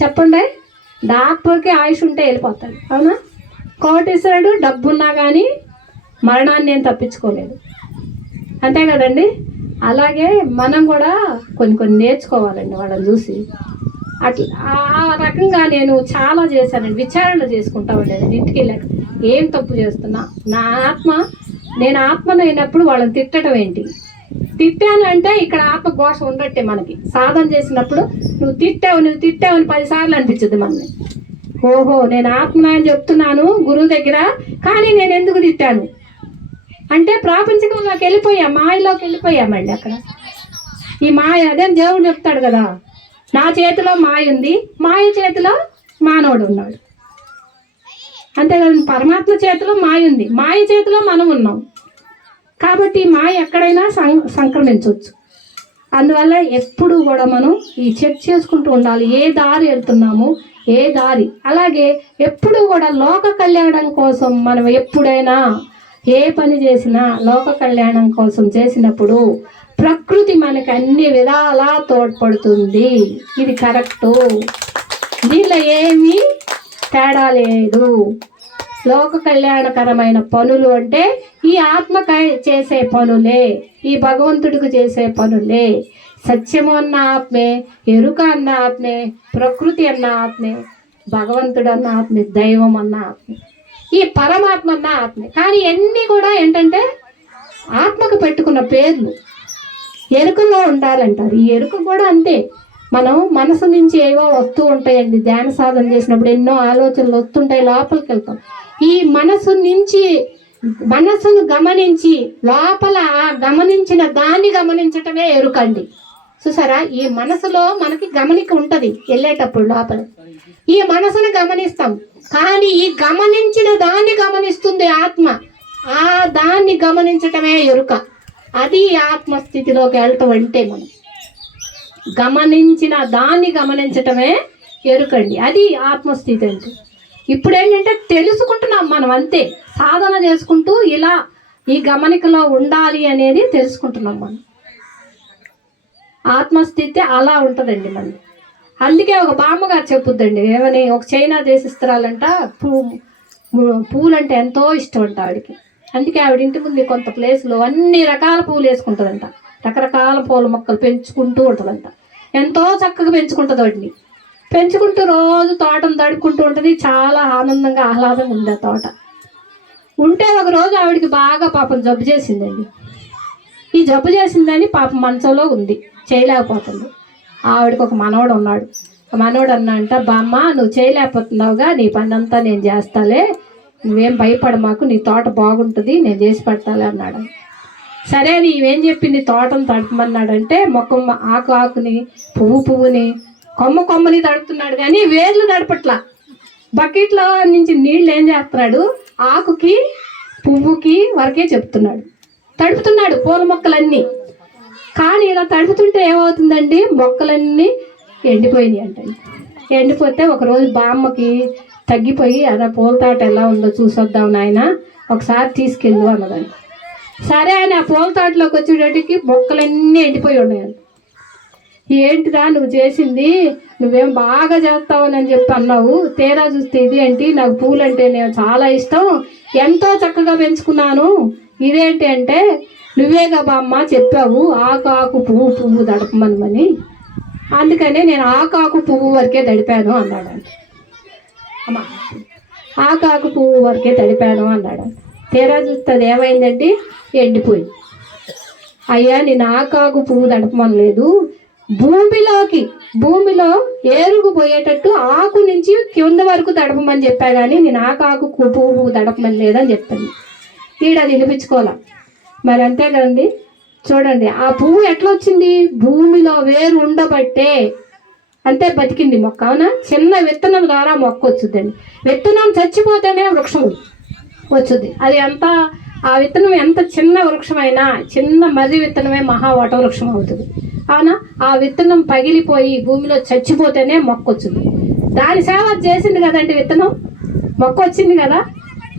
చెప్పండి? డాక్టర్కి ఆయుష్ ఉంటే వెళ్ళిపోతాడు, అవునా? కోటీశ్వరుడు డబ్బున్నా కానీ మరణాన్ని నేను తప్పించుకోలేదు, అంతే కదండి. అలాగే మనం కూడా కొన్ని నేర్చుకోవాలండి వాళ్ళని చూసి. అట్లా ఆ రకంగా నేను చాలా చేశానండి, విచారణ చేసుకుంటా ఉండేది. ఇంటికి వెళ్ళాక ఏం తప్పు చేస్తున్నా, నా ఆత్మ, నేను ఆత్మనైనప్పుడు వాళ్ళని తిట్టడం ఏంటి? తిట్టాను అంటే ఇక్కడ ఆత్మ ఘోష ఉండట్టే. మనకి సాధన చేసినప్పుడు నువ్వు తిట్టావని 10 సార్లు అనిపించదు మనని. ఓహో, నేను ఆత్మనని చెప్తున్నాను గురువు దగ్గర, కానీ నేను ఎందుకు తిట్టాను అంటే ప్రాపంచికంలోకి వెళ్ళిపోయాం, మాయలోకి వెళ్ళిపోయామండి. అక్కడ ఈ మాయ, అదే దేవుడు చెప్తాడు కదా, నా చేతిలో మాయ ఉంది, మాయ చేతిలో మానవుడు ఉన్నాడు, అంతే కదా. పరమాత్మ చేతిలో మాయ ఉంది, మాయ చేతిలో మనం ఉన్నాం. కాబట్టి మాయ ఎక్కడైనా సంక్రమించవచ్చు. అందువల్ల ఎప్పుడు కూడా మనం ఈ చెక్ చేసుకుంటూ ఉండాలి, ఏ దారి వెళ్తున్నాము, ఏ దారి. అలాగే ఎప్పుడు కూడా లోక కళ్యాణం కోసం మనం ఎప్పుడైనా ఏ పని చేసినా లోక కళ్యాణం కోసం చేసినప్పుడు ప్రకృతి మనకి అన్ని విధాలా తోడ్పడుతుంది. ఇది కరెక్టు, దీనిలో ఏమీ తేడా లేదు. లోక కళ్యాణకరమైన పనులు అంటే ఈ ఆత్మకై చేసే పనులే, ఈ భగవంతుడికి చేసే పనులే. సత్యము అన్న ఆత్మే, ఎరుక అన్న ఆత్మే, ప్రకృతి అన్న ఆత్మే, భగవంతుడు అన్న ఆత్మే, దైవం అన్న ఆత్మే, ఈ పరమాత్మ అన్న ఆత్మే. కానీ ఇవన్నీ కూడా ఏంటంటే ఆత్మకు పెట్టుకున్న పేర్లు. ఎరుకలో ఉండాలంటారు, ఈ ఎరుక కూడా అంతే. మనం మనసు నుంచి ఏవో వస్తూ ఉంటాయండి. ధ్యాన సాధన చేసినప్పుడు ఎన్నో ఆలోచనలు వస్తుంటాయి, లోపలికి వెళ్తాం. ఈ మనసును గమనించి లోపల గమనించిన దాన్ని గమనించటమే ఎరుకండి. చూసారా, ఈ మనసులో మనకి గమనిక ఉంటుంది వెళ్ళేటప్పుడు లోపల. ఈ మనసును గమనిస్తాం, కానీ ఈ గమనించిన దాన్ని గమనిస్తుంది ఆత్మ. ఆ దాన్ని గమనించటమే ఎరుక. అది ఆత్మస్థితిలోకి వెళ్ళటం అంటే మనం గమనించిన దాన్ని గమనించటమే ఎరుకండి. అది ఆత్మస్థితి అంటే. ఇప్పుడు ఏంటంటే తెలుసుకుంటున్నాం మనం, అంతే. సాధన చేసుకుంటూ ఇలా ఈ గమనికలో ఉండాలి అనేది తెలుసుకుంటున్నాం మనం. ఆత్మస్థితి అలా ఉంటుందండి మనం. అందుకే ఒక బామ్మగారు చెప్పుద్దండి ఏమని, ఒక చైనా దేశస్తురాలంట పూలు అంటే ఎంతో ఇష్టం అంట ఆవిడికి. అందుకే ఆవిడ ఇంటి ముందు కొంత ప్లేస్లో అన్ని రకాల పూలు వేసుకుంటుందంట, రకరకాల పూల మొక్కలు పెంచుకుంటూ ఉంటుందంట. ఎంతో చక్కగా పెంచుకుంటుంది వాటిని. పెంచుకుంటూ రోజు తోటను తడుపుకుంటూ ఉంటుంది. చాలా ఆనందంగా ఆహ్లాదంగా ఉంది ఆ తోట. ఉంటే ఒక రోజు ఆవిడికి బాగా పాపం జబ్బు చేసిందండి. ఈ జబ్బు చేసిందని పాపం మంచంలో ఉంది, చేయలేకపోతుంది. ఆవిడకి ఒక మనవడు ఉన్నాడు. మనవడు అన్నంట, బామ్మ నువ్వు చేయలేకపోతున్నావుగా, నీ పని అంతా నేను చేస్తాలే, నువ్వేం భయపడ మాకు, నీ తోట బాగుంటుంది, నేను చేసి పెడతాలే అన్నాడు. సరే నీవేం చెప్పింది, తోటను తడపమన్నాడంటే మొక్క ఆకుని పువ్వుని కొమ్మని తడుపుతున్నాడు, కానీ వేర్లు తడపట్లా. బకెట్లో నుంచి నీళ్ళు ఏం చేస్తున్నాడు, ఆకుకి పువ్వుకి వరకే చెప్తున్నాడు, తడుపుతున్నాడు పూల మొక్కలన్నీ. కానీ ఇలా తడుపుతుంటే ఏమవుతుందండి, మొక్కలన్నీ ఎండిపోయినాయి అంటండి. ఎండిపోతే ఒకరోజు బామ్మకి తగ్గిపోయి అదే పూల తోట ఎలా ఉందో చూసొద్దాం నాయన, ఒకసారి తీసుకెళ్ళు అన్నదండి. సరే అని ఆ పూల తోటలోకి వచ్చేటట్టుకి మొక్కలన్నీ ఎండిపోయి ఉన్నాయండి. ఏంటిరా నువ్వు చేసింది, నువ్వేం బాగా చేస్తావని చెప్పి అన్నావు, తీరా చూస్తే ఇది ఏంటి, నాకు పూలు అంటే నేను చాలా ఇష్టం, ఎంతో చక్కగా పెంచుకున్నాను, ఇదేంటి అంటే నువ్వేగా బామ్మ చెప్పావు ఆకు పువ్వు పువ్వు దడపమని, అందుకనే నేను ఆకు పువ్వు వరకే తడిపాను అన్నాడండి. అమ్మా ఆకు పువ్వు వరకే తడిపాను అన్నాడు. తీరా చూస్తే అది ఏమైందండి, ఎండిపోయింది. అయ్యా నేను ఆకు పువ్వు తడపమనలేదు, భూమిలో ఏరుగు పోయేటట్టు ఆకు నుంచి కింద వరకు తడపమని చెప్పా, కానీ నేను ఆకు పువ్వు తడపమని లేదని చెప్పాను. అది వినిపించుకోవాలా మరి, అంతే కదండి. చూడండి ఆ పువ్వు ఎట్లా వచ్చింది, భూమిలో వేరు ఉండబట్టే అంతే బతికింది మొక్క. అవునా, చిన్న విత్తనం ద్వారా మొక్క వచ్చుద్దండి. విత్తనం చచ్చిపోతేనే వృక్షం వచ్చుద్ది. అది ఎంత, ఆ విత్తనం ఎంత చిన్న వృక్షమైనా, చిన్న మర్రి విత్తనమే మహా వట వృక్షం అవుతుంది. అవునా, ఆ విత్తనం పగిలిపోయి భూమిలో చచ్చిపోతేనే మొక్క వచ్చింది. దాని సేవ చేసింది కదండి విత్తనం, మొక్క వచ్చింది కదా.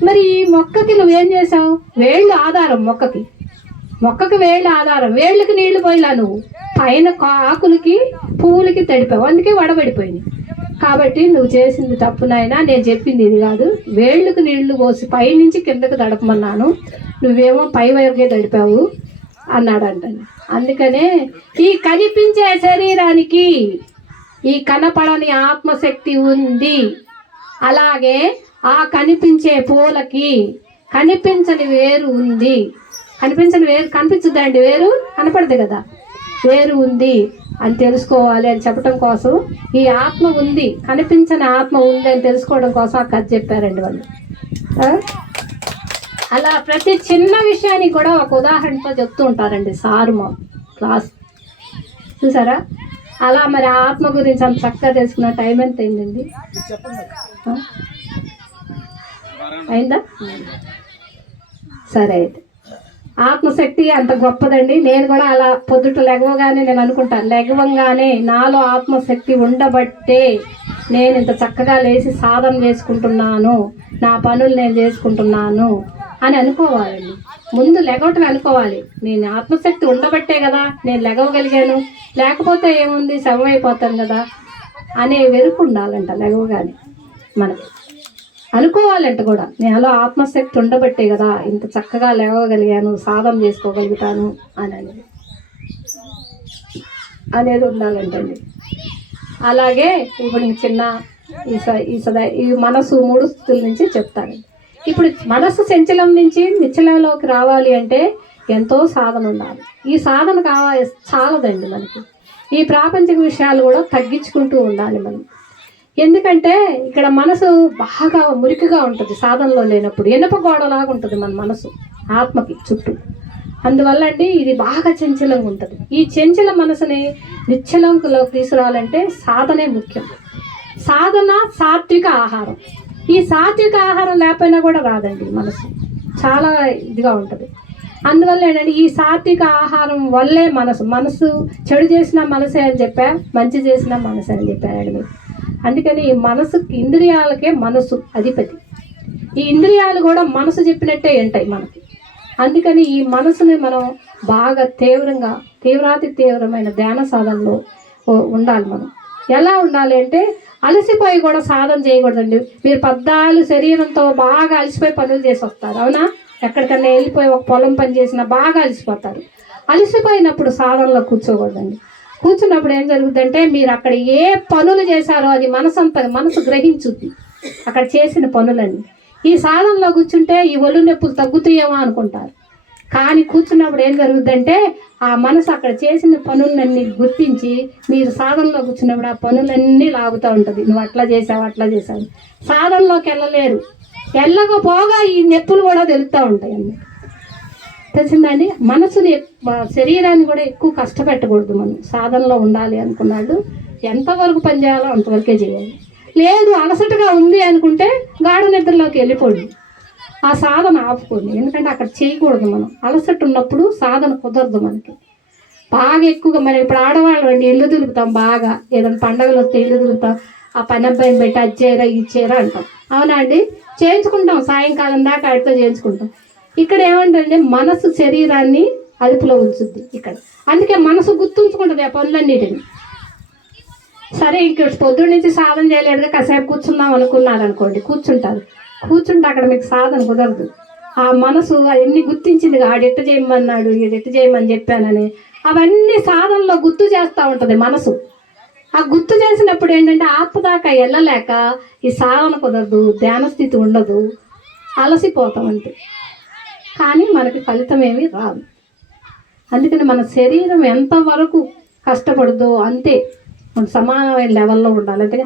మరి ఈ మొక్కకి నువ్వేం చేసావు, వేళ్ళు ఆధారం మొక్కకి వేళ్ళు ఆధారం, వేళ్ళకి నీళ్లు పోయిలా నువ్వు, పైన ఆకులకి పువ్వులకి తడిపావు, అందుకే వడబడిపోయింది. కాబట్టి నువ్వు చేసింది తప్పు నాయనా, నేను చెప్పింది ఇది కాదు, వేళ్ళకి నీళ్లు పోసి పై నుంచి కిందకు తడపమన్నాను, నువ్వేమో పై వరకే తడిపావు అన్నాడంటండి. అందుకనే ఈ కనిపించే శరీరానికి ఈ కనపడని ఆత్మశక్తి ఉంది, అలాగే ఆ కనిపించే పూలకి కనిపించని వేరు ఉంది. కనిపించని వేరు కనిపించుద్దండి, వేరు కనపడదు కదా, వేరు ఉంది అని తెలుసుకోవాలి అని చెప్పడం కోసం, ఈ ఆత్మ ఉంది, కనిపించని ఆత్మ ఉంది అని తెలుసుకోవడం కోసం ఆ కథ చెప్పారండి వాళ్ళు. అలా ప్రతి చిన్న విషయాన్ని కూడా ఒక ఉదాహరణతో చెప్తూ ఉంటారండి సారు మా క్లాస్, చూసారా. అలా మరి ఆత్మ గురించి అంత చక్కగా తెలుసుకున్న టైం ఎంత అయిందండి, అయిందా? సరే, అయితే ఆత్మశక్తి అంత గొప్పదండి. నేను కూడా అలా పొద్దుట లెగవగానే నేను అనుకుంటాను, లెగవంగానే నాలో ఆత్మశక్తి ఉండబట్టే నేను ఇంత చక్కగా లేచి సాధన చేసుకుంటున్నాను, నా పనులు నేను చేసుకుంటున్నాను అని అనుకోవాలండి. ముందు లెగవటం అనుకోవాలి, నేను ఆత్మశక్తి ఉండబట్టే కదా నేను లెగవగలిగాను, లేకపోతే ఏముంది శవం అయిపోతాను కదా అనే వెరుకు ఉండాలంట. లెగవగానే మనకి అనుకోవాలంట కూడా, నేను ఆత్మశక్తి ఉండబట్టే కదా ఇంత చక్కగా లేవగలిగాను, సాధన చేసుకోగలుగుతాను అనేది ఉండాలంటండి. అలాగే ఇప్పుడు చిన్న ఈ మనసు 3 స్థితుల నుంచి చెప్తాను. ఇప్పుడు మనసు చంచలం నుంచి నిశ్చలంలోకి రావాలి అంటే ఎంతో సాధన ఉండాలి. ఈ సాధన చాలదండి మనకి, ఈ ప్రాపంచిక విషయాలు కూడా తగ్గించుకుంటూ ఉండాలి మనం. ఎందుకంటే ఇక్కడ మనసు బాగా మురికిగా ఉంటుంది సాధనలో లేనప్పుడు, ఇనుప గోడలాగా ఉంటుంది మన మనసు ఆత్మకి చుట్టూ. అందువల్ల అండి ఇది బాగా చంచలంగా ఉంటుంది. ఈ చంచల మనసుని నిశ్చలంలోకి తీసుకురావాలంటే సాధనే ముఖ్యం. సాధన సాత్విక ఆహారం. ఈ సాత్విక ఆహారం లేకపోయినా కూడా రాదండి, మనసు చాలా ఇదిగా ఉంటుంది. అందువల్ల ఏంటంటే ఈ సాత్విక ఆహారం వల్లే మనసు చెడు చేసిన మనసే అని చెప్పా, మంచి చేసిన మనసే అని చెప్పారండి మీరు. అందుకని ఈ మనసుకి, ఇంద్రియాలకే మనసు అధిపతి. ఈ ఇంద్రియాలు కూడా మనసు చెప్పినట్టే ఉంటాయి మనకి. అందుకని ఈ మనసుని మనం బాగా తీవ్రాతి తీవ్రమైన ధ్యాన సాధనలో ఉండాలి. మనం ఎలా ఉండాలి అంటే అలసిపోయి కూడా సాధన చేయకూడదండి. మీరు పద్దాలు శరీరంతో బాగా అలసిపోయి పనులు చేసి వస్తారు, అవునా, ఎక్కడికన్నా వెళ్ళిపోయి ఒక పొలం పని చేసినా బాగా అలసిపోతారు. అలసిపోయినప్పుడు సాధనలో కూర్చోకూడదండి. కూర్చున్నప్పుడు ఏం జరుగుతుందంటే మీరు అక్కడ ఏ పనులు చేశారో అది మనసు గ్రహించుద్ది, అక్కడ చేసిన పనులన్నీ. ఈ సాధనలో కూర్చుంటే ఈ ఒళ్ళు నొప్పులు తగ్గుతాయేమో అనుకుంటారు, కానీ కూర్చున్నప్పుడు ఏం జరుగుతుందంటే ఆ మనసు అక్కడ చేసిన పనులన్నీ గుర్తించి మీరు సాధనలో కూర్చున్నప్పుడు ఆ పనులన్నీ లాగుతూ ఉంటుంది. నువ్వు అట్లా చేసావు సాధనలోకి వెళ్ళకపోగా ఈ నొప్పులు కూడా తెలుస్తూ ఉంటాయి అన్నమాట. తెలిసిందండి. మనసుని, శరీరాన్ని కూడా ఎక్కువ కష్టపెట్టకూడదు. మనం సాధనలో ఉండాలి అనుకున్నాడు ఎంతవరకు పని చేయాలో అంతవరకే చేయాలి. లేదు అలసటగా ఉంది అనుకుంటే గాఢ నిద్రలోకి వెళ్ళిపోండి. ఆ సాధన ఆపుకోండి. ఎందుకంటే అక్కడ చేయకూడదు. మనం అలసట ఉన్నప్పుడు సాధన కుదరదు మనకి. బాగా ఎక్కువగా మనం ఇప్పుడు ఆడవాళ్ళు అండి ఇల్లు దులుపుతాం, బాగా ఏదైనా పండగలు వస్తే ఇల్లు దులుపుతాం, ఆ పని అబ్బాయిని పెట్టి అది చేయరా ఇది చేయరా అంటాం. అవునా అండి? చేయించుకుంటాం, సాయంకాలం దాకా ఆడితో చేయించుకుంటాం. ఇక్కడ ఏమంటే మనసు శరీరాన్ని అదుపులో ఉంచుద్ది ఇక్కడ. అందుకే మనసు గుర్తుంచుకుంటుంది ఆ పనులన్నిటిని. సరే ఇంక పొద్దున్న నుంచి సాధన చేయలేదుగా కాసేపు కూర్చుందాం అనుకున్నారు అనుకోండి, కూర్చుంటే అక్కడ మీకు సాధన కుదరదు. ఆ మనసు అవన్నీ గుర్తించింది, ఆడెట్ట చేయమన్నాడు ఈడెట్ట చేయమని చెప్పానని అవన్నీ సాధనలో గుర్తు చేస్తూ ఉంటుంది మనసు. ఆ గుర్తు చేసినప్పుడు ఏంటంటే ఆత్మ దాకా వెళ్ళలేక ఈ సాధన కుదరదు, ధ్యాన స్థితి ఉండదు, అలసిపోతాం అంతే. కానీ మనకి ఫలితం ఏమీ రాదు. అందుకని మన శరీరం ఎంతవరకు కష్టపడదో అంతే మన సమానమైన లెవెల్లో ఉండాలి. అంటే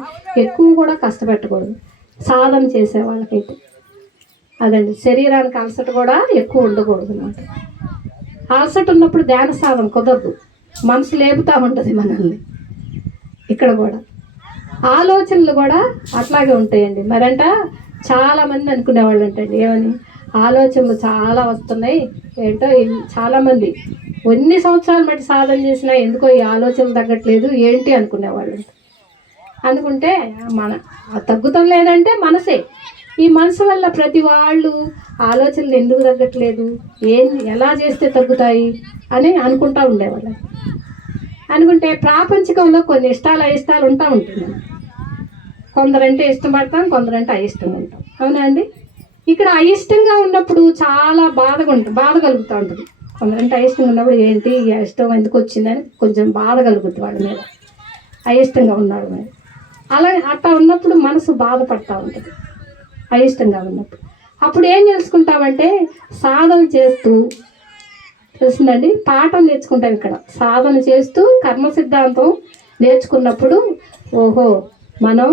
ఎక్కువ కూడా కష్టపెట్టకూడదు సాధన చేసే వాళ్ళకైతే. అదండి, శరీరానికి అలసట కూడా ఎక్కువ ఉండకూడదు అన్నమాట. అలసట ఉన్నప్పుడు ధ్యాన సాధన కుదరదు, మనసు లేపుతూ ఉంటుంది మనల్ని. ఇక్కడ కూడా ఆలోచనలు కూడా అట్లాగే ఉంటాయండి. మరంట చాలామంది అనుకునేవాళ్ళు అంటండి ఏమని, ఆలోచనలు చాలా వస్తున్నాయి ఏంటో, చాలామంది ఎన్ని సంవత్సరాలు బట్టి సాధన చేసినా ఎందుకో ఈ ఆలోచనలు తగ్గట్లేదు ఏంటి అనుకునేవాళ్ళు. అనుకుంటే మన తగ్గుతం లేదంటే మనసే. ఈ మనసు వల్ల ప్రతి వాళ్ళు ఆలోచనలు ఎందుకు తగ్గట్లేదు, ఎలా చేస్తే తగ్గుతాయి అని అనుకుంటూ ఉండేవాళ్ళు. అనుకుంటే ప్రాపంచికంలో కొన్ని ఇష్టాలు అయిష్టాలు ఉంటుంది. కొందరంటే ఇష్టపడతాం, కొందరంటే అయిష్టంగా ఉంటాం. అవునా అండి? ఇక్కడ అయిష్టంగా ఉన్నప్పుడు చాలా బాధ కలుగుతూ ఉంటుంది. కొందరంటే అయిష్టంగా ఉన్నప్పుడు ఏంటి ఈ ఇష్టం ఎందుకు వచ్చిందని కొంచెం బాధ కలుగుతుంది వాళ్ళ మీద, అయిష్టంగా ఉన్నాడు మీద. అట్లా ఉన్నప్పుడు మనసు బాధపడతా ఉంటుంది అయిష్టంగా ఉన్నప్పుడు. అప్పుడు ఏం తెలుసుకుంటామంటే సాధన చేస్తూ, తెలుస్తుందండి, పాఠం నేర్చుకుంటాం. ఇక్కడ సాధన చేస్తూ కర్మ సిద్ధాంతం నేర్చుకున్నప్పుడు ఓహో మనం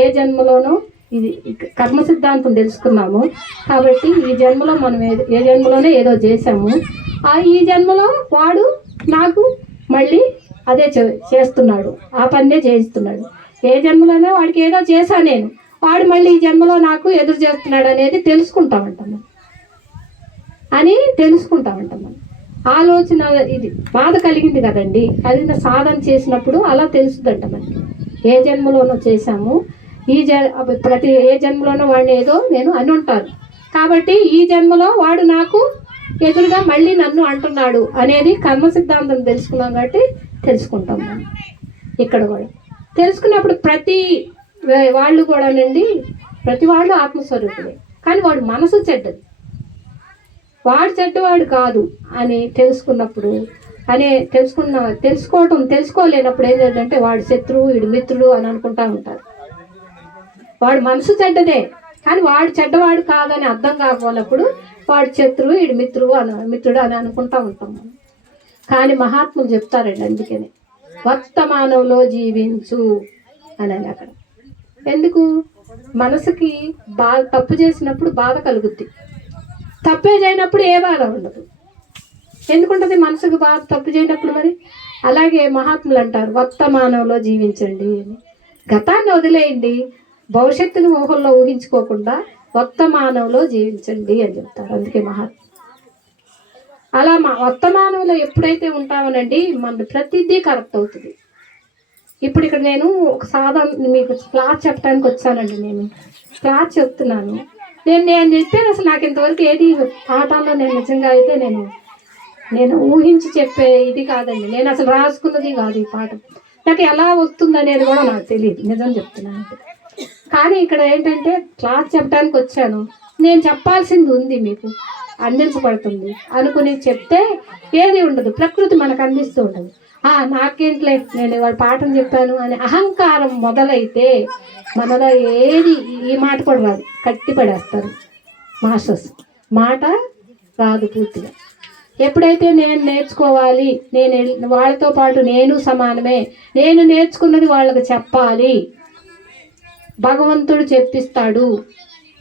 ఏ జన్మలోనో ఇది కర్మ సిద్ధాంతం తెలుసుకున్నాము కాబట్టి ఈ జన్మలో మనం ఏ జన్మలోనే ఏదో చేసాము, ఈ జన్మలో వాడు నాకు మళ్ళీ అదే చేస్తున్నాడు, ఆ పన్నే చేయిస్తున్నాడు. ఏ జన్మలోనే వాడికి ఏదో చేశా నేను, వాడు మళ్ళీ ఈ జన్మలో నాకు ఎదురు చేస్తున్నాడు అనేది తెలుసుకుంటామంటాం మనం. ఆలోచన ఇది బాధ కలిగింది కదండి, అది సాధన చేసినప్పుడు అలా తెలుస్తుందంట మనకి. ఏ జన్మలోనో చేశాము, ఏ జన్మలోనో వాడిని ఏదో నేను అని ఉంటాను కాబట్టి ఈ జన్మలో వాడు నాకు ఎదురుగా మళ్ళీ నన్ను అంటున్నాడు అనేది కర్మ సిద్ధాంతం తెలుసుకున్నాం కాబట్టి తెలుసుకుంటాం మనం. ఇక్కడ కూడా తెలుసుకున్నప్పుడు ప్రతి వాళ్ళు కూడానండి, ప్రతి వాళ్ళు ఆత్మస్వరూపుడే, కానీ వాడు మనసు చెడ్డది, వాడు చెడ్డవాడు కాదు అని తెలుసుకున్నప్పుడు తెలుసుకోలేనప్పుడు ఏం లేదంటే వాడు శత్రువు వీడు మిత్రుడు అని అనుకుంటా ఉంటారు. వాడు మనసు చెడ్డదే కానీ వాడు చెడ్డవాడు కాదని అర్థం కాకపోయినప్పుడు వాడు శత్రువు వీడు మిత్రుడు అని అనుకుంటా ఉంటాం మనం. కానీ మహాత్ములు చెప్తారండి, అందుకనే వర్తమానంలో జీవించు అని అక్కడ. ఎందుకు? మనసుకి తప్పు చేసినప్పుడు బాధ కలుగుద్ది, తప్పే చేయనప్పుడు ఏ బాధ ఉండదు. ఎందుకుంటుంది మనసుకు బాధ తప్పు చేయనప్పుడు? మరి అలాగే మహాత్ములు అంటారు వర్తమానంలో జీవించండి అని. గతాన్ని వదిలేయండి, భవిష్యత్తుని ఊహల్లో ఊహించుకోకుండా వర్తమానంలో జీవించండి అని చెప్తారు. అందుకే మహాత్ములు అలా వర్తమానంలో ఎప్పుడైతే ఉంటామనండి మన ప్రతిదీ కరెక్ట్ అవుతుంది. ఇప్పుడు ఇక్కడ నేను ఒక సాధారణ మీకు క్లాస్ చెప్పడానికి వచ్చానండి. నేను క్లాస్ చెప్తున్నాను, నేను చెప్పాను అసలు నాకు ఇంతవరకు ఏది పాఠాల్లో నేను నిజంగా అయితే నేను ఊహించి చెప్పే ఇది కాదండి, నేను అసలు రాసుకున్నది కాదు ఈ పాఠం, నాకు ఎలా వస్తుంది అనేది కూడా నాకు తెలియదు, నిజం చెప్తున్నాను. కానీ ఇక్కడ ఏంటంటే క్లాస్ చెప్పడానికి వచ్చాను, నేను చెప్పాల్సింది ఉంది, మీకు అందించబడుతుంది అనుకుని చెప్తే ఏది ఉండదు, ప్రకృతి మనకు అందిస్తూ ఉండదు. నాకేంట్లే నేను ఇవాళ పాఠం చెప్పాను అని అహంకారం మొదలైతే మనలో ఏది ఈ మాట కూడా రాదు, కట్టి పడేస్తారు మాస్టర్స్. మాట రాదు పూర్తిగా. ఎప్పుడైతే నేను నేర్చుకోవాలి, నేను వాళ్ళతో పాటు నేను సమానమే, నేను నేర్చుకున్నది వాళ్ళకి చెప్పాలి, భగవంతుడు చెప్పిస్తాడు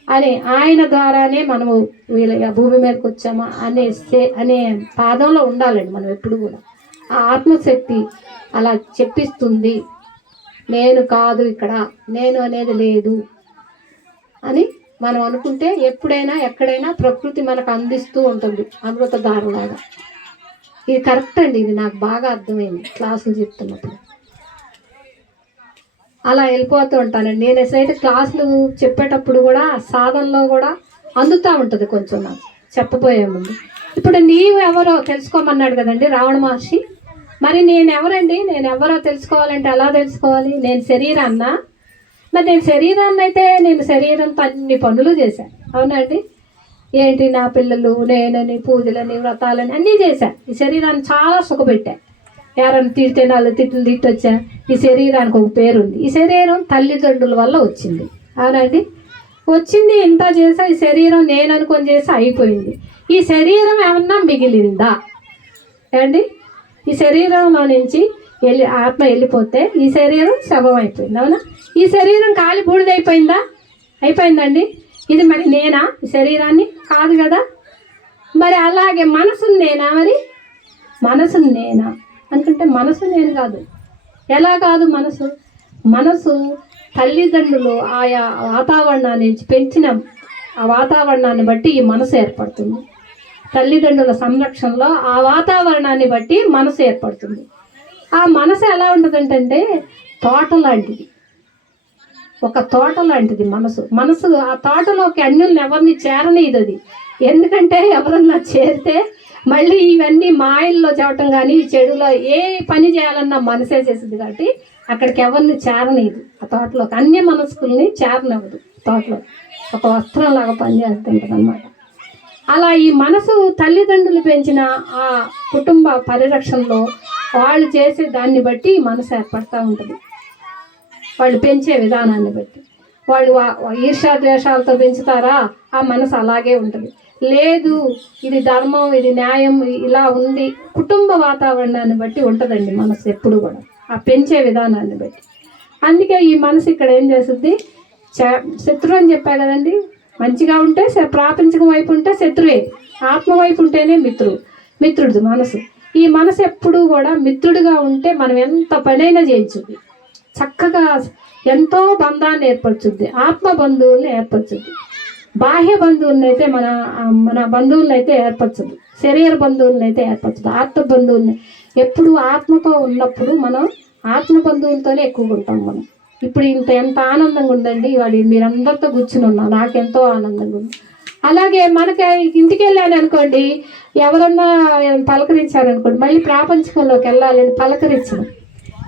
అని ఆయన ద్వారానే మనము వీళ్ళ భూమి మీదకి వచ్చామా అనే పాదంలో ఉండాలండి మనం ఎప్పుడు కూడా. ఆ ఆత్మశక్తి అలా చెప్పిస్తుంది, నేను కాదు, ఇక్కడ నేను అనేది లేదు అని మనం అనుకుంటే ఎప్పుడైనా ఎక్కడైనా ప్రకృతి మనకు అందిస్తూ ఉంటుంది అమృతధారలాగా. ఇది కరెక్ట్ అండి, ఇది నాకు బాగా అర్థమైంది క్లాసులు చెప్తున్నప్పుడు. అలా వెళ్ళిపోతూ ఉంటానండి. నేను ఎసైతే క్లాసులు చెప్పేటప్పుడు కూడా సాధనలో కూడా అందుతూ ఉంటుంది కొంచెం నాకు చెప్పబోయే ముందు. ఇప్పుడు నీవు ఎవరో తెలుసుకోమన్నాడు కదండి రావణ మహర్షి. మరి నేను ఎవరండి, నేను ఎవరో తెలుసుకోవాలంటే ఎలా తెలుసుకోవాలి? నేను శరీరాన్నా? మరి నేను శరీరాన్ని అయితే నేను శరీరంతో అన్ని పనులు చేశాను, అవునండి. ఏంటి, నా పిల్లలు, నేనని, పూజలని, వ్రతాలని అన్నీ చేశాను. ఈ శరీరాన్ని చాలా సుఖపెట్టా. ఎవరైనా తిడితే 4 తిట్లు తిట్టొచ్చా. ఈ శరీరానికి ఒక పేరుంది. ఈ శరీరం తల్లిదండ్రుల వల్ల వచ్చింది, అవునండి. వచ్చింది, ఇంత చేసా. ఈ శరీరం నేను అనుకొని చేసి అయిపోయింది. ఈ శరీరం ఏమన్నా మిగిలిందా అండి? ఈ శరీరంలో నుంచి ఆత్మ వెళ్ళిపోతే ఈ శరీరం శవం అయిపోయింది, అవునా? ఈ శరీరం కాలి బూడిదైపోయిందా? అయిపోయిందండి. ఇది మరి నేనా? ఈ శరీరాన్ని కాదు కదా. మరి అలాగే మనసుని నేనా? మరి మనసుని నేనా అనుకుంటే మనసు నేను కాదు. ఎలా కాదు మనసు? మనసు తల్లిదండ్రులు ఆయా వాతావరణాన్ని పెంచిన ఆ వాతావరణాన్ని బట్టి ఈ మనసు ఏర్పడుతుంది. తల్లిదండ్రుల సంరక్షణలో ఆ వాతావరణాన్ని బట్టి మనసు ఏర్పడుతుంది. ఆ మనసు ఎలా ఉంటుందంటే తోట లాంటిది, ఒక తోట లాంటిది మనసు. మనసు ఆ తోటలోకి అన్యుల్ని ఎవరిని చేరనీయదు అది. ఎందుకంటే ఎవరన్నా చేరితే మళ్ళీ ఇవన్నీ మాయల్లో చేయటం కానీ చెడులో ఏ పని చేయాలన్నా మనసే చేసింది కాబట్టి అక్కడికి ఎవరిని చేరనీయదు. ఆ తోటలోకి అన్య మనస్కుల్ని చేరనివ్వదు. తోటలో ఒక వస్త్రంలాగా పనిచేస్తుంటుంది అన్నమాట. అలా ఈ మనసు తల్లిదండ్రులు పెంచిన ఆ కుటుంబ పరిరక్షణలో వాళ్ళు చేసే దాన్ని బట్టి ఈ మనసు ఏర్పడుతూ ఉంటుంది. వాళ్ళు పెంచే విధానాన్ని బట్టి. వాళ్ళు ఈర్ష్యాద్వేషాలతో పెంచుతారా, ఆ మనసు అలాగే ఉంటుంది. లేదు ఇది ధర్మం, ఇది న్యాయం, ఇలా ఉంది, కుటుంబ వాతావరణాన్ని బట్టి ఉంటుందండి మనసు ఎప్పుడు కూడా, ఆ పెంచే విధానాన్ని బట్టి. అందుకే ఈ మనసు ఇక్కడ ఏం చేస్తుంది, శత్రువు అని చెప్పా కదండి. మంచిగా ఉంటే ప్రాపంచిక వైపు ఉంటే శత్రువే, ఆత్మ వైపు ఉంటేనే మిత్రుడు మనసు. ఈ మనసు ఎప్పుడూ కూడా మిత్రుడిగా ఉంటే మనం ఎంత పనైనా చేయించుద్ది, చక్కగా ఎంతో బంధాన్ని ఏర్పరచుద్ది, ఆత్మ బంధువుల్ని ఏర్పరచుద్ది. బాహ్య బంధువులను అయితే మన బంధువులను అయితే ఏర్పరచదు, శరీర బంధువులను అయితే ఏర్పరచదు. ఆత్మ బంధువుల్ని ఎప్పుడు ఆత్మతో ఉన్నప్పుడు మనం ఆత్మ బంధువులతోనే ఎక్కువగా ఉంటాం మనం. ఇప్పుడు ఎంత ఆనందంగా ఉందండి ఇవాళ మీరందరితో కూర్చుని ఉన్నా, నాకెంతో ఆనందంగా ఉంది. అలాగే మనకి ఇంటికి వెళ్ళాను అనుకోండి, ఎవరన్నా పలకరించారనుకోండి, మళ్ళీ ప్రాపంచికంలోకి వెళ్ళాలని పలకరించడం.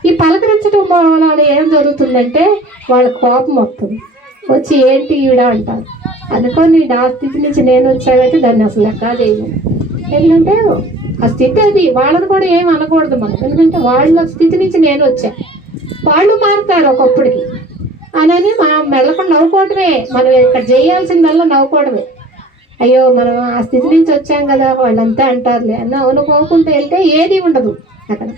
ఈ పలకరించడం వల్ల ఏం జరుగుతుందంటే వాళ్ళ కోపం వస్తుంది. వచ్చి ఏంటి ఈవిడ అంటారు అనుకోని, నా స్థితి నుంచి నేను వచ్చానంటే దాన్ని అసలు లెక్క చేయను. ఎందుకంటే ఆ స్థితి అది, వాళ్ళని కూడా ఏం అనకూడదు మనం. ఎందుకంటే వాళ్ళ స్థితి నుంచి నేను వచ్చా, వాళ్ళు మారుతారు ఒకప్పటికి అని మనం మెల్లకుండా నవ్వుకోవటమే. మనం ఇక్కడ చేయాల్సిందల్లా నవ్వుకోవడమే. అయ్యో మనం ఆ స్థితి నుంచి వచ్చాం కదా, వాళ్ళంతా అంటారులే అన్న అనుకోకుండా వెళ్తే ఏది ఉండదు అక్కడ.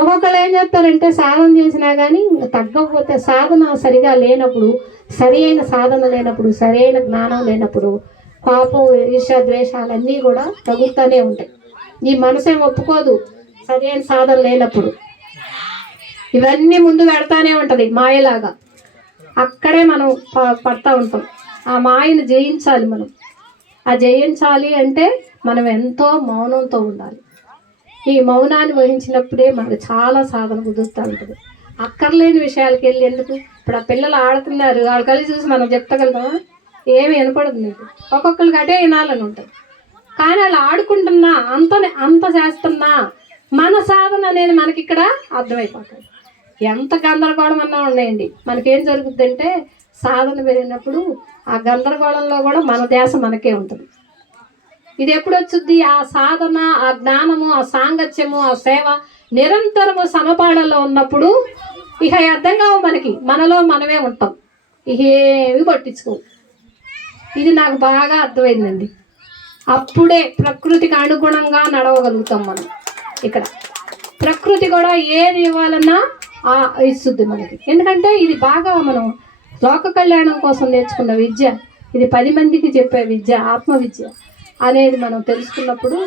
ఒక్కొక్కరు ఏం చేస్తారంటే సాధన చేసినా కానీ తగ్గకపోతే, సాధన సరిగా లేనప్పుడు, సరి అయిన సాధన లేనప్పుడు, సరి అయిన జ్ఞానం లేనప్పుడు కోపం, ఈర్ష్య, ద్వేషాలన్నీ కూడా తగులుతూనే ఉంటాయి. ఈ మనసేం ఒప్పుకోదు సరి అయిన సాధన లేనప్పుడు. ఇవన్నీ ముందు పెడతానే ఉంటుంది మాయలాగా. అక్కడే మనం పడతా ఉంటాం. ఆ మాయను జయించాలి మనం. ఆ జయించాలి అంటే మనం ఎంతో మౌనంతో ఉండాలి. ఈ మౌనాన్ని వహించినప్పుడే మనకు చాలా సాధన కుదురుతూ ఉంటుంది. అక్కర్లేని విషయాలకి వెళ్ళి ఎందుకు? ఇప్పుడు ఆ పిల్లలు ఆడుతున్నారు, వాళ్ళ కలిసి చూసి మనం చెప్తగలుగుతామా? ఏమి వినపడదు నీకు. ఒక్కొక్కరికి అటే వినాలని ఉంటుంది. కానీ వాళ్ళు ఆడుకుంటున్నా, అంత చేస్తున్నా మన సాధన అనేది మనకి ఇక్కడ అర్థమైపోతుంది. ఎంత గందరగోళం అన్నా ఉన్నాయండి, మనకేం జరుగుతుందంటే సాధన పెరిగినప్పుడు ఆ గందరగోళంలో కూడా మన ధ్యాస మనకే ఉంటుంది. ఇది ఎప్పుడు వచ్చుద్ది? ఆ సాధన, ఆ జ్ఞానము, ఆ సాంగత్యము, ఆ సేవ నిరంతరము సమపాడలో ఉన్నప్పుడు ఇక అర్థం కావు మనకి, మనలో మనమే ఉంటాం, ఇక ఏవి పట్టించుకో. ఇది నాకు బాగా అర్థమైందండి. అప్పుడే ప్రకృతికి అనుగుణంగా నడవగలుగుతాం మనం. ఇక్కడ ప్రకృతి కూడా ఏది ఇవ్వాలన్నా ఇస్తుంది మనకి. ఎందుకంటే ఇది బాగా మనం లోక కళ్యాణం కోసం నేర్చుకున్న విద్య, ఇది 10 మందికి చెప్పే విద్య, ఆత్మ విద్య అనేది మనం తెలుసుకున్నప్పుడు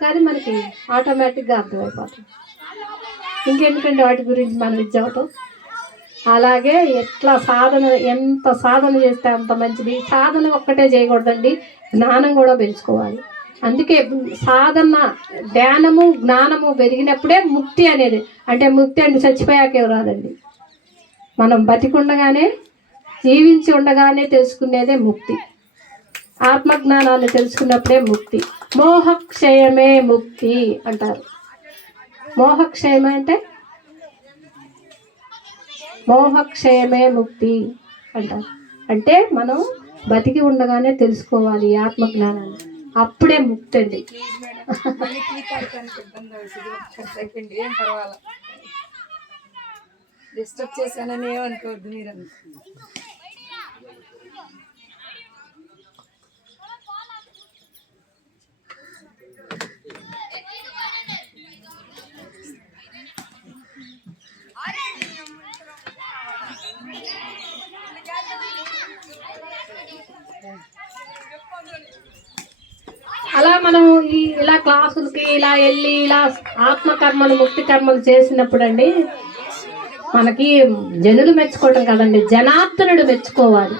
కానీ మనకి ఆటోమేటిక్గా అర్థమైపోతుంది. ఇంకెందుకంటే వాటి గురించి మనం విద్య అవుతాం. అలాగే ఎట్లా సాధన, ఎంత సాధన చేస్తే అంత మంచిది. సాధన ఒక్కటే చేయకూడదండి, జ్ఞానం కూడా పెంచుకోవాలి. అందుకే సాధన, ధ్యానము, జ్ఞానము పెరిగినప్పుడే ముక్తి అనేది. అంటే ముక్తి అంటే చచ్చిపోయాకే రాదండి, మనం బతికుండగానే, జీవించి ఉండగానే తెలుసుకునేదే ముక్తి. ఆత్మజ్ఞానాన్ని తెలుసుకున్నప్పుడే ముక్తి. మోహక్షయమే ముక్తి అంటారు. మోహక్షయమే అంటే మోహక్షయమే ముక్తి అంటారు. అంటే మనం బతికి ఉండగానే తెలుసుకోవాలి ఈ ఆత్మజ్ఞానాన్ని, అప్పుడే ముక్తి అండి. డిస్టర్బ్ చేశానని ఏమనుకోవద్దు మీరు. అలా మనం ఇలా క్లాసులకి ఇలా వెళ్ళి ఇలా ఆత్మకర్మలు, ముక్తి కర్మలు చేసినప్పుడు అండి మనకి జనులు మెచ్చుకోవడం కదండి, జనార్దనుడు మెచ్చుకోవాలి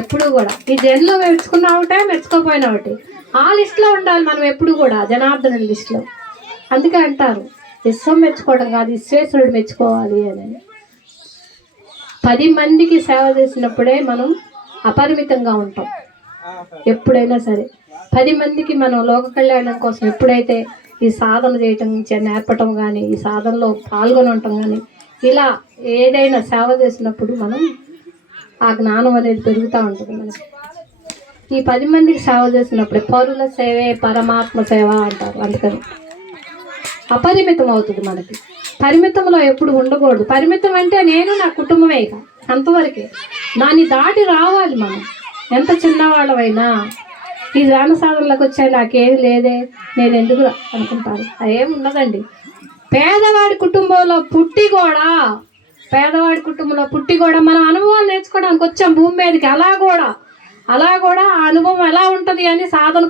ఎప్పుడు కూడా. ఈ జనులు మెచ్చుకున్నా ఒకటే, మెచ్చుకోపోయినా ఒకటి, ఆ లిస్టులో ఉండాలి మనం ఎప్పుడు కూడా, జనార్దనుడి లిస్టులో. అందుకే అంటారు విశ్వం మెచ్చుకోవడం కాదు, విశ్వేశ్వరుడు మెచ్చుకోవాలి అని. 10 మందికి సేవ చేసినప్పుడే మనం అపరిమితంగా ఉంటాం. ఎప్పుడైనా సరే 10 మందికి మనం లోక కళ్యాణం కోసం ఎప్పుడైతే ఈ సాధన చేయటం, నేర్పటం కానీ, ఈ సాధనలో పాల్గొని ఉండటం కానీ, ఇలా ఏదైనా సేవ చేసినప్పుడు మనం ఆ జ్ఞానం అనేది పెరుగుతూ ఉంటుంది మనకి. ఈ 10 మందికి సేవ చేసినప్పుడే పరుల సేవే పరమాత్మ సేవ అంటారు. అందుకని అపరిమితం అవుతుంది మనకి. పరిమితంలో ఎప్పుడు ఉండకూడదు. పరిమితం అంటే నేను, నా కుటుంబమే, ఇక అంతవరకే. దాన్ని దాటి రావాలి మనం, ఎంత చిన్నవాళ్ళమైనా. ఈ ధ్యాన సాధనలకు వచ్చాయి నాకేమి లేదే, నేను ఎందుకు అనుకుంటాను, అదేం ఉండదండి. పేదవాడి కుటుంబంలో పుట్టి కూడా మనం అనుభవాలు నేర్చుకోవడానికి వచ్చాం భూమి మీదకి. అలా కూడా ఆ అనుభవం ఎలా ఉంటుంది అని సాధన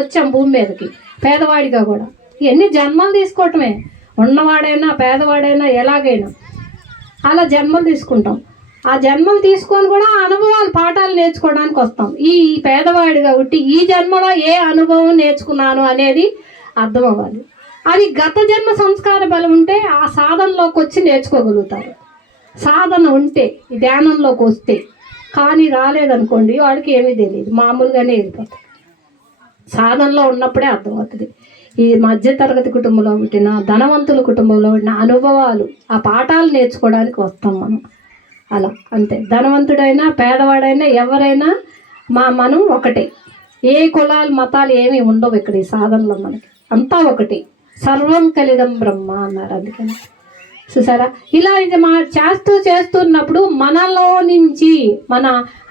వచ్చాం భూమి మీదకి, పేదవాడిగా కూడా. ఇవన్నీ జన్మలు తీసుకోవటమే, ఉన్నవాడైనా పేదవాడైనా ఎలాగైనా అలా జన్మలు తీసుకుంటాం. ఆ జన్మలు తీసుకొని కూడా ఆ అనుభవాలు, పాఠాలు నేర్చుకోవడానికి వస్తాం. ఈ పేదవాడిగా ఉట్టి ఈ జన్మలో ఏ అనుభవం నేర్చుకున్నాను అనేది అర్థం అవ్వాలి. అది గత జన్మ సంస్కార బలం ఉంటే ఆ సాధనలోకి వచ్చి నేర్చుకోగలుగుతారు. సాధన ఉంటే, ఈ ధ్యానంలోకి వస్తే. కానీ రాలేదనుకోండి, వాడికి ఏమీ తెలియదు, మామూలుగానే వెళ్ళిపోతాయి. సాధనలో ఉన్నప్పుడే అర్థమవుతుంది. ఈ మధ్యతరగతి కుటుంబంలో పుట్టిన, ధనవంతుల కుటుంబంలో పుట్టిన అనుభవాలు, ఆ పాఠాలు నేర్చుకోవడానికి వస్తాం మనం. అలా అంతే. ధనవంతుడైనా పేదవాడైనా ఎవరైనా మనం ఒకటే. ఏ కులాలు మతాలు ఏమీ ఉండవు ఇక్కడ ఈ సాధనలో. మనకి అంతా ఒకటి. సర్వం కలిదం బ్రహ్మ అన్నారు. అందుకని చూసారా, ఇలా ఇది చేస్తున్నప్పుడు మనలో నుంచి మన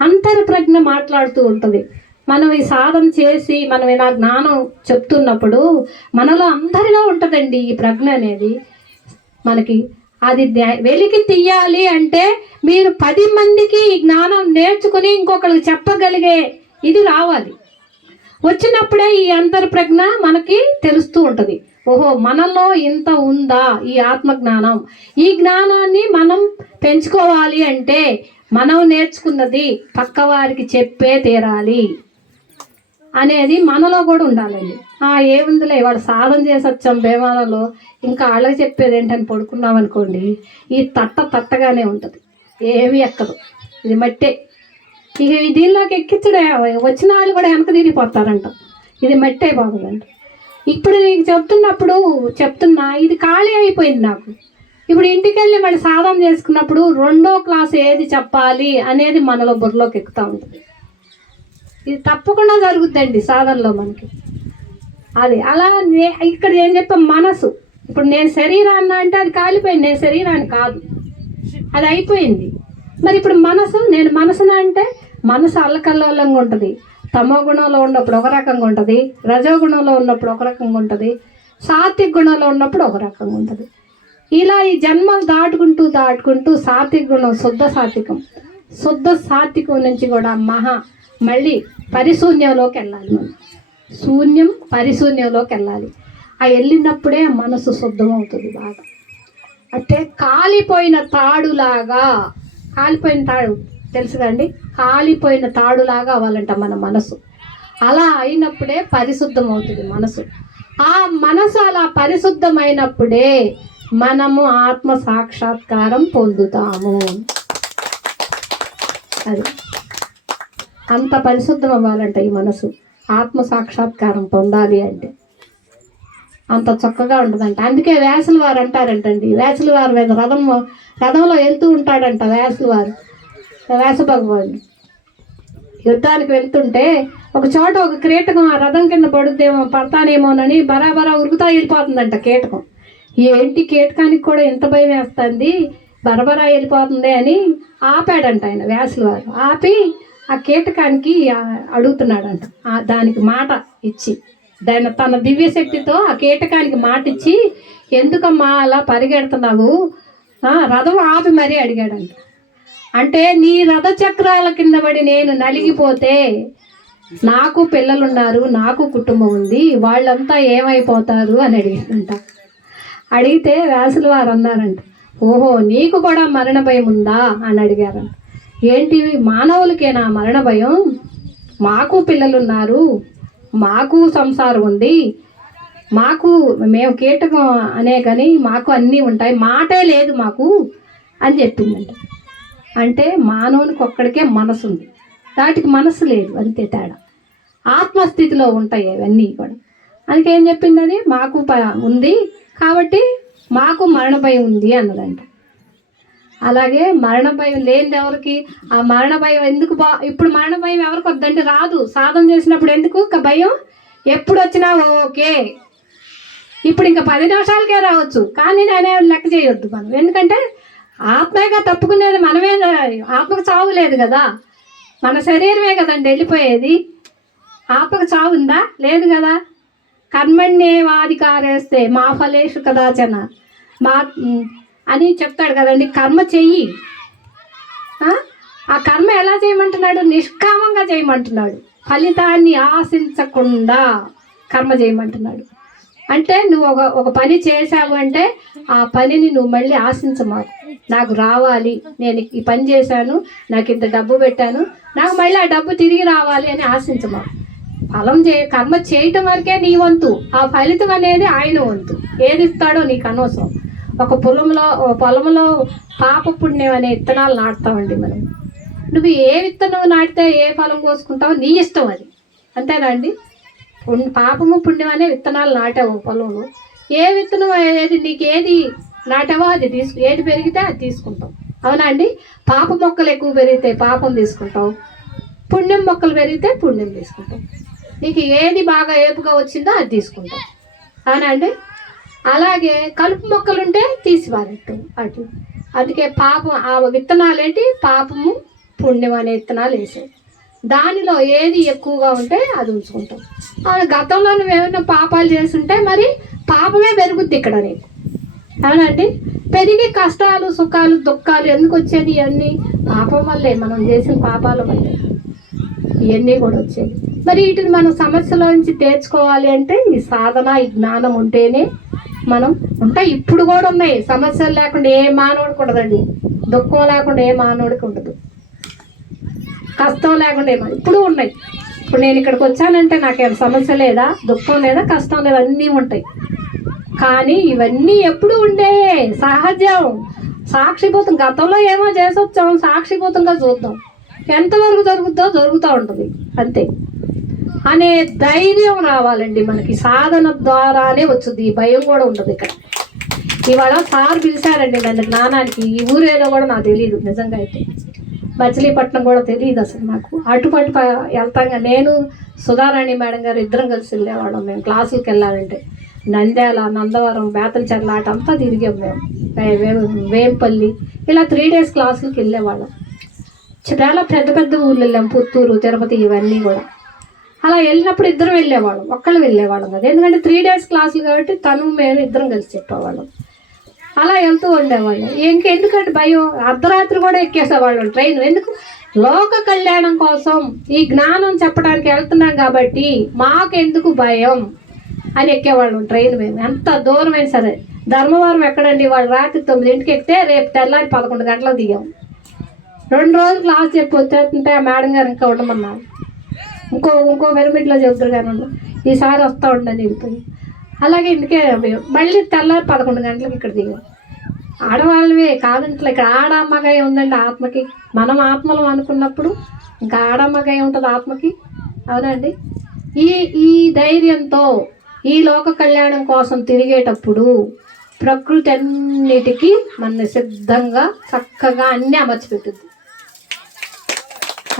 అంతర్ప్రజ్ఞ మాట్లాడుతూ ఉంటుంది. మనం ఈ సాధన చేసి మనం ఇలా జ్ఞానం చెప్తున్నప్పుడు మనలో అందరిలో ఉంటుందండి ఈ ప్రజ్ఞ అనేది. మనకి అది వెలికి తీయాలి అంటే మీరు 10 మందికి ఈ జ్ఞానం నేర్చుకుని ఇంకొకరికి చెప్పగలిగే ఇది రావాలి. వచ్చినప్పుడే ఈ అంతర్ప్రజ్ఞ మనకి తెలుస్తూ ఉంటుంది. ఓహో, మనలో ఇంత ఉందా ఈ ఆత్మజ్ఞానం. ఈ జ్ఞానాన్ని మనం పెంచుకోవాలి అంటే మనం నేర్చుకున్నది పక్కవారికి చెప్పే తీరాలి అనేది మనలో కూడా ఉండాలండి. ఏముందిలే, వాడు సాధన చేసి వచ్చాం భీమాలలో, ఇంకా వాళ్ళకి చెప్పేది ఏంటని పడుకున్నాం అనుకోండి, ఈ తట్టగానే ఉంటుంది, ఏమీ ఎక్కదు. ఇది మట్టే. ఇక దీనిలోకి ఎక్కించడే, వచ్చిన వాళ్ళు కూడా వెనక తిరిగిపోతారంట. ఇది మట్టే బాగుందంట. ఇప్పుడు నీకు చెప్తున్నా ఇది ఖాళీ అయిపోయింది నాకు. ఇప్పుడు ఇంటికి వెళ్ళి మళ్ళీ సాధన చేసుకున్నప్పుడు 2వ క్లాస్ ఏది చెప్పాలి అనేది మనలో బుర్రలోకి ఎక్కుతూ ఉంటుంది. ఇది తప్పకుండా జరుగుద్దండి సాధనలో మనకి. అది అలా ఇక్కడ ఏం చెప్పాం, మనసు. ఇప్పుడు నేను శరీరాన్ని అంటే అది కాలిపోయింది, నేను శరీరాన్ని కాదు, అది అయిపోయింది. మరి ఇప్పుడు నేను మనసున అంటే మనసు అల్లకల్లోలంగా ఉంటుంది. తమో గుణంలో ఉన్నప్పుడు ఒక రకంగా ఉంటుంది, రజో గుణంలో ఉన్నప్పుడు ఒక రకంగా ఉంటుంది, సాత్విక గుణంలో ఉన్నప్పుడు ఒక రకంగా ఉంటుంది. ఇలా ఈ జన్మలు దాటుకుంటూ సాత్విక గుణం, శుద్ధ సాత్వికం నుంచి కూడా మళ్ళీ పరిశూన్యంలోకి వెళ్ళాలి. మనం పరిశూన్యంలోకి వెళ్ళాలి. ఆ వెళ్ళినప్పుడే మనసు శుద్ధం అవుతుంది బాగా. అంటే కాలిపోయిన తాడులాగా, కాలిపోయిన తాడు తెలుసు కండి, కాలిపోయిన తాడులాగా అవ్వాలంట మన మనసు. అలా అయినప్పుడే పరిశుద్ధం అవుతుంది మనసు. ఆ మనసు అలా పరిశుద్ధమైనప్పుడే మనము ఆత్మ సాక్షాత్కారం పొందుతాము. అది అంత పరిశుద్ధం అవ్వాలంట ఈ మనసు. ఆత్మ సాక్షాత్కారం పొందాలి అంటే అంత చక్కగా ఉంటుందంట. అందుకే వేసల వారు అంటారంటండి, వేసల వారి మీద రథంలో వెళ్తూ ఉంటాడంట వేస భగవానుడు. యుద్ధానికి వెళ్తుంటే ఒక చోట ఒక కీటకం ఆ రథం కింద పడతానేమోనని బరాబరా ఉరుకుతా వెళ్ళిపోతుందంట కీటకం. ఏంటి కీటకానికి కూడా ఎంత భయం వేస్తుంది, బరబరా వెళ్ళిపోతుంది అని ఆపాడంట ఆయన వేసల వారు. ఆపి ఆ కీటకానికి అడుగుతున్నాడంట, దానికి మాట ఇచ్చి, తన దివ్యశక్తితో ఆ కీటకానికి మాట ఇచ్చి, ఎందుకమ్మా అలా పరిగెడుతున్నావు, రథం ఆపి మరీ అడిగాడంట. అంటే నీ రథ చక్రాల కింద పడి నేను నలిగిపోతే నాకు పిల్లలున్నారు, నాకు కుటుంబం ఉంది, వాళ్ళంతా ఏమైపోతారు అని అడిగాడంట. అడిగితే వ్యాసుల వారు అన్నారంట, ఓహో నీకు కూడా మరణ భయం ఉందా అని అడిగారంట. ఏంటి మానవులకేనా మరణ భయం? మాకు పిల్లలున్నారు, మాకు సంసారం ఉంది, మేము కీటకం అనే కానీ మాకు అన్నీ ఉంటాయి, మాటే లేదు మాకు అని చెప్పిందంట. అంటే మానవునికి ఒక్కడికే మనసు ఉంది, వాటికి మనసు లేదు, అంతే తేడా. ఆత్మస్థితిలో ఉంటాయి అవన్నీ కూడా. అందుకే ఏం చెప్పిందని, మాకు ఉంది కాబట్టి మాకు మరణ భయం ఉంది అన్నదంట. అలాగే మరణ భయం లేనిది ఎవరికి? ఆ మరణ భయం ఎందుకు ఇప్పుడు మరణ భయం ఎవరికి వద్దండి, రాదు. సాధన చేసినప్పుడు ఎందుకు భయం? ఎప్పుడు వచ్చినా ఓకే. ఇప్పుడు ఇంకా 10 నిమిషాలకే రావచ్చు, కానీ నేనే లెక్క చేయొద్దు మనం. ఎందుకంటే ఆత్మగా తప్పుకునేది మనమే, ఆత్మకు చావు లేదు కదా, మన శరీరమే కదండి వెళ్ళిపోయేది. ఆత్మకు చావు ఉందా? లేదు కదా. కర్మణ్యేవాధికారేస్తే మా ఫలేషు కదాచన అని చెప్తాడు కదండి. కర్మ చెయ్యి. ఆ కర్మ ఎలా చేయమంటున్నాడు? నిష్కామంగా చేయమంటున్నాడు, ఫలితాన్ని ఆశించకుండా కర్మ చేయమంటున్నాడు. అంటే నువ్వు ఒక పని చేసావు అంటే ఆ పనిని నువ్వు మళ్ళీ ఆశించమాకు. నాకు రావాలి, నేను ఈ పని చేశాను, నాకు ఇంత డబ్బు పెట్టాను, నాకు మళ్ళీ ఆ డబ్బు తిరిగి రావాలి అని ఆశించమాకు. కర్మ చేయటం వరకే నీ వంతు, ఆ ఫలితం అనేది ఆయన వంతు. ఏది ఇస్తాడో నీకు అనవసరం. ఒక పొలంలో పాప పుణ్యం అనే విత్తనాలు నాటుతామండి మనం. నువ్వు ఏ విత్తనం నాటితే ఏ ఫలం కోసుకుంటావో నీ ఇష్టం అది, అంతేనా అండి? పాపము పుణ్యం అనే విత్తనాలు నాటావు పొలంలో. ఏ విత్తనం నీకు ఏది నాటావో అది ఏది పెరిగితే అది తీసుకుంటావు, అవునా అండి? పాప మొక్కలు ఎక్కువ పెరిగితే పాపం తీసుకుంటావు, పుణ్యం మొక్కలు పెరిగితే పుణ్యం తీసుకుంటావు. నీకు ఏది బాగా ఏపుగా వచ్చిందో అది తీసుకుంటావు, అవునా అండి? అలాగే కలుపు మొక్కలుంటే తీసివారట్టు అటు. అందుకే పాపం ఆ విత్తనాలు ఏంటి? పాపము పుణ్యం అనే విత్తనాలు వేసాయి. దానిలో ఏది ఎక్కువగా ఉంటే అది ఉంచుకుంటాం. గతంలో నువ్వు ఏమైనా పాపాలు చేస్తుంటే మరి పాపమే పెరుగుద్ది ఇక్కడ నీకు, అవునండి? పెరిగి కష్టాలు సుఖాలు దుఃఖాలు ఎందుకు వచ్చేది? ఇవన్నీ పాపం వల్లే, మనం చేసిన పాపాల వల్లే ఇవన్నీ కూడా వచ్చేది. మరి వీటిని మనం సమస్యల నుంచి తెచ్చుకోవాలి అంటే ఈ సాధన, ఈ జ్ఞానం ఉంటేనే మనం ఉంటాయి. ఇప్పుడు కూడా ఉన్నాయి సమస్యలు లేకుండా ఏ మానవుడికి ఉండదండి, దుఃఖం లేకుండా ఏ మానవుడికి ఉండదు, కష్టం లేకుండా ఇప్పుడు ఉన్నాయి. ఇప్పుడు నేను ఇక్కడికి వచ్చానంటే నాకేం సమస్య లేదా, దుఃఖం లేదా, కష్టం లేదా, అన్నీ ఉంటాయి. కానీ ఇవన్నీ ఎప్పుడు ఉండే సహజం, సాక్షిభూతం. గతంలో ఏమో చేసి వచ్చాం, సాక్షిభూతంగా చూద్దాం, ఎంతవరకు జరుగుతుందో జరుగుతూ ఉంటుంది అంతే అనే ధైర్యం రావాలండి మనకి. సాధన ద్వారానే వచ్చింది, ఈ భయం కూడా ఉండదు. ఇక్కడ ఇవాళ సార్ పిలిచారండి నన్ను జ్ఞానానికి. ఈ ఊరేదో కూడా నాకు తెలియదు నిజంగా. అయితే మచిలీపట్నం కూడా తెలియదు అసలు నాకు. అటుపట్టు వెళ్తాగా నేను సుధారాణి మేడం గారు ఇద్దరం కలిసి వెళ్ళేవాళ్ళం. మేము క్లాసులకు వెళ్ళాలంటే నంద్యాల, నందవరం, బేతంచెర్ల అటంతా తిరిగాం మేము. వేంపల్లి ఇలా 3 days క్లాసులకు వెళ్ళేవాళ్ళం. చాలా పెద్ద పెద్ద ఊళ్ళు వెళ్ళాం, పుత్తూరు, తిరుపతి, ఇవన్నీ కూడా. అలా వెళ్ళినప్పుడు ఇద్దరం వెళ్ళేవాళ్ళం, ఒక్కళ్ళు వెళ్ళేవాళ్ళం కదా. ఎందుకంటే 3 days క్లాసులు కాబట్టి మేము ఇద్దరం కలిసి చెప్పేవాళ్ళం. అలా వెళ్తూ ఉండేవాళ్ళం. ఇంకెందుకంటే భయం, అర్ధరాత్రి కూడా ఎక్కేసేవాళ్ళం ట్రైన్. ఎందుకు? లోక కళ్యాణం కోసం, ఈ జ్ఞానం చెప్పడానికి వెళ్తున్నాం కాబట్టి మాకెందుకు భయం అని ఎక్కేవాళ్ళం ట్రైన్. మేము ఎంత దూరమైనా సరే, ధర్మవరం ఎక్కడండి, వాళ్ళు రాత్రి 9ంటికి ఎక్కితే రేపు తెల్లారి 11 గంటలకు దిగాం. 2 రోజులు క్లాస్ చెప్పి వచ్చేస్తుంటే ఆ మేడం గారు ఇంకా ఉండమన్నారు. ఇంకో పిరమిడ్లో చెబుతారు కానీ ఈసారి వస్తూ ఉండని వెళ్ళిపోయి అలాగే ఇందుకే మళ్ళీ తెల్లారి 11 గంటలకు ఇక్కడ దిగాం. ఆడవాళ్ళవే కాదంటే ఇక్కడ ఆడమ్మగాయ ఉందండి ఆత్మకి. మనం ఆత్మలు అనుకున్నప్పుడు ఇంకా ఆడమ్మగాయ ఉంటుంది ఆత్మకి. అవునండి. ఈ ధైర్యంతో ఈ లోక కళ్యాణం కోసం తిరిగేటప్పుడు ప్రకృతి అన్నిటికీ మన సిద్ధంగా చక్కగా అన్నీ అమర్చిపెట్టుద్ది.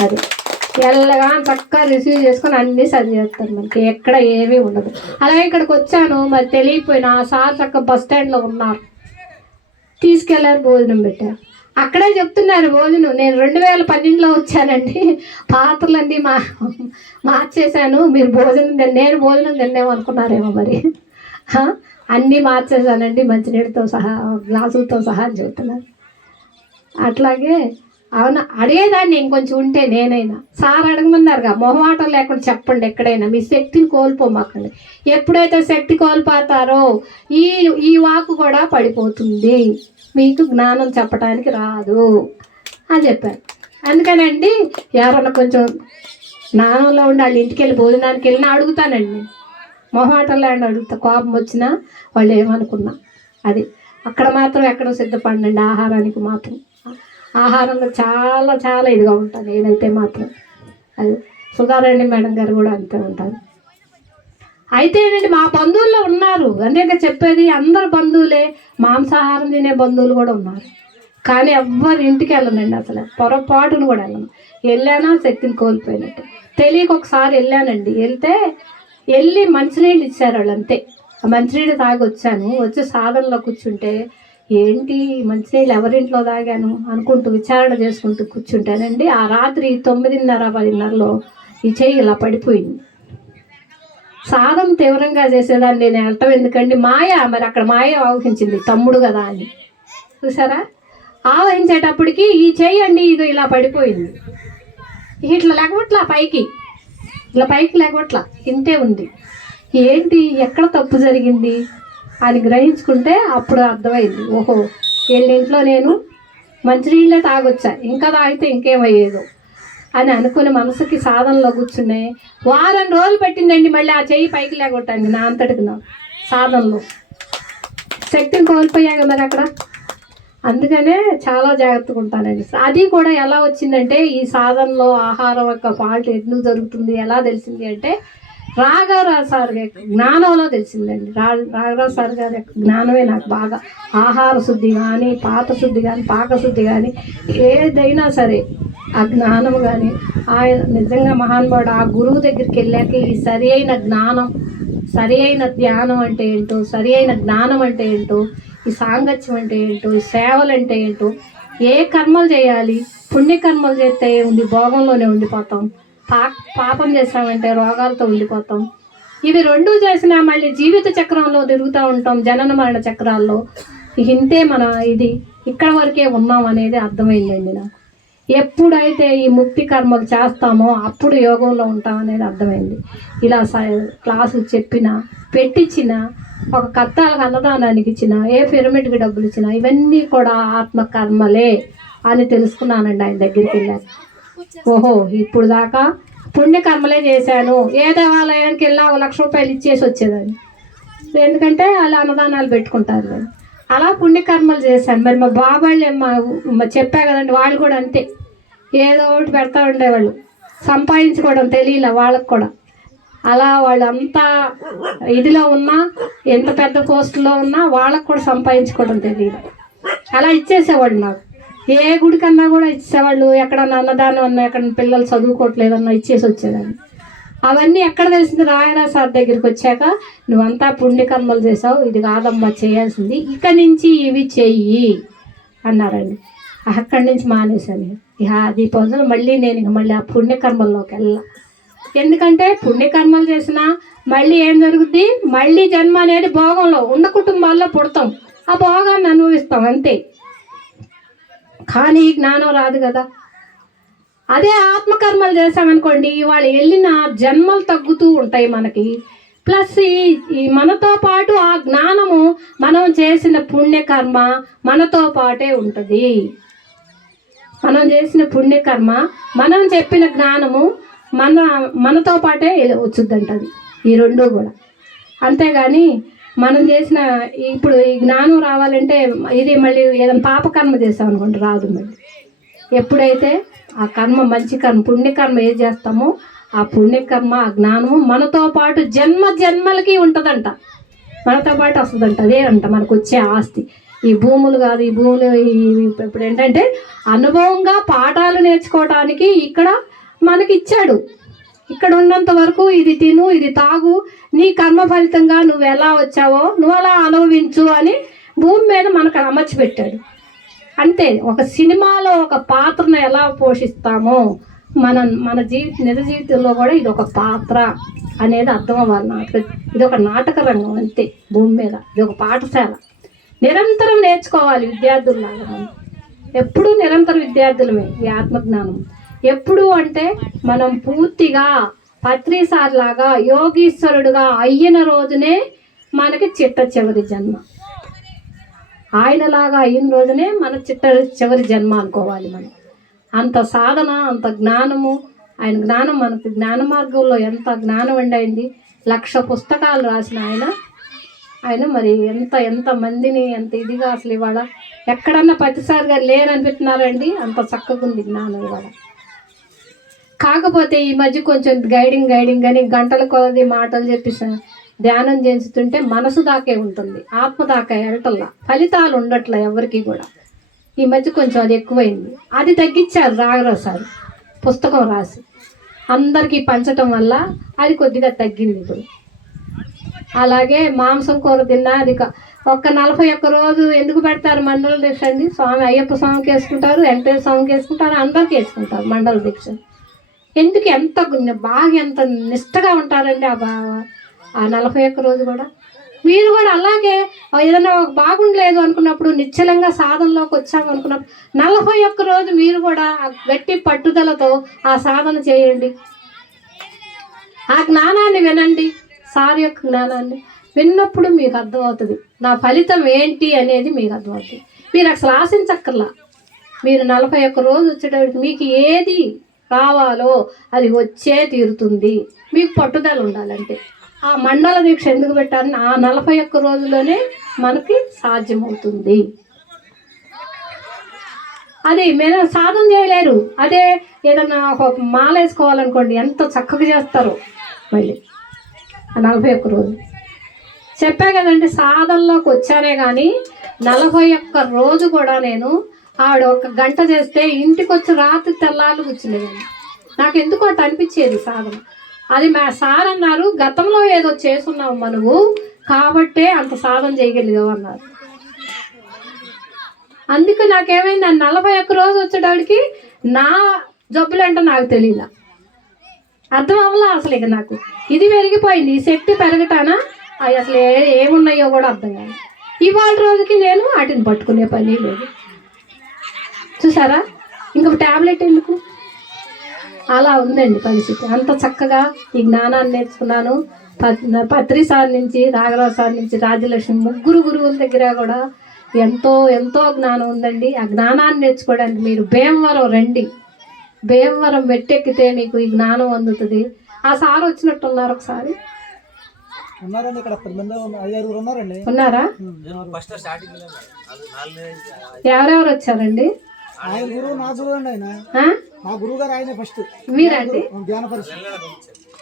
అది ఎల్లగా చక్కగా రిసీవ్ చేసుకొని అన్నీ సరి చేస్తారు. మనకి ఎక్కడ ఏమీ ఉండదు. అలాగే ఇక్కడికి వచ్చాను, మరి తెలియపోయినా సార్ చక్క బస్ స్టాండ్లో ఉన్నారు, తీసుకెళ్ళారు, భోజనం పెట్టారు. అక్కడే చెప్తున్నారు భోజనం. నేను 2012లో వచ్చానండి, పాత్రలన్నీ మార్చేశాను, మీరు భోజనం నేను భోజనం తిన్నాము అనుకున్నారేమో మరి. అన్నీ మార్చేశానండి మంచినీళ్ళతో సహా గ్లాసులతో సహా అని చెప్తున్నారు. అట్లాగే అవునా అడిగేదాన్ని ఇంకొంచెం ఉంటే నేనైనా. సార్ అడగమన్నారుగా, మొహమాటం లేకుండా చెప్పండి, ఎక్కడైనా మీ శక్తిని కోల్పోమాకండి. ఎప్పుడైతే శక్తి కోల్పోతారో ఈ వాకు కూడా పడిపోతుంది, మీకు జ్ఞానం చెప్పడానికి రాదు అని చెప్పారు. అందుకనండి ఎవరన్నా కొంచెం జ్ఞానంలో ఉండి వాళ్ళ ఇంటికి వెళ్ళి భోజనానికి వెళ్ళినా అడుగుతానండి, మొహమాటం లేకుండా అడుగుతా. కోపం వచ్చినా వాళ్ళు ఏమనుకున్నా అది అక్కడ మాత్రం ఎక్కడో సిద్ధపడండి. ఆహారానికి మాత్రం ఆహారంలో చాలా చాలా ఇదిగా ఉంటాను నేనైతే మాత్రం. అది సుధారాణి మేడం గారు కూడా అంతే ఉంటారు. అయితే ఏంటంటే మా బంధువుల్లో ఉన్నారు, అంతేగా చెప్పేది, అందరు బంధువులే. మాంసాహారం తినే బంధువులు కూడా ఉన్నారు. కానీ ఎవ్వరు ఇంటికి వెళ్ళనండి, అసలు పొరపాటును కూడా వెళ్ళను. వెళ్ళానా శక్తిని కోల్పోయినట్టు. తెలియక ఒకసారి వెళ్ళానండి, వెళ్ళి మంచినీళ్ళు ఇచ్చారు వాళ్ళు, అంతే. ఆ మంచినీళ్ళు తాగి వచ్చాను. వచ్చి సాధనలో కూర్చుంటే ఏంటి మంచినీళ్ళు ఎవరింట్లో తాగాను అనుకుంటూ విచారణ చేసుకుంటూ కూర్చుంటానండి. ఆ రాత్రి 9:30, 10:30లో ఈ చెయ్యి ఇలా పడిపోయింది. సాధన తీవ్రంగా చేసేదాన్ని నేను వెళ్ళటం ఎందుకండి, మాయ మరి అక్కడ మాయ ఆవహించింది, తమ్ముడు కదా అని. చూసారా, ఆవహించేటప్పటికి ఈ చెయ్యి అండి ఇది ఇలా పడిపోయింది. ఇట్లా లేకపోట్లా పైకి, ఇలా పైకి లేకపోట్లా ఇంతే ఉంది. ఏంటి ఎక్కడ తప్పు జరిగింది అని గ్రహించుకుంటే అప్పుడు అర్థమైంది, ఓహో వీళ్ళింట్లో నేను మంచినీళ్ళే తాగొచ్చా, ఇంకా తాగితే ఇంకేమయ్యేదో అని అనుకుని మనసుకి సాధనలో కూర్చున్నాయి. వారం రోజులు పెట్టిందండి మళ్ళీ ఆ చెయ్యి పైకి లేకొట్టాను నా అంతటికి. నా సాధనలో శక్తిని కోల్పోయాక మరి అక్కడ. అందుకనే చాలా జాగ్రత్తగా ఉంటానండి. అది కూడా ఎలా వచ్చిందంటే ఈ సాధనలో ఆహారం యొక్క ఫాల్ట్ ఎందుకు జరుగుతుంది ఎలా తెలిసింది అంటే రాఘవరావు సార్ యొక్క జ్ఞానంలో తెలిసిందండి. రాఘవరావు సార్ గారి యొక్క జ్ఞానమే నాకు బాగా, ఆహార శుద్ధి కానీ పాత శుద్ధి కానీ పాకశుద్ధి కానీ ఏదైనా సరే ఆ జ్ఞానం కానీ ఆయన నిజంగా మహానుభావుడు. ఆ గురువు దగ్గరికి వెళ్ళాక ఈ సరి అయిన జ్ఞానం, సరి అయిన ధ్యానం అంటే ఏంటో, సరి అయిన జ్ఞానం అంటే ఏంటో, ఈ సాంగత్యం అంటే ఏంటో, ఈ సేవలు అంటే ఏంటో, ఏ కర్మలు చేయాలి, పుణ్యకర్మలు చేస్తే ఉండి భోగంలోనే ఉండిపోతాం, పాపం చేసామంటే రోగాలతో ఉండిపోతాం. ఇవి రెండూ చేసినా మళ్ళీ జీవిత చక్రంలో తిరుగుతూ ఉంటాం, జనన మరణ చక్రాల్లో. ఇంతే మన ఇది ఇక్కడ వరకే ఉన్నాం అనేది అర్థమైందండి నాకు. ఎప్పుడైతే ఈ ముక్తి కర్మలు చేస్తామో అప్పుడు యోగంలో ఉంటాం అనేది అర్థమైంది. ఇలా క్లాసులు చెప్పినా పెట్టించిన, ఒక కత్తాలకు అన్నదానానికి ఇచ్చిన, ఏ పిరమిడ్కి డబ్బులు ఇచ్చినా ఇవన్నీ కూడా ఆత్మకర్మలే అని తెలుసుకున్నానండి ఆయన దగ్గరికి వెళ్ళాను. ఓహో ఇప్పుడు దాకా పుణ్యకర్మలే చేశాను. ఏ దేవాలయానికి వెళ్ళా 1 లక్ష రూపాయలు ఇచ్చేసి వచ్చేదాన్ని, ఎందుకంటే వాళ్ళు అన్నదానాలు పెట్టుకుంటారు కదా. అలా పుణ్యకర్మలు చేశాను. మరి మా బాబాళ్ళు చెప్పా కదండి, వాళ్ళు కూడా అంతే, ఏదో ఒకటి పెడతా ఉండేవాళ్ళు, సంపాదించుకోవడం తెలియలే వాళ్ళకు కూడా. అలా వాళ్ళు అంతా ఇదిలో ఉన్నా, ఎంత పెద్ద పోస్టులో ఉన్నా వాళ్ళకు కూడా సంపాదించుకోవడం తెలియదు. అలా ఇచ్చేసేవాళ్ళు నాకు. ఏ గుడికన్నా కూడా ఇచ్చేవాళ్ళు, ఎక్కడన్నా అన్నదానం అన్నా, ఎక్కడ పిల్లలు చదువుకోవట్లేదన్నా ఇచ్చేసి వచ్చేదాన్ని. అవన్నీ ఎక్కడ తెలిసింది, రాయరా సార్ దగ్గరికి వచ్చాక నువ్వంతా పుణ్యకర్మలు చేసావు, ఇది కాదమ్మా చేయాల్సింది, ఇక్కడి నుంచి ఇవి చెయ్యి అన్నారండి. అక్కడి నుంచి మానేశాను. ఇక అది పొందలు మళ్ళీ నేను మళ్ళీ ఆ పుణ్యకర్మల్లోకి వెళ్ళా. ఎందుకంటే పుణ్యకర్మలు చేసినా మళ్ళీ ఏం జరుగుద్ది, మళ్ళీ జన్మ అనేది భోగంలో ఉన్న కుటుంబాల్లో పుడతాం, ఆ భోగాన్ని అనుభవిస్తాం అంతే. కానీ జ్ఞానం రాదు కదా. అదే ఆత్మకర్మలు చేసామనుకోండి, వాళ్ళు వెళ్ళిన జన్మలు తగ్గుతూ ఉంటాయి మనకి. ప్లస్ ఈ మనతో పాటు ఆ జ్ఞానము మనం చేసిన పుణ్యకర్మ మనతో పాటే ఉంటుంది. మనం చేసిన పుణ్యకర్మ, మనం చెప్పిన జ్ఞానము మనతో పాటే వచ్చుద్దంటది. ఈ రెండు కూడా. అంతేగాని మనం చేసిన ఇప్పుడు ఈ జ్ఞానం రావాలంటే ఇది మళ్ళీ ఏదైనా పాపకర్మ చేస్తాం అనుకోండి, రాదు. మళ్ళీ ఎప్పుడైతే ఆ కర్మ, మంచి కర్మ, పుణ్యకర్మ ఏది చేస్తామో ఆ పుణ్యకర్మ, ఆ జ్ఞానము మనతో పాటు జన్మ జన్మలకి ఉంటుందంట, మనతో పాటు వస్తుందంట. అదే అంట మనకు వచ్చే ఆస్తి. ఈ భూములు కాదు, ఈ భూములు ఇప్పుడు ఏంటంటే అనుభవంగా పాఠాలు నేర్చుకోవడానికి ఇక్కడ మనకి ఇచ్చాడు. ఇక్కడ ఉన్నంత వరకు ఇది తిను, ఇది తాగు, నీ కర్మ ఫలితంగా నువ్వు ఎలా వచ్చావో నువ్వు అలా అనుభవించు అని భూమి మీద మనకు అమర్చి పెట్టాడు. అంతే. ఒక సినిమాలో ఒక పాత్రను ఎలా పోషిస్తామో మన నిజ జీవితంలో కూడా ఇది ఒక పాత్ర అనేది అర్థం అవ్వాలి. నాటక ఇది ఒక నాటక రంగం అంతే భూమి మీద. ఇది ఒక పాఠశాల. నిరంతరం నేర్చుకోవాలి విద్యార్థుల్లాగా. మనం ఎప్పుడూ నిరంతర విద్యార్థులమే. ఈ ఆత్మజ్ఞానం ఎప్పుడు అంటే మనం పూర్తిగా పత్రిసార్ లాగా యోగీశ్వరుడుగా అయిన రోజునే మనకి చిట్ట చివరి జన్మ. ఆయనలాగా అయిన రోజునే మన చిట్ట చివరి జన్మ అనుకోవాలి మనం. అంత సాధన, అంత జ్ఞానము, ఆయన జ్ఞానం మనకి జ్ఞాన మార్గంలో ఎంత జ్ఞానం అయింది. 1,00,000 పుస్తకాలు రాసిన ఆయన మరి ఎంత మందిని ఎంత ఇదిగా అసలు ఇవాళ ఎక్కడన్నా పత్రిసార్ గారు లేరనిపిస్తున్నారండి. అంత చక్కగా ఉంది జ్ఞానం ఇవాళ. కాకపోతే ఈ మధ్య కొంచెం గైడింగ్ అని గంటల కొలది మాటలు చెప్పేసి ధ్యానం చేస్తుంటే మనసు దాకే ఉంటుంది, ఆత్మ దాకా వెళ్ళటల్లా, ఫలితాలు ఉండట్లే ఎవరికి కూడా. ఈ మధ్య కొంచెం అది ఎక్కువైంది. అది తగ్గించారు రాఘరావు సార్ పుస్తకం రాసి అందరికీ పంచటం వల్ల అది కొద్దిగా తగ్గింది ఇప్పుడు. అలాగే మాంసం కూర తిన్నా అది ఒక్క 41 రోజు ఎందుకు పెడతారు మండల దీక్ష అండి? స్వామి అయ్యప్ప స్వామికి వేసుకుంటారు, వెంకటేశ్వర స్వామికి వేసుకుంటారు, అందరికీ వేసుకుంటారు మండల దీక్ష. ఎందుకు బాగా ఎంత నిష్టగా ఉంటారండి ఆ 41 రోజు కూడా. మీరు కూడా అలాగే ఏదైనా బాగుండలేదు అనుకున్నప్పుడు, నిశ్చలంగా సాధనలోకి వచ్చాము అనుకున్నప్పుడు 41 రోజు మీరు కూడా గట్టి పట్టుదలతో ఆ సాధన చేయండి. ఆ జ్ఞానాన్ని వినండి. సార్ యొక్క జ్ఞానాన్ని విన్నప్పుడు మీకు అర్థమవుతుంది నా ఫలితం ఏంటి అనేది మీకు అర్థమవుతుంది. మీరు అసలు ఆశించక్కర్లా. మీరు 41 రోజు వచ్చేటప్పటికి మీకు ఏది కావాలో అది వచ్చే తీరుతుంది. మీకు పట్టుదల ఉండాలంటే. ఆ మండల దీక్ష ఎందుకు పెట్టారని ఆ 41 రోజుల్లోనే మనకి సాధ్యమవుతుంది. అది మీరు సాధన చేయలేరు. అదే ఏదన్నా ఒక మాల వేసుకోవాలనుకోండి, ఎంత చక్కగా చేస్తారో మళ్ళీ ఆ 41 రోజు. చెప్పా కదండి, సాధనలోకి వచ్చానే కానీ 41 రోజు కూడా నేను ఆవిడ 1 గంట చేస్తే ఇంటికి వచ్చి రాత్రి తెల్లాలు కూర్చునేదాన్ని. నాకు ఎందుకు అట్లా అనిపించేది సాధన. అది మా సార్ అన్నారు, గతంలో ఏదో చేసున్నావు మనవు కాబట్టే అంత సాధన చేయగలిగావు అన్నారు. అందుకు నాకేమైంది, ఆ 41 రోజు వచ్చేటప్పటికి నా జబ్బులంటే నాకు తెలియదు, అర్థం అవ్వలా అసలు. ఇక నాకు ఇది పెరిగిపోయింది, ఈ శక్తి పెరగటానా అవి అసలు ఏమున్నాయో కూడా అర్థం కాదు. ఇవాళ రోజుకి నేను వాటిని పట్టుకునే పని లేదు. చూసారా, ఇంకొక ట్యాబ్లెట్ ఎందుకు? అలా ఉందండి పరిస్థితి. అంత చక్కగా ఈ జ్ఞానాన్ని నేర్చుకున్నాను. పత్రి సార్ నుంచి, రాఘరావు సార్ నుంచి, రాజ్యలక్ష్మి, 3 గురువుల దగ్గర కూడా ఎంతో జ్ఞానం ఉందండి. ఆ జ్ఞానాన్ని నేర్చుకోవడానికి మీరు భీమవరం రండి. భీమవరం మెట్టెక్కితే మీకు ఈ జ్ఞానం అందుతుంది. ఆ సార్ వచ్చినట్టున్నారు ఒకసారి. ఉన్నారా? ఎవరెవరు వచ్చారండి? మీరండి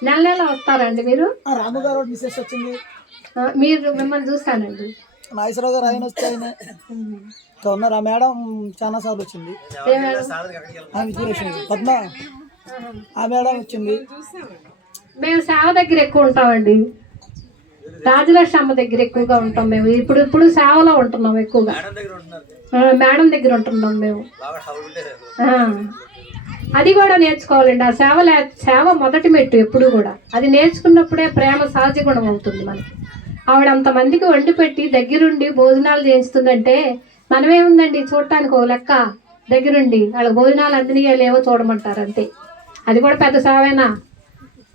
నెల నెల వస్తారండి మీరు? రాముగారు మిస్సెస్ వచ్చింది. మీరు మిమ్మల్ని చూస్తానండి. నాగేశ్వరరావు గారు ఆయన వచ్చి ఆయన ఇంకా ఉన్నారు. ఆ మేడం చాలా సార్లు వచ్చింది. పద్మ ఆ మేడం వచ్చింది. మేము సేవ దగ్గర ఎక్కువ ఉంటామండి. రాజలక్ష్మి అమ్మ దగ్గర ఎక్కువగా ఉంటాం మేము. ఇప్పుడు సేవలో ఉంటున్నాం ఎక్కువగా. మేడం దగ్గర ఉంటున్నాం మేము. అది కూడా నేర్చుకోవాలండి. ఆ సేవ మొదటి మెట్టు ఎప్పుడు కూడా. అది నేర్చుకున్నప్పుడే ప్రేమ సహజ గుణం అవుతుంది మనకి. ఆవిడ అంతమందికి వండి పెట్టి దగ్గరుండి భోజనాలు చేస్తుందంటే మనమేముందండి చూడటానికి ఒక లెక్క. దగ్గరుండి వాళ్ళకి భోజనాలు అందినయో లేవో చూడమంటారు అంతే. అది కూడా పెద్ద సేవేనా.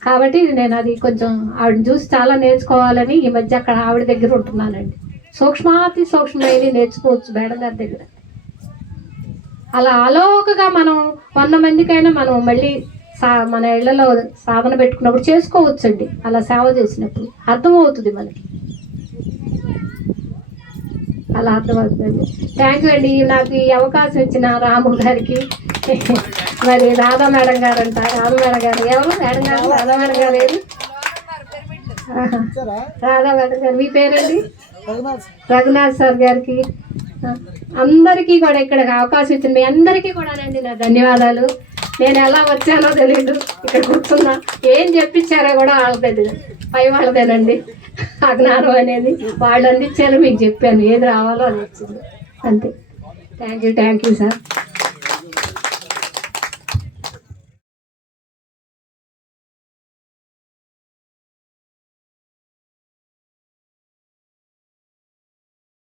కాబట్టి నేను అది కొంచెం ఆవిడని చూసి చాలా నేర్చుకోవాలని ఈ మధ్య అక్కడ ఆవిడ దగ్గర ఉంటున్నానండి. సూక్ష్మాతి సూక్ష్మమైనవి నేర్చుకోవచ్చు మేడం గారి దగ్గర. అలా అలోకగా మనం 100 మందికైనా మనం మళ్ళీ మన ఇళ్లలో సాధన పెట్టుకున్నప్పుడు చేసుకోవచ్చండి. అలా సేవ చేసినప్పుడు అర్థమవుతుంది మనకి, అలా అర్థమవుతుంది. థ్యాంక్ యూ అండి. నాకు ఈ అవకాశం ఇచ్చిన రాము గారికి, మరి రాధా మేడం గారు అంట, రాధా మేడం గారు ఎవరు మేడం గారు, రాధా మేడం గారు ఏది, రాధా మేడం గారు మీ పేరండి, రఘునాథ్ సార్ గారికి, అందరికీ కూడా ఇక్కడ అవకాశం ఇచ్చిన మీ అందరికీ కూడానండి నా ధన్యవాదాలు. నేను ఎలా వచ్చానో తెలియదు, ఇక్కడ కూర్చున్నా, ఏం చెప్పించారో కూడా వాళ్ళది పై వాళ్ళదేనండి. ఆ జ్ఞానం అనేది వాళ్ళు అందించారో మీకు చెప్పాను, ఏది రావాలో అది వచ్చింది అంతే. Thank you sir.